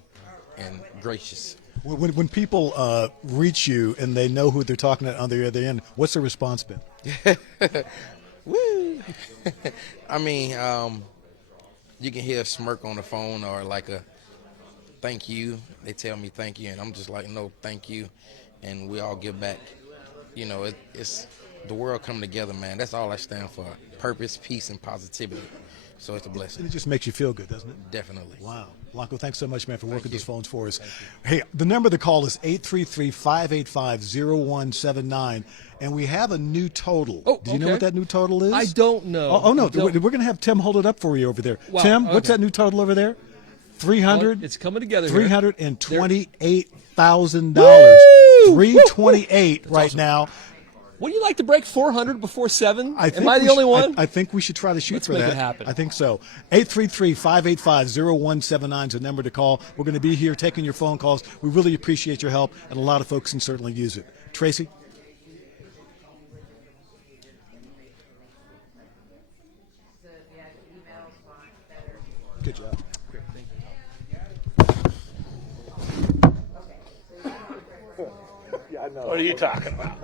and gracious. When people reach you and they know who they're talking to on the other end, what's the response been? Woo! I mean, you can hear a smirk on the phone or like a thank you. They tell me thank you, and I'm just like, no, thank you, and we all give back. You know, it's the world coming together, man. That's all I stand for: purpose, peace, and positivity. So it's a blessing. It just makes you feel good, doesn't it? Definitely. Wow. Blanco, thanks so much, man, for working those phones for us. Hey, the number to call is 833-585-0179, and we have a new total. Oh, Do you know okay. what that new total is? I don't know. Oh, no. I don't. We're going to have Tim hold it up for you over there. Wow, Tim, what's okay. that new total over there? 300. It's coming together here. $328,000. 328 right awesome. now. Wouldn't you like to break 400 before 7? Am I the only one? I think we should try to shoot Let's for make that. it happen. I think so. 833-585-0179 is the number to call. We're going to be here taking your phone calls. We really appreciate your help, and a lot of folks can certainly use it. Tracy? Good job. Great, thank you. Yeah, I know. What are you talking about?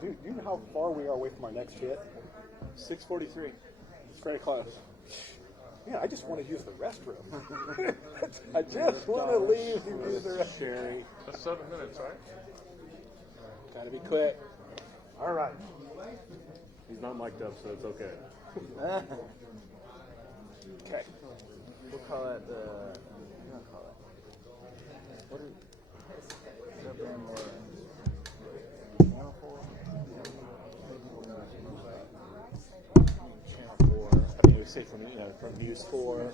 Do you know how far we are away from our next hit? 6:43. It's very close. Man, I just want to use the restroom. I just want to leave and use the restroom. Sherry. That's 7 minutes, right? Gotta be quick. All right. He's not mic'd up, so it's okay. Okay. We'll call it the. What is Channel 4. I mean, we say from News 4 and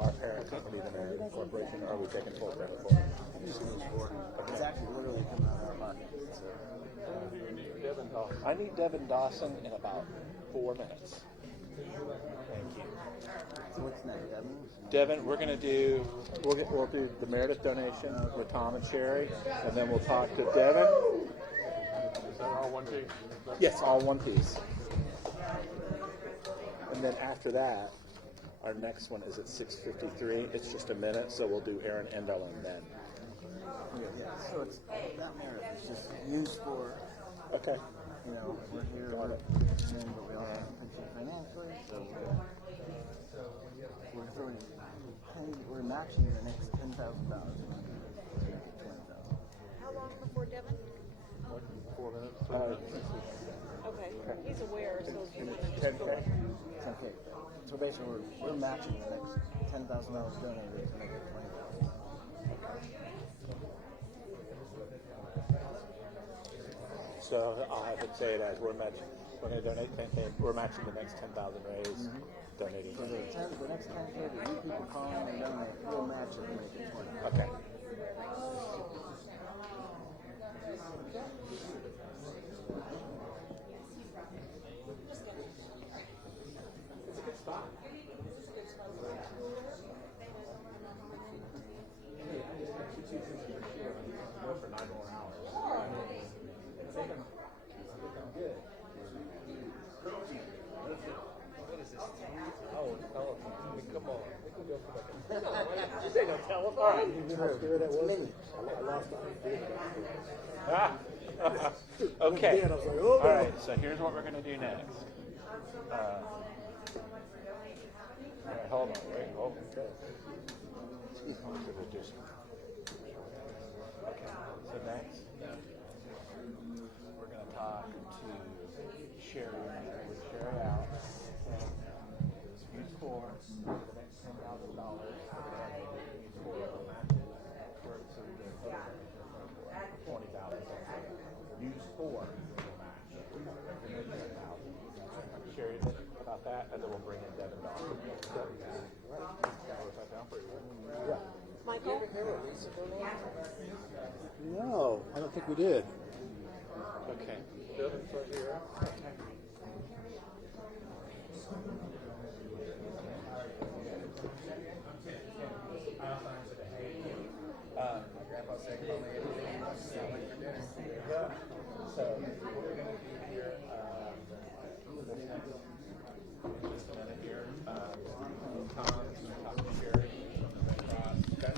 our parent company, the American Corporation. Are we taking full credit for it? News 4. It's actually literally coming out of our pocket. So. Devin Dawson. I need Devin Dawson in about 4 minutes. Thank you. So what's next, Devin? Devin, we're going to do, we'll do the Meredith donation with Tom and Sherry, and then we'll talk to Devin. Is that all one piece? Yes, all one piece. And then after that, our next one is at 6:53. It's just a minute, so we'll do Aaron Endel and then. Yeah, so it's not Meredith, it's just used for. Okay. We're here, but we all have to picture financially, so we're throwing, we're matching the next $10,000. How long before Devin? 4 minutes. Okay, he's aware, so if you want to just 10K. go ahead. 10K. So basically, we're matching the next $10,000 donated to make it $20,000. So I'll have it say it as we're going to donate 10K. We're matching the next 10,000 raised, donating. So the next 10K that you people call in and donate, we'll match it and make it 20. Okay. It's a good spot. For 9 more hours. What is this? Oh, Telethon. I mean, come on. We can go for like a. You say no Telethon? All right. You know how scary that was? I lost Okay. I was like, oh, All no. right. So here's what we're going to do next. All right. Hold on. Wait. Hold on. Okay. So next, we're going to talk to Sherry. With Sherry out. Use 4 for the next $10,000. Use 4 to match it. So we get 20,000. Use 4 to match. Sherry, about that, and then we'll bring in Devin Dawson. Yeah. Michael? No, I don't think we did. Okay. Devin's right here. So we're going to do here, just a minute here. Tom's going to talk to Sherry from the Red Cross. Okay.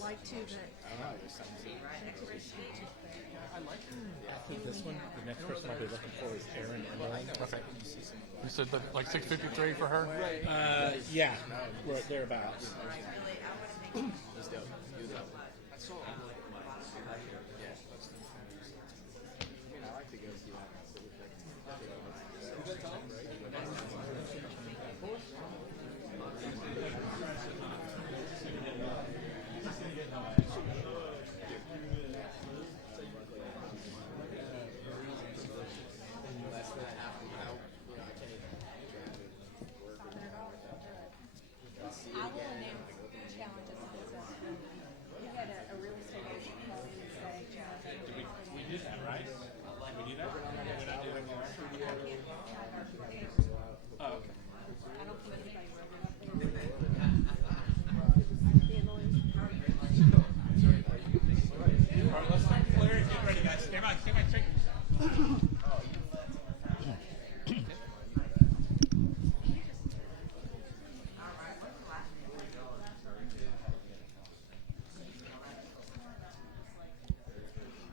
Like to, but I think this one, the next person I'll be looking for is Erin Enderling. Okay. You said that like 653 for her? Yeah, we're thereabouts.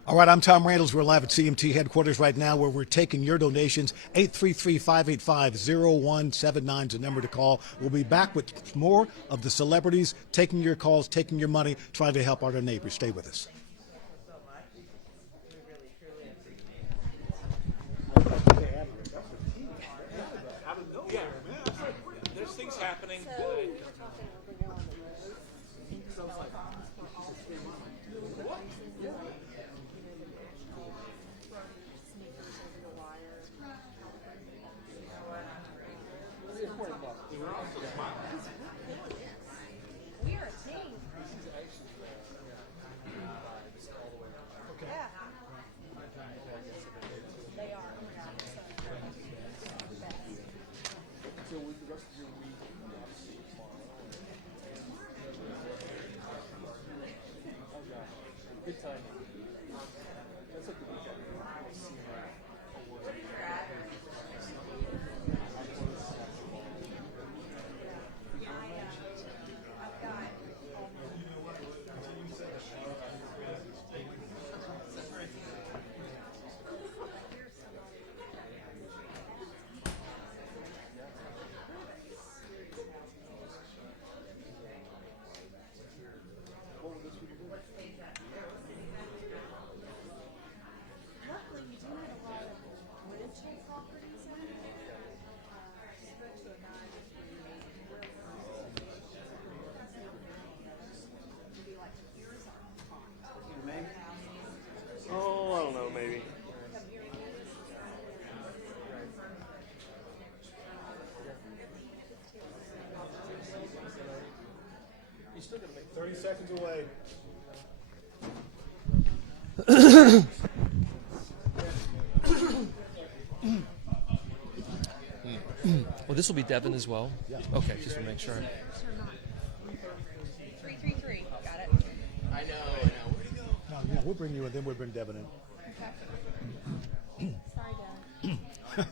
All right, I'm Tom Randalls. We're live at CMT headquarters right now where we're taking your donations. 833-585-0179 is the number to call. We'll be back with more of the celebrities taking your calls, taking your money, trying to help our neighbors. Stay with us. There's things happening. we are a team. Yeah. They are. So with the rest of your week, oh gosh, good time. That's what the weekend. Luckily, we do have a lot of rental properties in there. Spoke to a guy to be like, here's our pond. Oh, I don't know, maybe. You still gotta make 30 seconds away. Well, this will be Devin as well? Yeah. Okay, just to make sure. 333. Got it. I know. Where'd he go? No, yeah, we'll bring you in, then we'll bring Devin in. Okay. Sorry, Dad.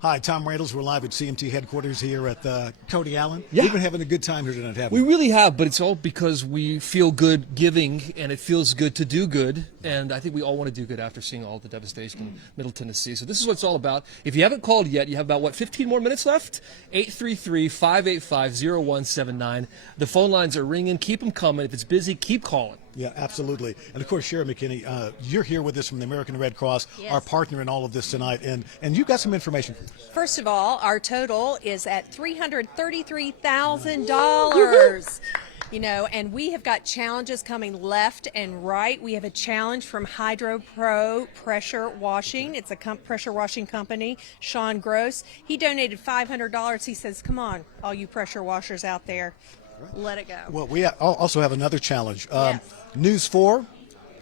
Hi, Tom Randalls. We're live at CMT headquarters here at Cody Allen. Yeah. We've been having a good time here tonight, haven't We really have, but it's all because we feel good giving, and it feels good to do good. And I think we all want to do good after seeing all the devastation in Middle Tennessee. So this is what it's all about. If you haven't called yet, you have about, 15 more minutes left? 833-585-0179. The phone lines are ringing. Keep them coming. If it's busy, keep calling. Yeah, absolutely. And of course, Sharon McKinney, you're here with us from the American Red Cross, Yes. our partner in all of this tonight, and you've got some information for us. First of all, our total is at $333,000. You know, and we have got challenges coming left and right. We have a challenge from Hydro Pro Pressure Washing. It's a pressure washing company. Sean Gross, he donated $500. He says, "Come on, all you pressure washers out there, let it go." Well, we also have another challenge. Yes. News 4,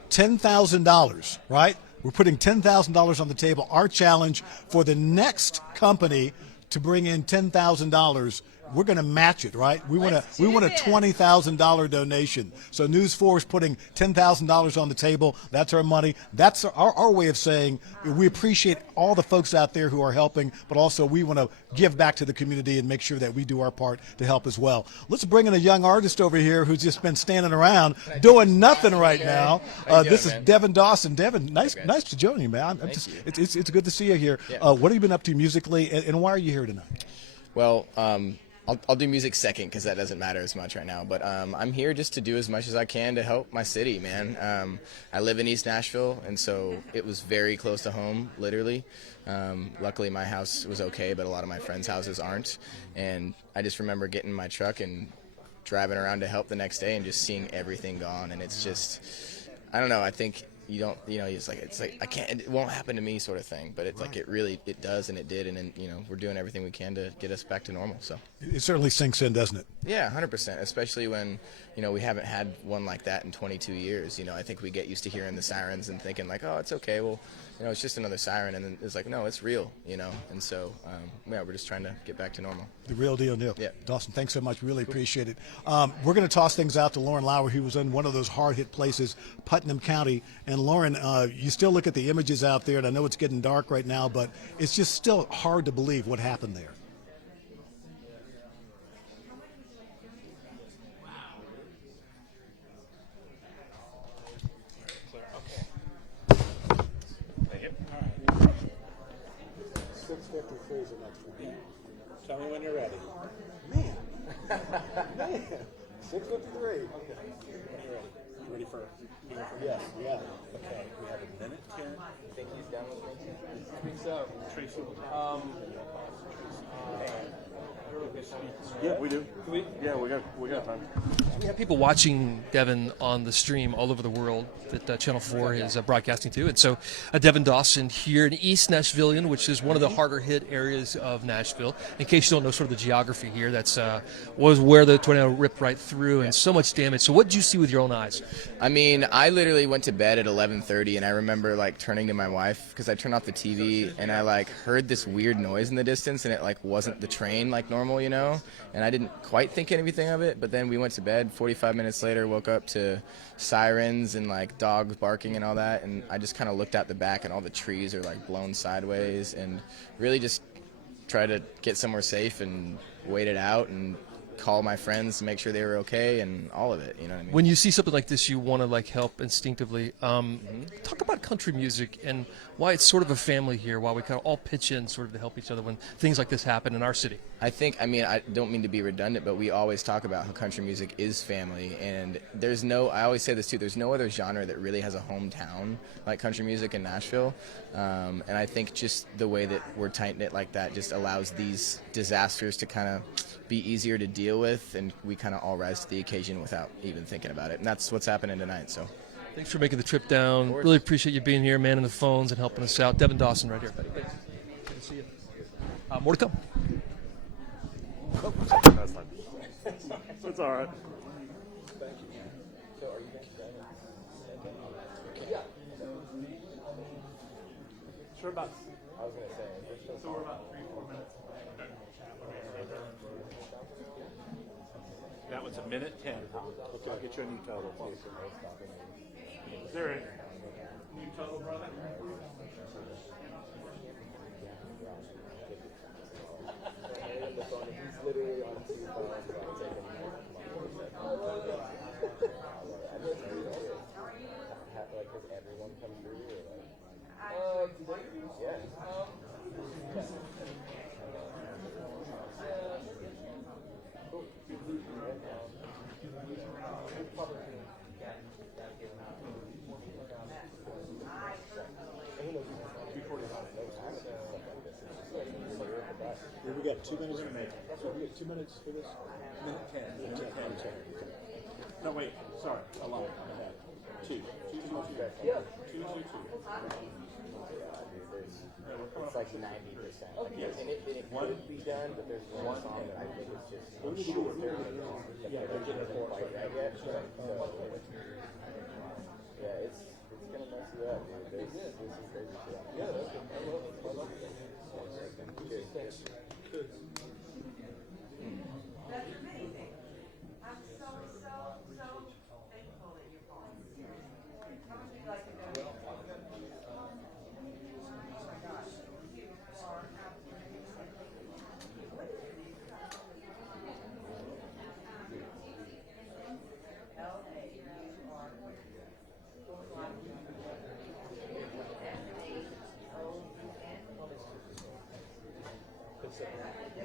$10,000, right? We're putting $10,000 on the table. Our challenge for the next company to bring in $10,000, we're going to match it, right? We want a $20,000 donation. So News 4 is putting $10,000 on the table. That's our money. That's our way of saying we appreciate all the folks out there who are helping, but also we want to give back to the community and make sure that we do our part to help as well. Let's bring in a young artist over here who's just been standing around doing nothing right now. This is Devin Dawson. Devin, nice to join you, man. It's good to see you here. Yeah. What have you been up to musically, and why are you here tonight? Well, I'll do music second because that doesn't matter as much right now. But I'm here just to do as much as I can to help my city, man. I live in East Nashville, and so it was very close to home, literally. Luckily, my house was okay, but a lot of my friends' houses aren't. And I just remember getting in my truck and driving around to help the next day and just seeing everything gone. And it's just, I don't know, I think it's like I can't, it won't happen to me sort of thing, but it's like it does, and it did, and then we're doing everything we can to get us back to normal. So it certainly sinks in, doesn't it? Yeah, 100%, especially when we haven't had one like that in 22 years. I think we get used to hearing the sirens and thinking like, oh, it's okay, well, it's just another siren, and then it's like, no, it's real, and so we're just trying to get back to normal. The real deal. Yeah. Dawson, thanks so much. Really appreciate it. We're going to toss things out to Lauren Lauer, who was in one of those hard-hit places, Putnam County. And Lauren, you still look at the images out there, and I know it's getting dark right now, but it's just still hard to believe what happened there. Tell me when you're ready. Man. 6:53. Okay. When you're ready. You ready for? Yes. Yeah. Okay. We have a minute 10. Think he's done with me? I think so. Tracy. Yeah, we do. Yeah, we got time. We have people watching Devin on the stream all over the world that Channel 4 is broadcasting to. And so Devin Dawson here in East Nashvillian, which is one of the harder hit areas of Nashville. In case you don't know sort of the geography here, that's was where the tornado ripped right through and so much damage. So what did you see with your own eyes? I mean, I literally went to bed at 11:30, and I remember turning to my wife because I turned off the TV, and I heard this weird noise in the distance, and it wasn't the train like normal, and I didn't quite think anything of it. But then we went to bed. 45 minutes later, woke up to sirens and dogs barking and all that, and I just kind of looked out the back, and all the trees are blown sideways, and really just tried to get somewhere safe and wait it out and call my friends to make sure they were okay and all of it. You know what I mean? When you see something like this, you want to help instinctively. Talk about country music and why it's sort of a family here, why we kind of all pitch in sort of to help each other when things like this happen in our city. I don't mean to be redundant, but we always talk about how country music is family, and I always say this too, there's no other genre that really has a hometown like country music in Nashville, and I think just the way that we're tight-knit like that just allows these disasters to kind of be easier to deal with, and we kind of all rise to the occasion without even thinking about it, and that's what's happening tonight. So thanks for making the trip down. Really appreciate you being here, manning the phones and helping us out. Devin Dawson right here, buddy. Good to see you. More to come. That's fine. It's all right. Thank you. So are you going to okay. Yeah. Sure about. I was going to say. So we're about 3-4 minutes. That was a minute 10. Okay, I'll get you a new total. Is there a new total, brother? literally on two phones while taking like, has everyone come through? Or like, yeah. Cool. We got 2 minutes to make it. So we got 2 minutes for this? Minute 10. No, wait. Sorry. Alone. Two. Yeah. Two. It's like 90%. Yes. And it could be done, but there's one song that I think is just sure they're getting quite right yet. So, yeah, it's gonna mess you up, dude. This is crazy shit. Yeah, that's good. I love it. Cheers. Good. That's amazing. I'm so thankful that you're calling. How much would you like to go? Oh my gosh. You are absolutely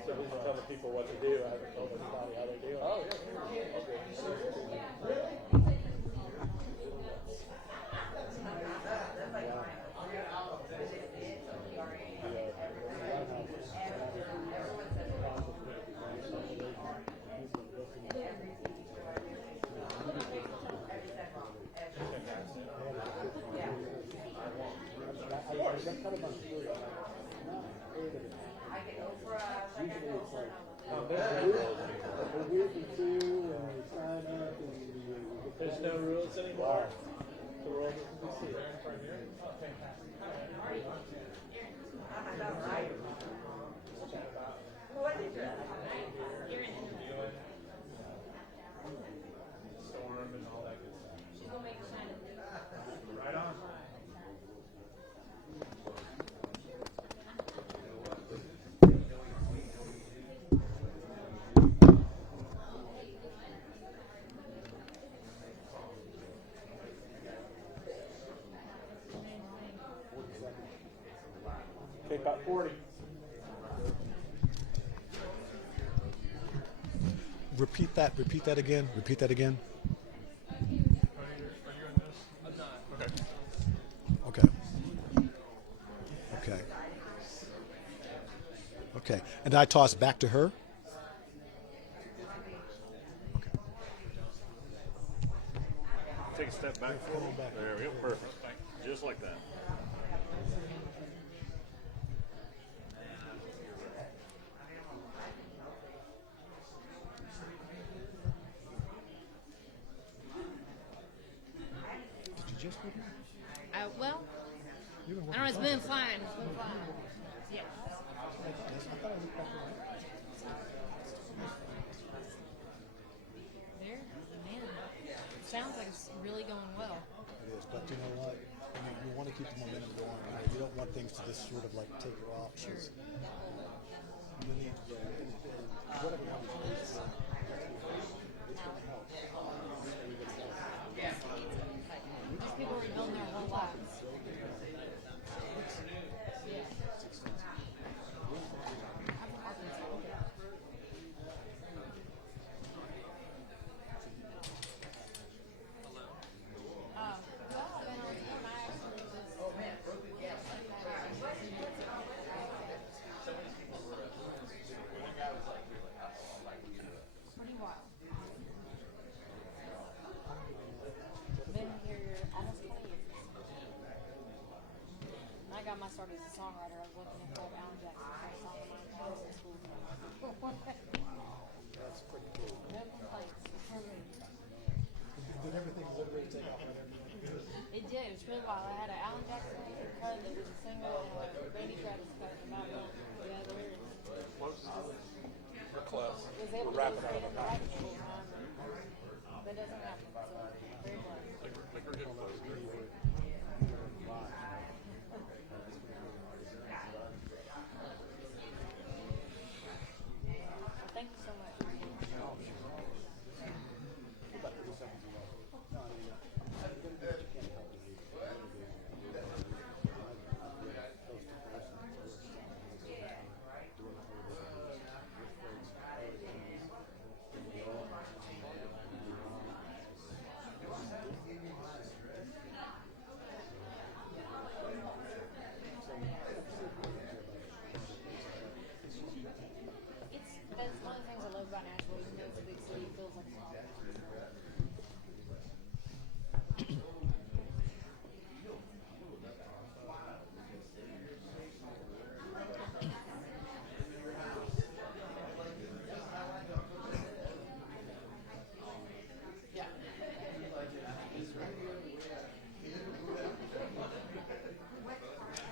So who's telling people what to do? I haven't told anybody how they do it. Oh, yeah. There's no rules anymore. The world is PC. Storm and all that good stuff. Right on. Okay, about 40. Repeat that again. Repeat that again. Okay. Okay. Okay. And I toss back to her. Take a step back for me. There we go. Perfect. Just like that. Did you just put her? Well, I don't know. It's been flying. Yeah. There, man. Sounds like it's really going well. It is, but you know what? I mean, you want to keep the momentum going. Right? You don't want things to just sort of like take off. Sure. You need whatever happens. It's going to help. These people are rebuilding their whole lives. Yeah. Pretty wild. Been here almost 20 years. When I got my start as a songwriter, I was looking at Alan Jackson for a song of mine when I was in school. That's pretty cool. No complaints. Did everything literally take off? It did. It was really wild. I had an Alan Jackson cut that was a single and a Randy Travis cut about together. We're close. Was able We're wrapping to up. get it right the whole time. That doesn't happen. So very blessed. Like we're getting close. Thank you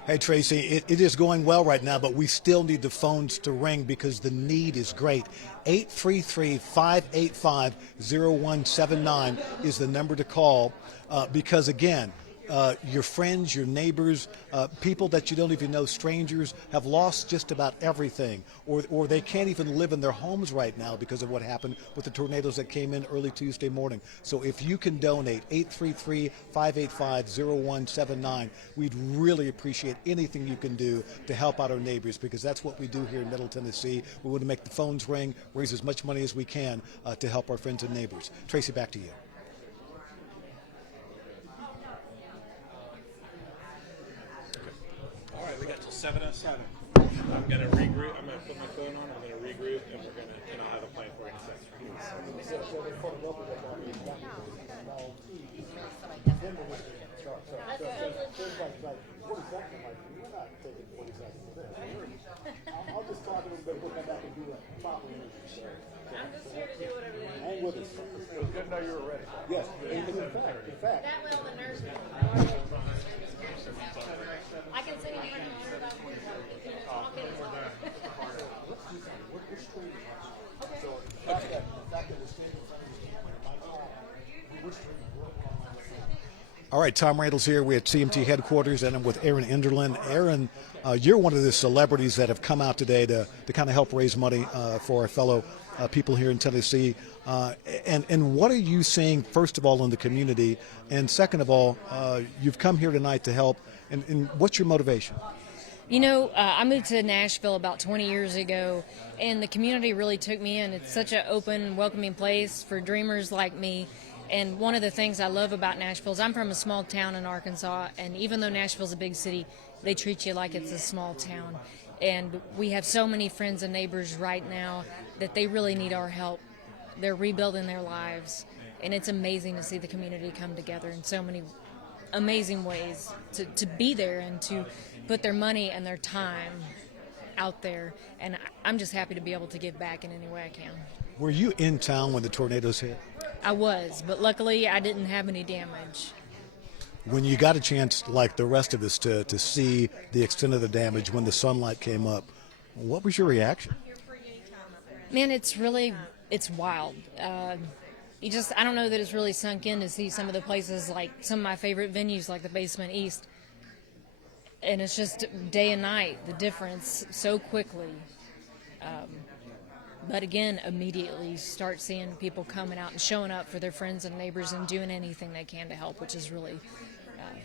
Hey, Tracy, it is going well right now, but we still need the phones to ring because the need is great. 833-585-0179 is the number to call because, again, your friends, your neighbors, people that you don't even know, strangers, have lost just about everything, or they can't even live in their homes right now because of what happened with the tornadoes that came in early Tuesday morning. So if you can donate, 833-585-0179, we'd really appreciate anything you can do to help out our neighbors, because that's what we do here in Middle Tennessee. We want to make the phones ring, raise as much money as we can to help our friends and neighbors. Tracy, back to you. All right, we got till 7:07. I'm gonna regroup. I'm gonna put my phone on. I'm gonna regroup, and I'll have a plan for you in a second. I'll just talk a little bit. We'll come back and do a proper interview. I'm just here to do whatever they Hang with us. It was good to know you were ready. Yes, in fact. That will the nurse. I can send you my number about talking and stuff. All right, Tom Randall's here. We're at CMT headquarters, and I'm with Aaron Enderlin. Aaron, you're one of the celebrities that have come out today to kind of help raise money for our fellow people here in Tennessee. And what are you seeing, first of all, in the community? And second of all, you've come here tonight to help. And what's your motivation? You know, I moved to Nashville about 20 years ago, and the community really took me in. It's such an open, welcoming place for dreamers like me. And one of the things I love about Nashville is I'm from a small town in Arkansas, and even though Nashville's a big city, they treat you like it's a small town. And we have so many friends and neighbors right now that they really need our help. They're rebuilding their lives, and it's amazing to see the community come together in so many amazing ways to be there and to put their money and their time out there. And I'm just happy to be able to give back in any way I can. Were you in town when the tornadoes hit? I was, but luckily I didn't have any damage. When you got a chance, like the rest of us, to see the extent of the damage when the sunlight came up, what was your reaction? Man, it's wild. I don't know that it's really sunk in to see some of the places, like some of my favorite venues, like the Basement East. And it's just day and night, the difference so quickly. But again, immediately you start seeing people coming out and showing up for their friends and neighbors and doing anything they can to help, which is really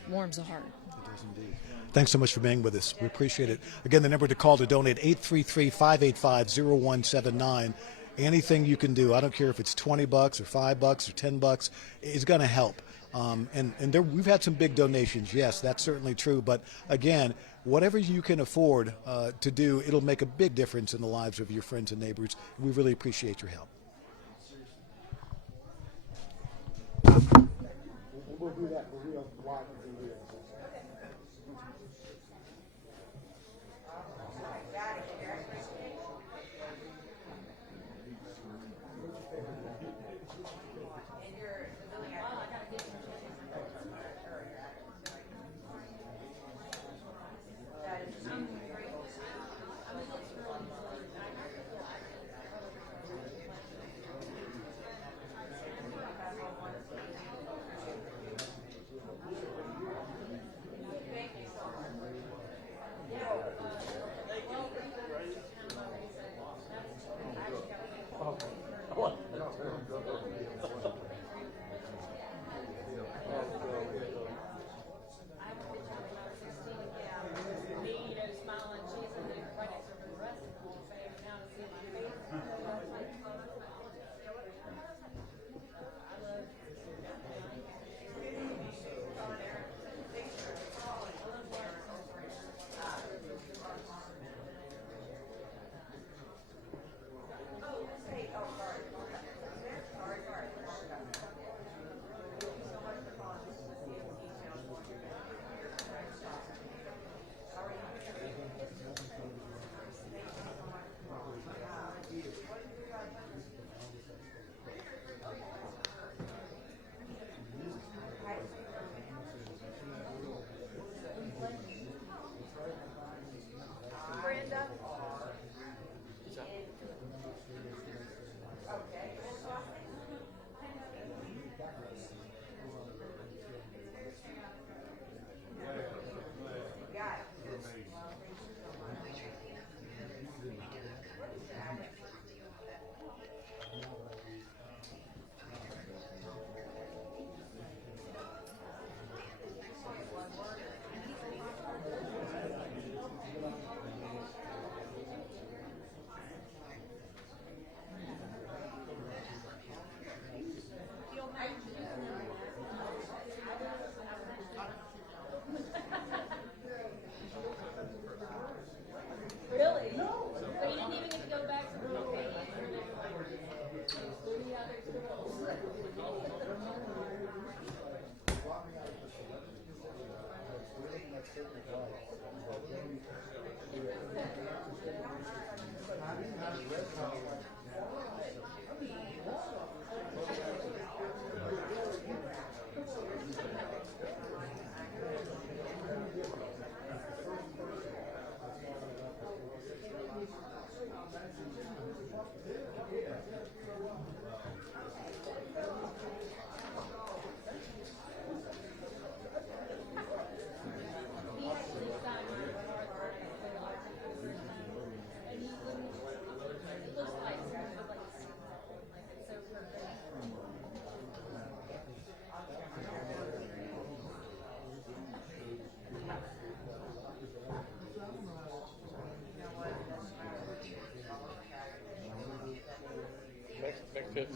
warms the heart. It does indeed. Thanks so much for being with us. We appreciate it. Again, the number to call to donate, 833-585-0179. Anything you can do, I don't care if it's $20 or $5 or $10, is going to help. We've had some big donations. Yes, that's certainly true. But again, whatever you can afford to do, it'll make a big difference in the lives of your friends and neighbors. We really appreciate your help. We'll do that for real live and for real.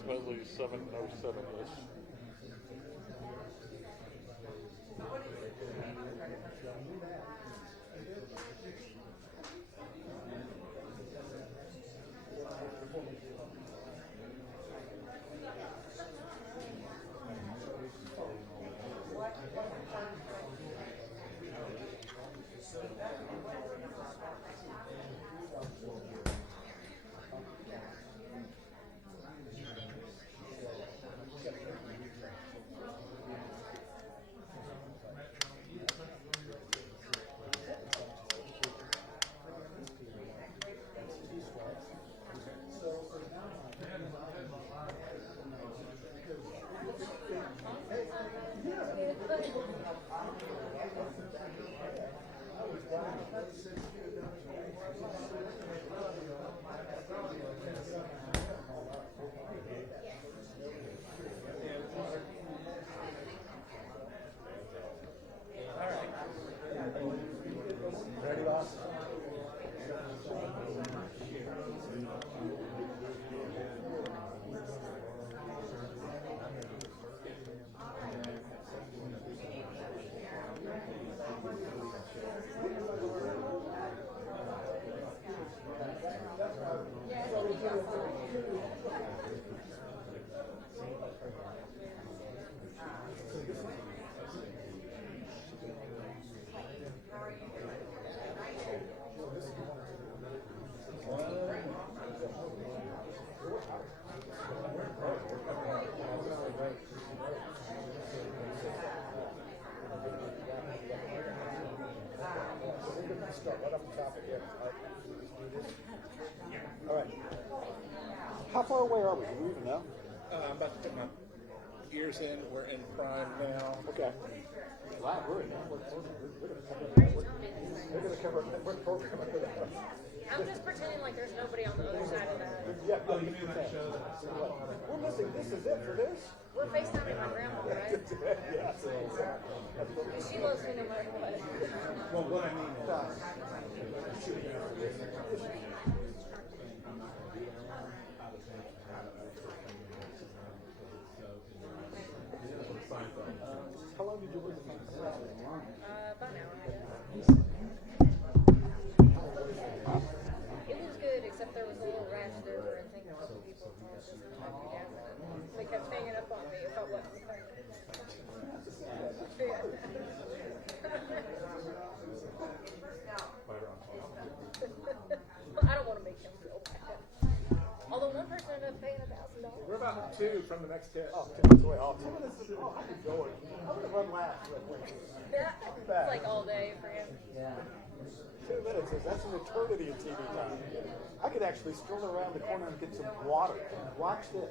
approximately 7:07-ish. Ready, boss? Start right off the top again. All right. How far away are we? Do we even know? I'm about to put my ears in. We're in prime now. Okay. Wow, we're in. We're going to cover. We're programming for that. I'm just pretending like there's nobody on the other side of that. Yeah, oh, you mean that show? We're missing. This is it for this. We're FaceTiming my grandma, right? Yeah. She loves me no matter what. Well, what I mean is, how long did you work with About an hour and a half. It was good, except there was a little rash there where I think a couple people told us to knock me down. They kept hanging up on me if I wasn't playing. I don't want to make him feel bad. Although one person ended up paying $1,000. We're about 2 from the next hit. Oh, 2 minutes away. Oh, 2 minutes. Oh, I could go. I'm going to run last. Yeah, it's like all day for him. Yeah. 2 minutes. That's an eternity of TV time. I could actually stroll around the corner and get some water. Watch this.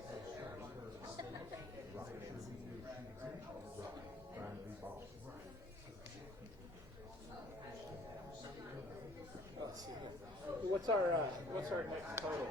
Let's see here. What's our next total?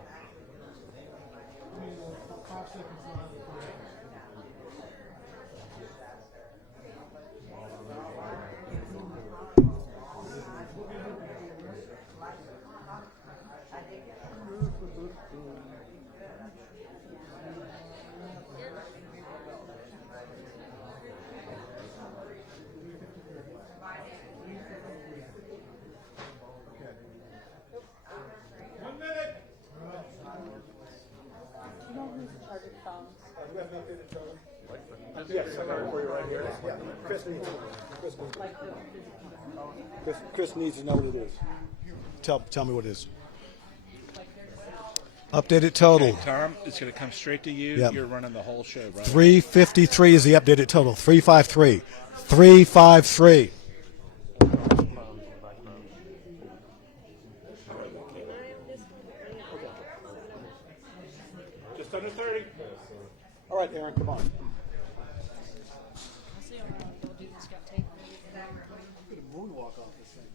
Yes, I'm right for you right here. Yeah. Chris needs to know what it is. Tell me what it is. Updated total. Okay, Tom, it's going to come straight to you. Yep. You're running the whole show, right? 353 is the updated total. 353. 353. Just under 30. All right, Aaron, come on. Moonwalk off this thing.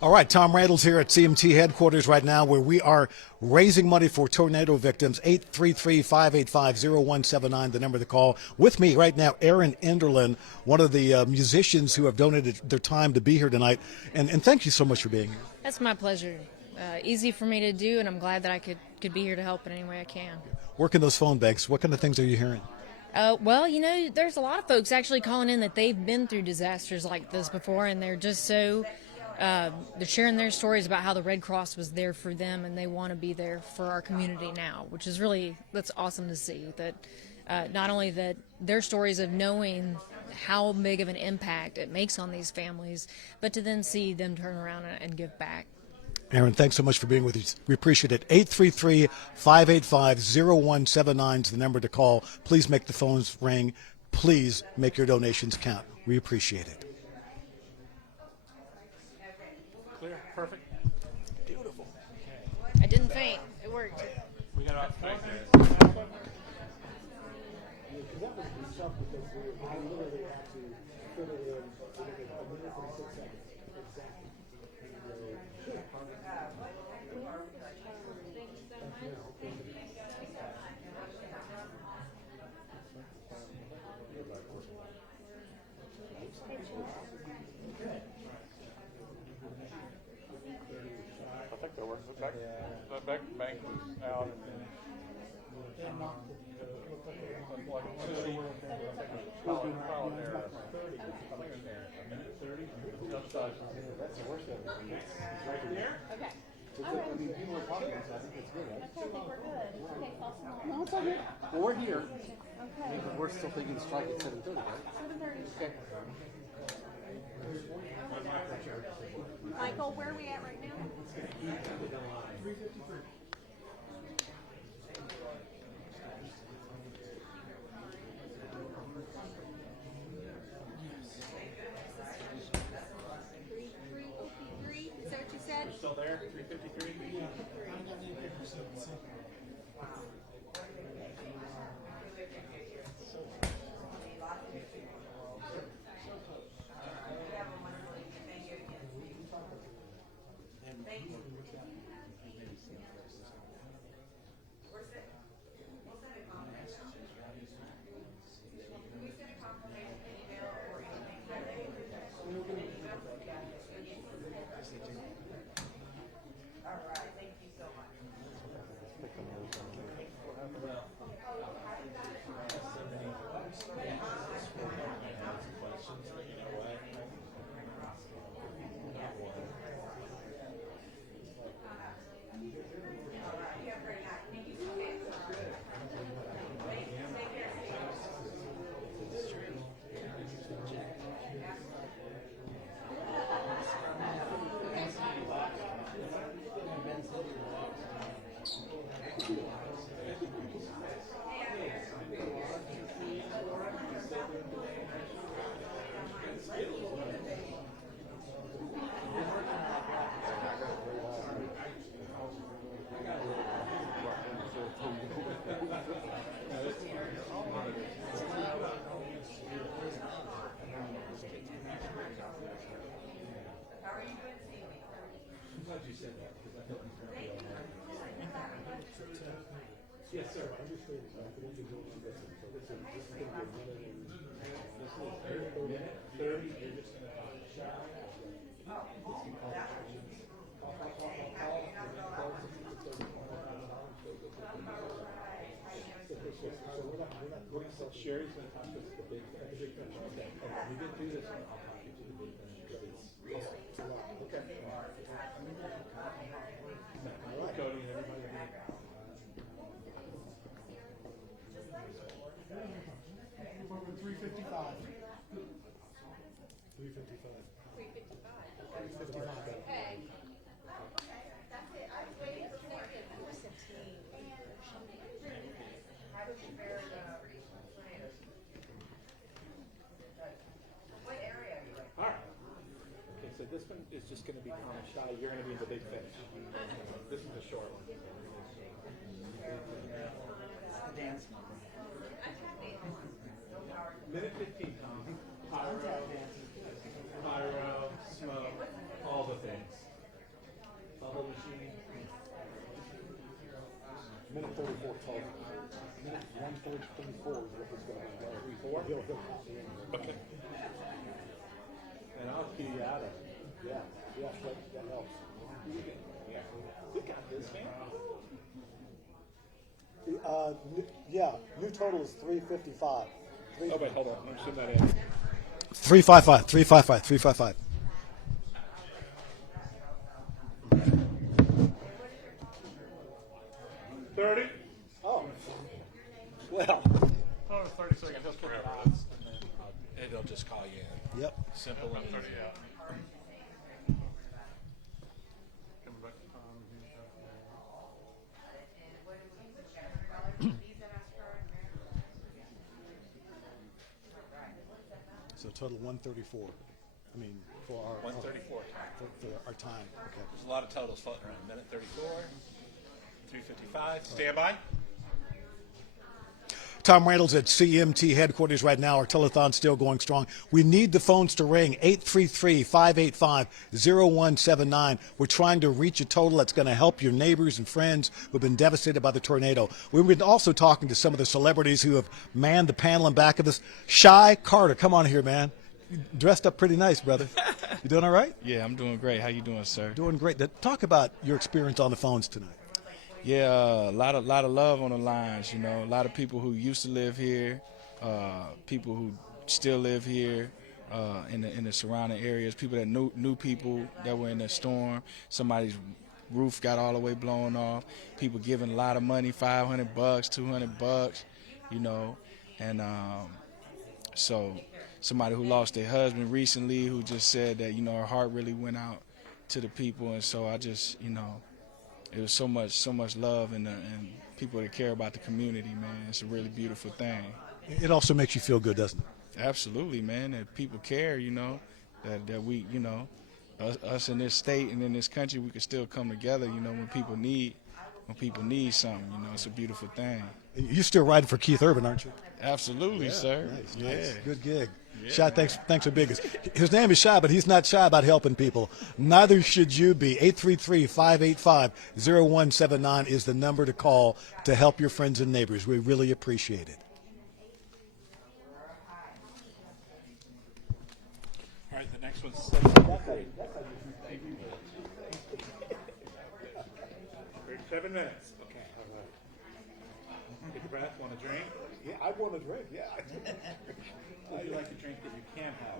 All right, Tom Randall's here at CMT headquarters right now where we are raising money for tornado victims. 833-585-0179, the number to call. With me right now, Aaron Enderlin, one of the musicians who have donated their time to be here tonight. And thank you so much for being here. That's my pleasure. Easy for me to do, and I'm glad that I could be here to help in any way I can. Working those phone banks, what kind of things are you hearing? Well, you know, there's a lot of folks actually calling in that they've been through disasters like this before, and they're just so they're sharing their stories about how the Red Cross was there for them, and they want to be there for our community now, which is that's awesome to see. That not only that their stories of knowing how big of an impact it makes on these families, but to then see them turn around and give back. Aaron, thanks so much for being with us. We appreciate it. 833-585-0179 is the number to call. Please make the phones ring. Please make your donations count. We appreciate it. Clear, perfect, beautiful. I didn't faint. It worked. We got about 4 minutes. I think that works. The back bank was out and then that's the worst of it. Right there? Okay. I mean, people are talking, so I think it's good. Okay, we're good. Okay, false alarm. No, it's okay. Well, we're here. Okay. But we're still thinking strike at 7:30, right? 7:30. Okay. Michael, where are we at right now? 353. Is that what you said? You're still there? 353? Yeah. Yes, sir. I understand. So I can only go on this. So this is going to be a minute. This is 30. You're just going to talk. Sherry's going to talk to us the big finish. Okay. We did do this one. I'll talk to the big finish. Okay. Cody and everybody. Over 355. 355. Okay. That's it. I waited for that. What area are you in? All right. Okay, so this one is just going to be kind of shy. You're going to be the big fish. This is the short one. Dance. Minute 15, Tom. Pyro, smoke, all the things. Minute 34 total. Minute 1:34 is what was going to go. 34? Okay. And I'll key you out of it. Yeah, that helps. You got this, man. Yeah, new total is 355. Oh, wait, hold on. Let me send that in. 355, 355, 355. Oh. Well. Oh, 30 seconds. Just put the odds, and then it'll just call you in. Yep. Simple and 30 out. So total 134. I mean, for our 134. For our time. Okay. There's a lot of totals floating around. Minute 34, 355. Stand by. Tom Randall's at CMT headquarters right now. Our telethon's still going strong. We need the phones to ring. 833-585-0179. We're trying to reach a total that's going to help your neighbors and friends who've been devastated by the tornado. We've been also talking to some of the celebrities who have manned the panel in back of us. Shy Carter, come on here, man. You dressed up pretty nice, brother. You doing all right? Yeah, I'm doing great. How you doing, sir? Doing great. Talk about your experience on the phones tonight. Yeah, a lot of love on the lines. You know, a lot of people who used to live here, people who still live here in the surrounding areas. People that knew people that were in the storm. Somebody's roof got all the way blown off. People giving a lot of money, $500, $200. You know, and so somebody who lost their husband recently, who just said that her heart really went out to the people, and so I just it was so much love and people that care about the community, man. It's a really beautiful thing. It also makes you feel good, doesn't it? Absolutely, man. That people care, that we, us in this state and in this country, we can still come together, when people need something, it's a beautiful thing. You're still riding for Keith Urban, aren't you? Absolutely, yeah, sir. Nice. Yeah. Good gig. Yeah, Shy, thanks for being us. His name is Shy, but he's not shy about helping people. Neither should you be. 833-585-0179 is the number to call to help your friends and neighbors. We really appreciate it. All right, the next one's 7 minutes. Okay, all right. Take a breath. Want a drink? Yeah, I want a drink, yeah. Would you like a drink that you can have?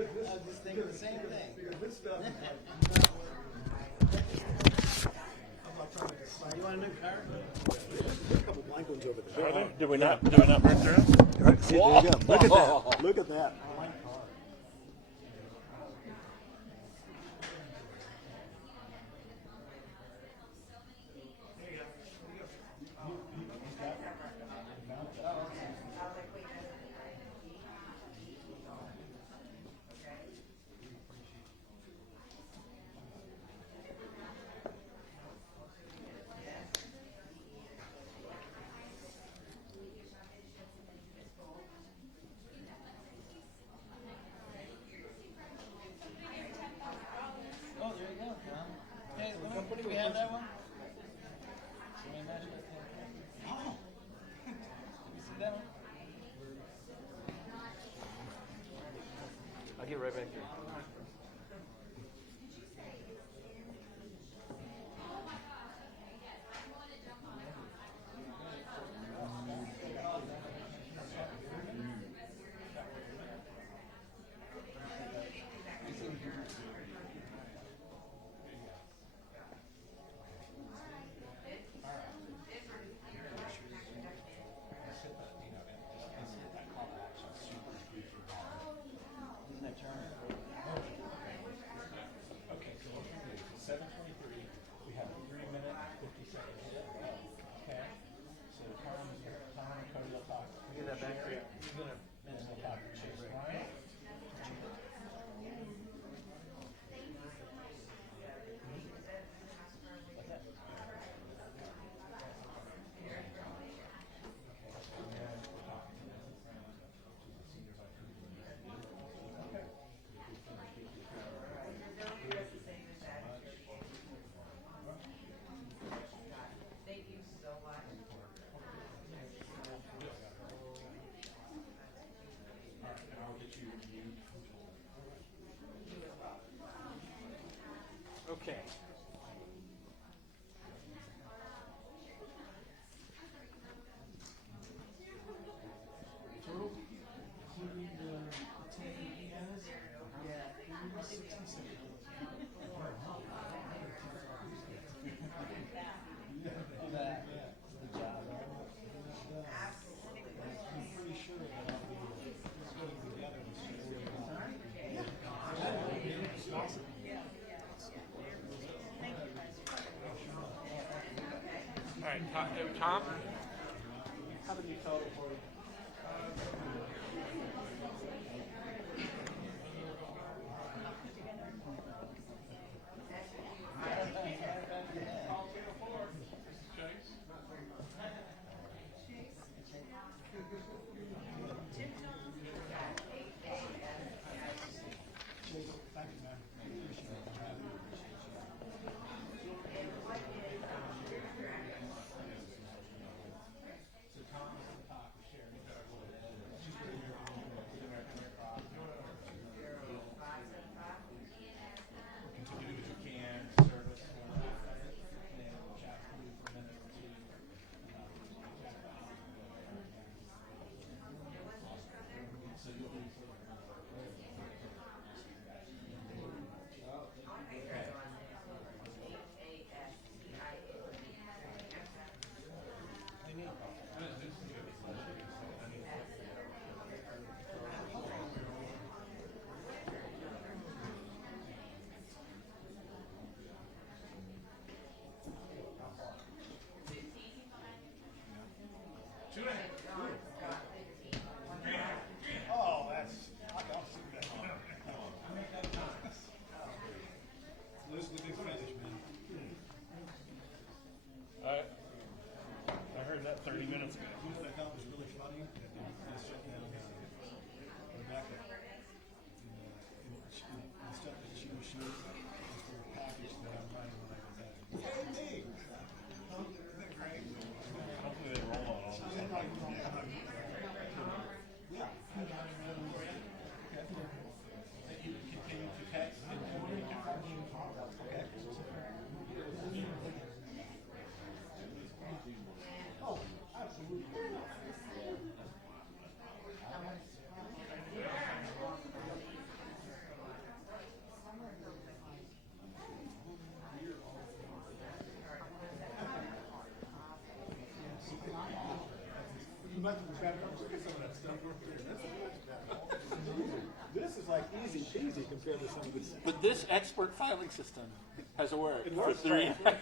I was just thinking the same thing. You want a new car? A couple blank ones over there. Did we not burn through? All right, see, there you go. Look at that. Look at that. Oh, there you go. Hey, do we have that one? Oh. Did you see that one? I'll get right back here. Okay. Total, including the 10 emails, yeah, 67. All right, Tom, how did you total for you? Oh, that's. I don't see that. This is the big finish, man. I heard that 30 minutes ago. You know what I thought was really funny? They shut down Rebecca. The stuff that she was shooting was for a package that I'm writing when I was at. Hey, isn't that great? Hopefully they roll on all this. Yeah. That you continue to text and communicate. Okay. Oh, absolutely. You might have got to look at some of that stuff. This is like easy peasy compared to some of this. But this expert filing system has worked. It works, for 3 right?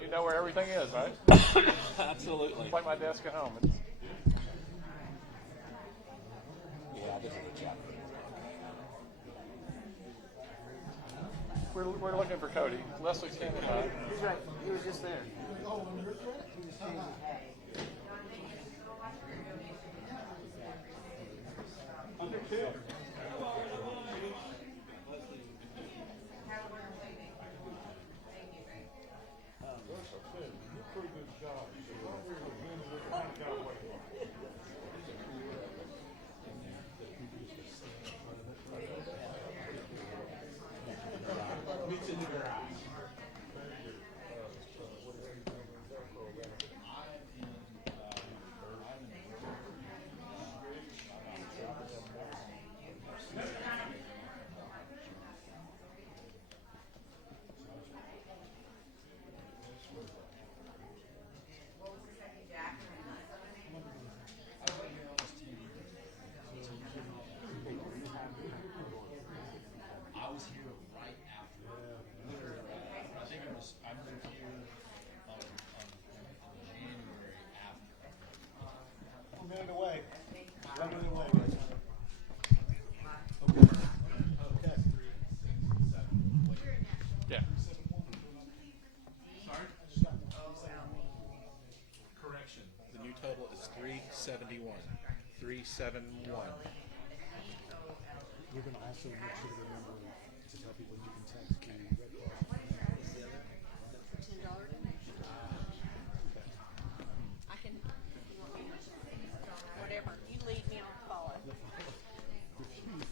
You know where everything is, right? Absolutely. It's like my desk at home. Yeah, this is a job. We're looking for Cody. Leslie's standing by. He's right. He was just there. Oh, and you're correct. He was changing. Under two. Pretty good job. Meets in the garage. I was here right after. I think it was. I moved here on January after. We're moving away. We're moving away. Okay. Yeah. Sorry? Correction. The new total is 371. 371. We're going to also make sure to remember to tell people you can text the Red Cross. $10 donation. I can, whatever. You lead me on follow. Refuse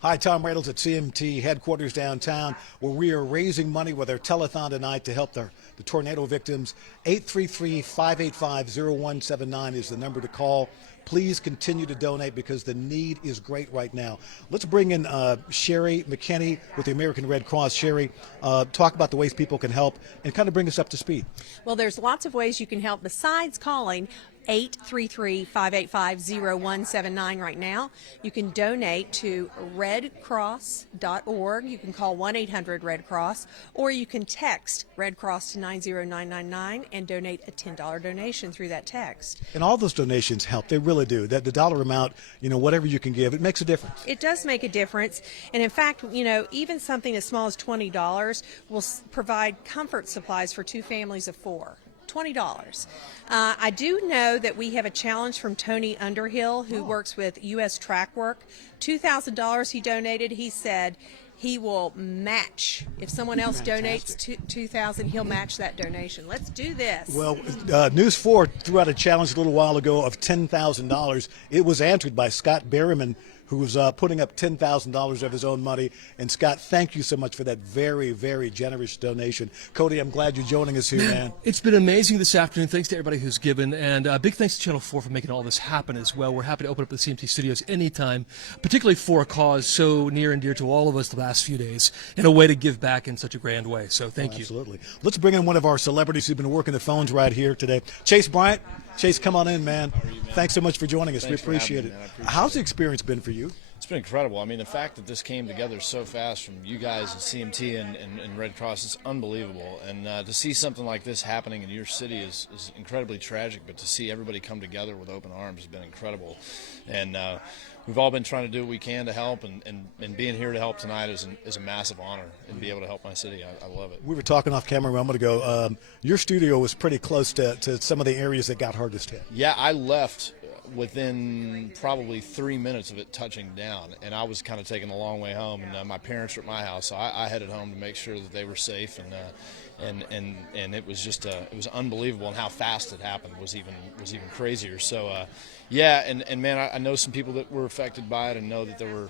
Hi, Tom Radels at CMT headquarters downtown, where we are raising money with our telethon tonight to help the tornado victims. 833-585-0179 is the number to call. Please continue to donate because the need is great right now. Let's bring in Sherry McKinney with the American Red Cross. Sherry, talk about the ways people can help and kind of bring us up to speed. Well, there's lots of ways you can help besides calling 833-585-0179 right now. You can donate to redcross.org. You can call 1-800-RED-CROSS, or you can text Red Cross to 90999 and donate a $10 donation through that text. And all those donations help. They really do. That the dollar amount, whatever you can give, it makes a difference. It does make a difference. And in fact, even something as small as $20 will provide comfort supplies for 2 families of 4. $20. I do know that we have a challenge from Tony Underhill, who works with U.S. Track Work. $2,000 he donated. He said he will match. If someone else donates $2,000, he'll match that donation. Let's do this. Well, News 4 threw out a challenge a little while ago of $10,000. It was answered by Scott Berryman, who was putting up $10,000 of his own money. And Scott, thank you so much for that very, very generous donation. Cody, I'm glad you're joining us here, man. It's been amazing this afternoon. Thanks to everybody who's given. And big thanks to Channel 4 for making all this happen as well. We're happy to open up the CMT studios anytime, particularly for a cause so near and dear to all of us the last few days, in a way to give back in such a grand way. So thank you. Absolutely. Let's bring in one of our celebrities who's been working the phones right here today. Chase Bryant. Chase, come on in, man. How are you, man? Thanks so much for joining us. Thanks We appreciate it. for having me, man. I appreciate How's the experience been for you? It's been incredible. I mean, the fact that this came together so fast from you guys and CMT and Red Cross is unbelievable. And to see something like this happening in your city is incredibly tragic, but to see everybody come together with open arms has been incredible. And we've all been trying to do what we can to help, and being here to help tonight is a massive honor, and be able to help my city. I love it. We were talking off camera a moment ago. Your studio was pretty close to some of the areas that got hardest hit. Yeah, I left within probably 3 minutes of it touching down, and I was kind of taking the long way home, and my parents were at my house, so I headed home to make sure that they were safe, and it was just it was unbelievable, and how fast it happened was even crazier. So yeah, and man, I know some people that were affected by it, and know that there were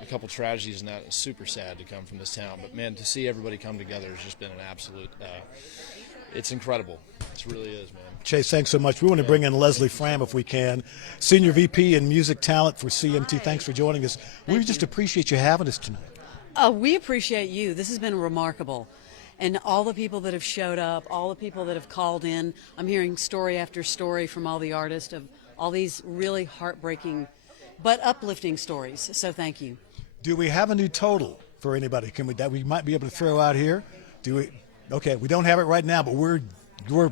a couple tragedies, and that is super sad to come from this town. But man, to see everybody come together has just been an absolute it's incredible. It really is, man. Chase, thanks so much. We want to bring in Leslie Fram if we can, Senior VP in Music Talent for CMT. Thanks for joining us. We just appreciate you having us tonight. We appreciate you. This has been remarkable. And all the people that have showed up, all the people that have called in. I'm hearing story after story from all the artists of all these really heartbreaking but uplifting stories. So thank you. Do we have a new total for anybody? That we might be able to throw out here? Do we? Okay, we don't have it right now, but we're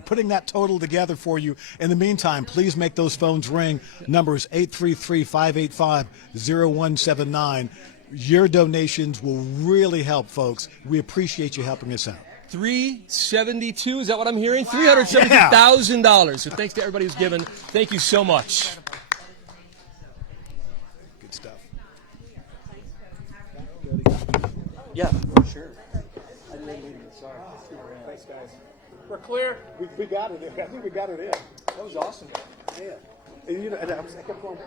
putting that total together for you. In the meantime, please make those phones ring. Numbers 833-585-0179. Your donations will really help, folks. We appreciate you helping us out. 372, is that what I'm hearing? $370,000. So thanks to everybody who's given. Thank you so much. Good stuff. Yeah, for sure. Sorry. Thanks, guys. We're clear. We got it. I think we got it in. That was awesome. Yeah. And I kept going.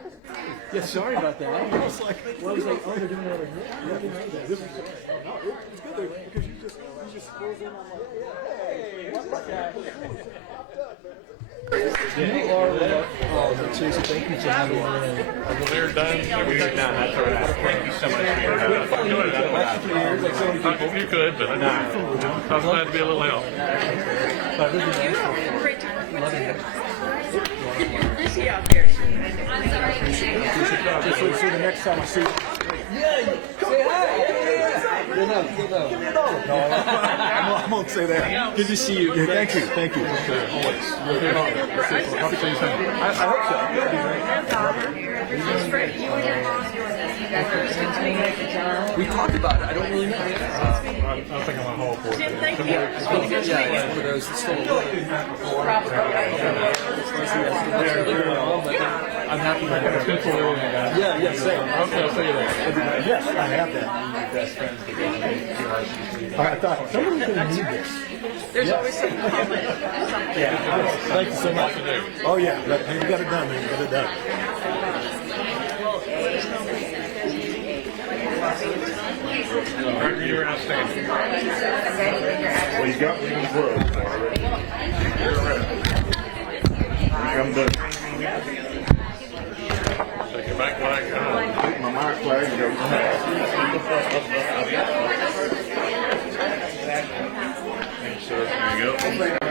Yeah, sorry about that. I was like, oh, they're doing it over here. This is it's good because you just close in on hey, what's up, guy? You are Chase, thank you for having me. We're done. We're done. That's all right. Thank you so much for your help. If you could, but nah. I was glad to be a little help. See out there. Just wait for the next time I see you. Yeah, say hi. Good enough. No, I won't say that. Good to see you. Yeah, thank you. Thank you. Always. I hope so. We talked about it. I don't really know. I don't think I'm on hold for it. Thank you. Yeah, it's one of those that's still I'm happy with it. Yeah, same. Okay, I'll see you there. Yes, I have that. I thought someone's going to need this. There's always something. Thank you so much. Oh, yeah. You got it done, man. You got it done. You're outstanding. Well, you got me in the club. You're right. I'm done. Take it back when I come. Take my mic flag and go. There you go.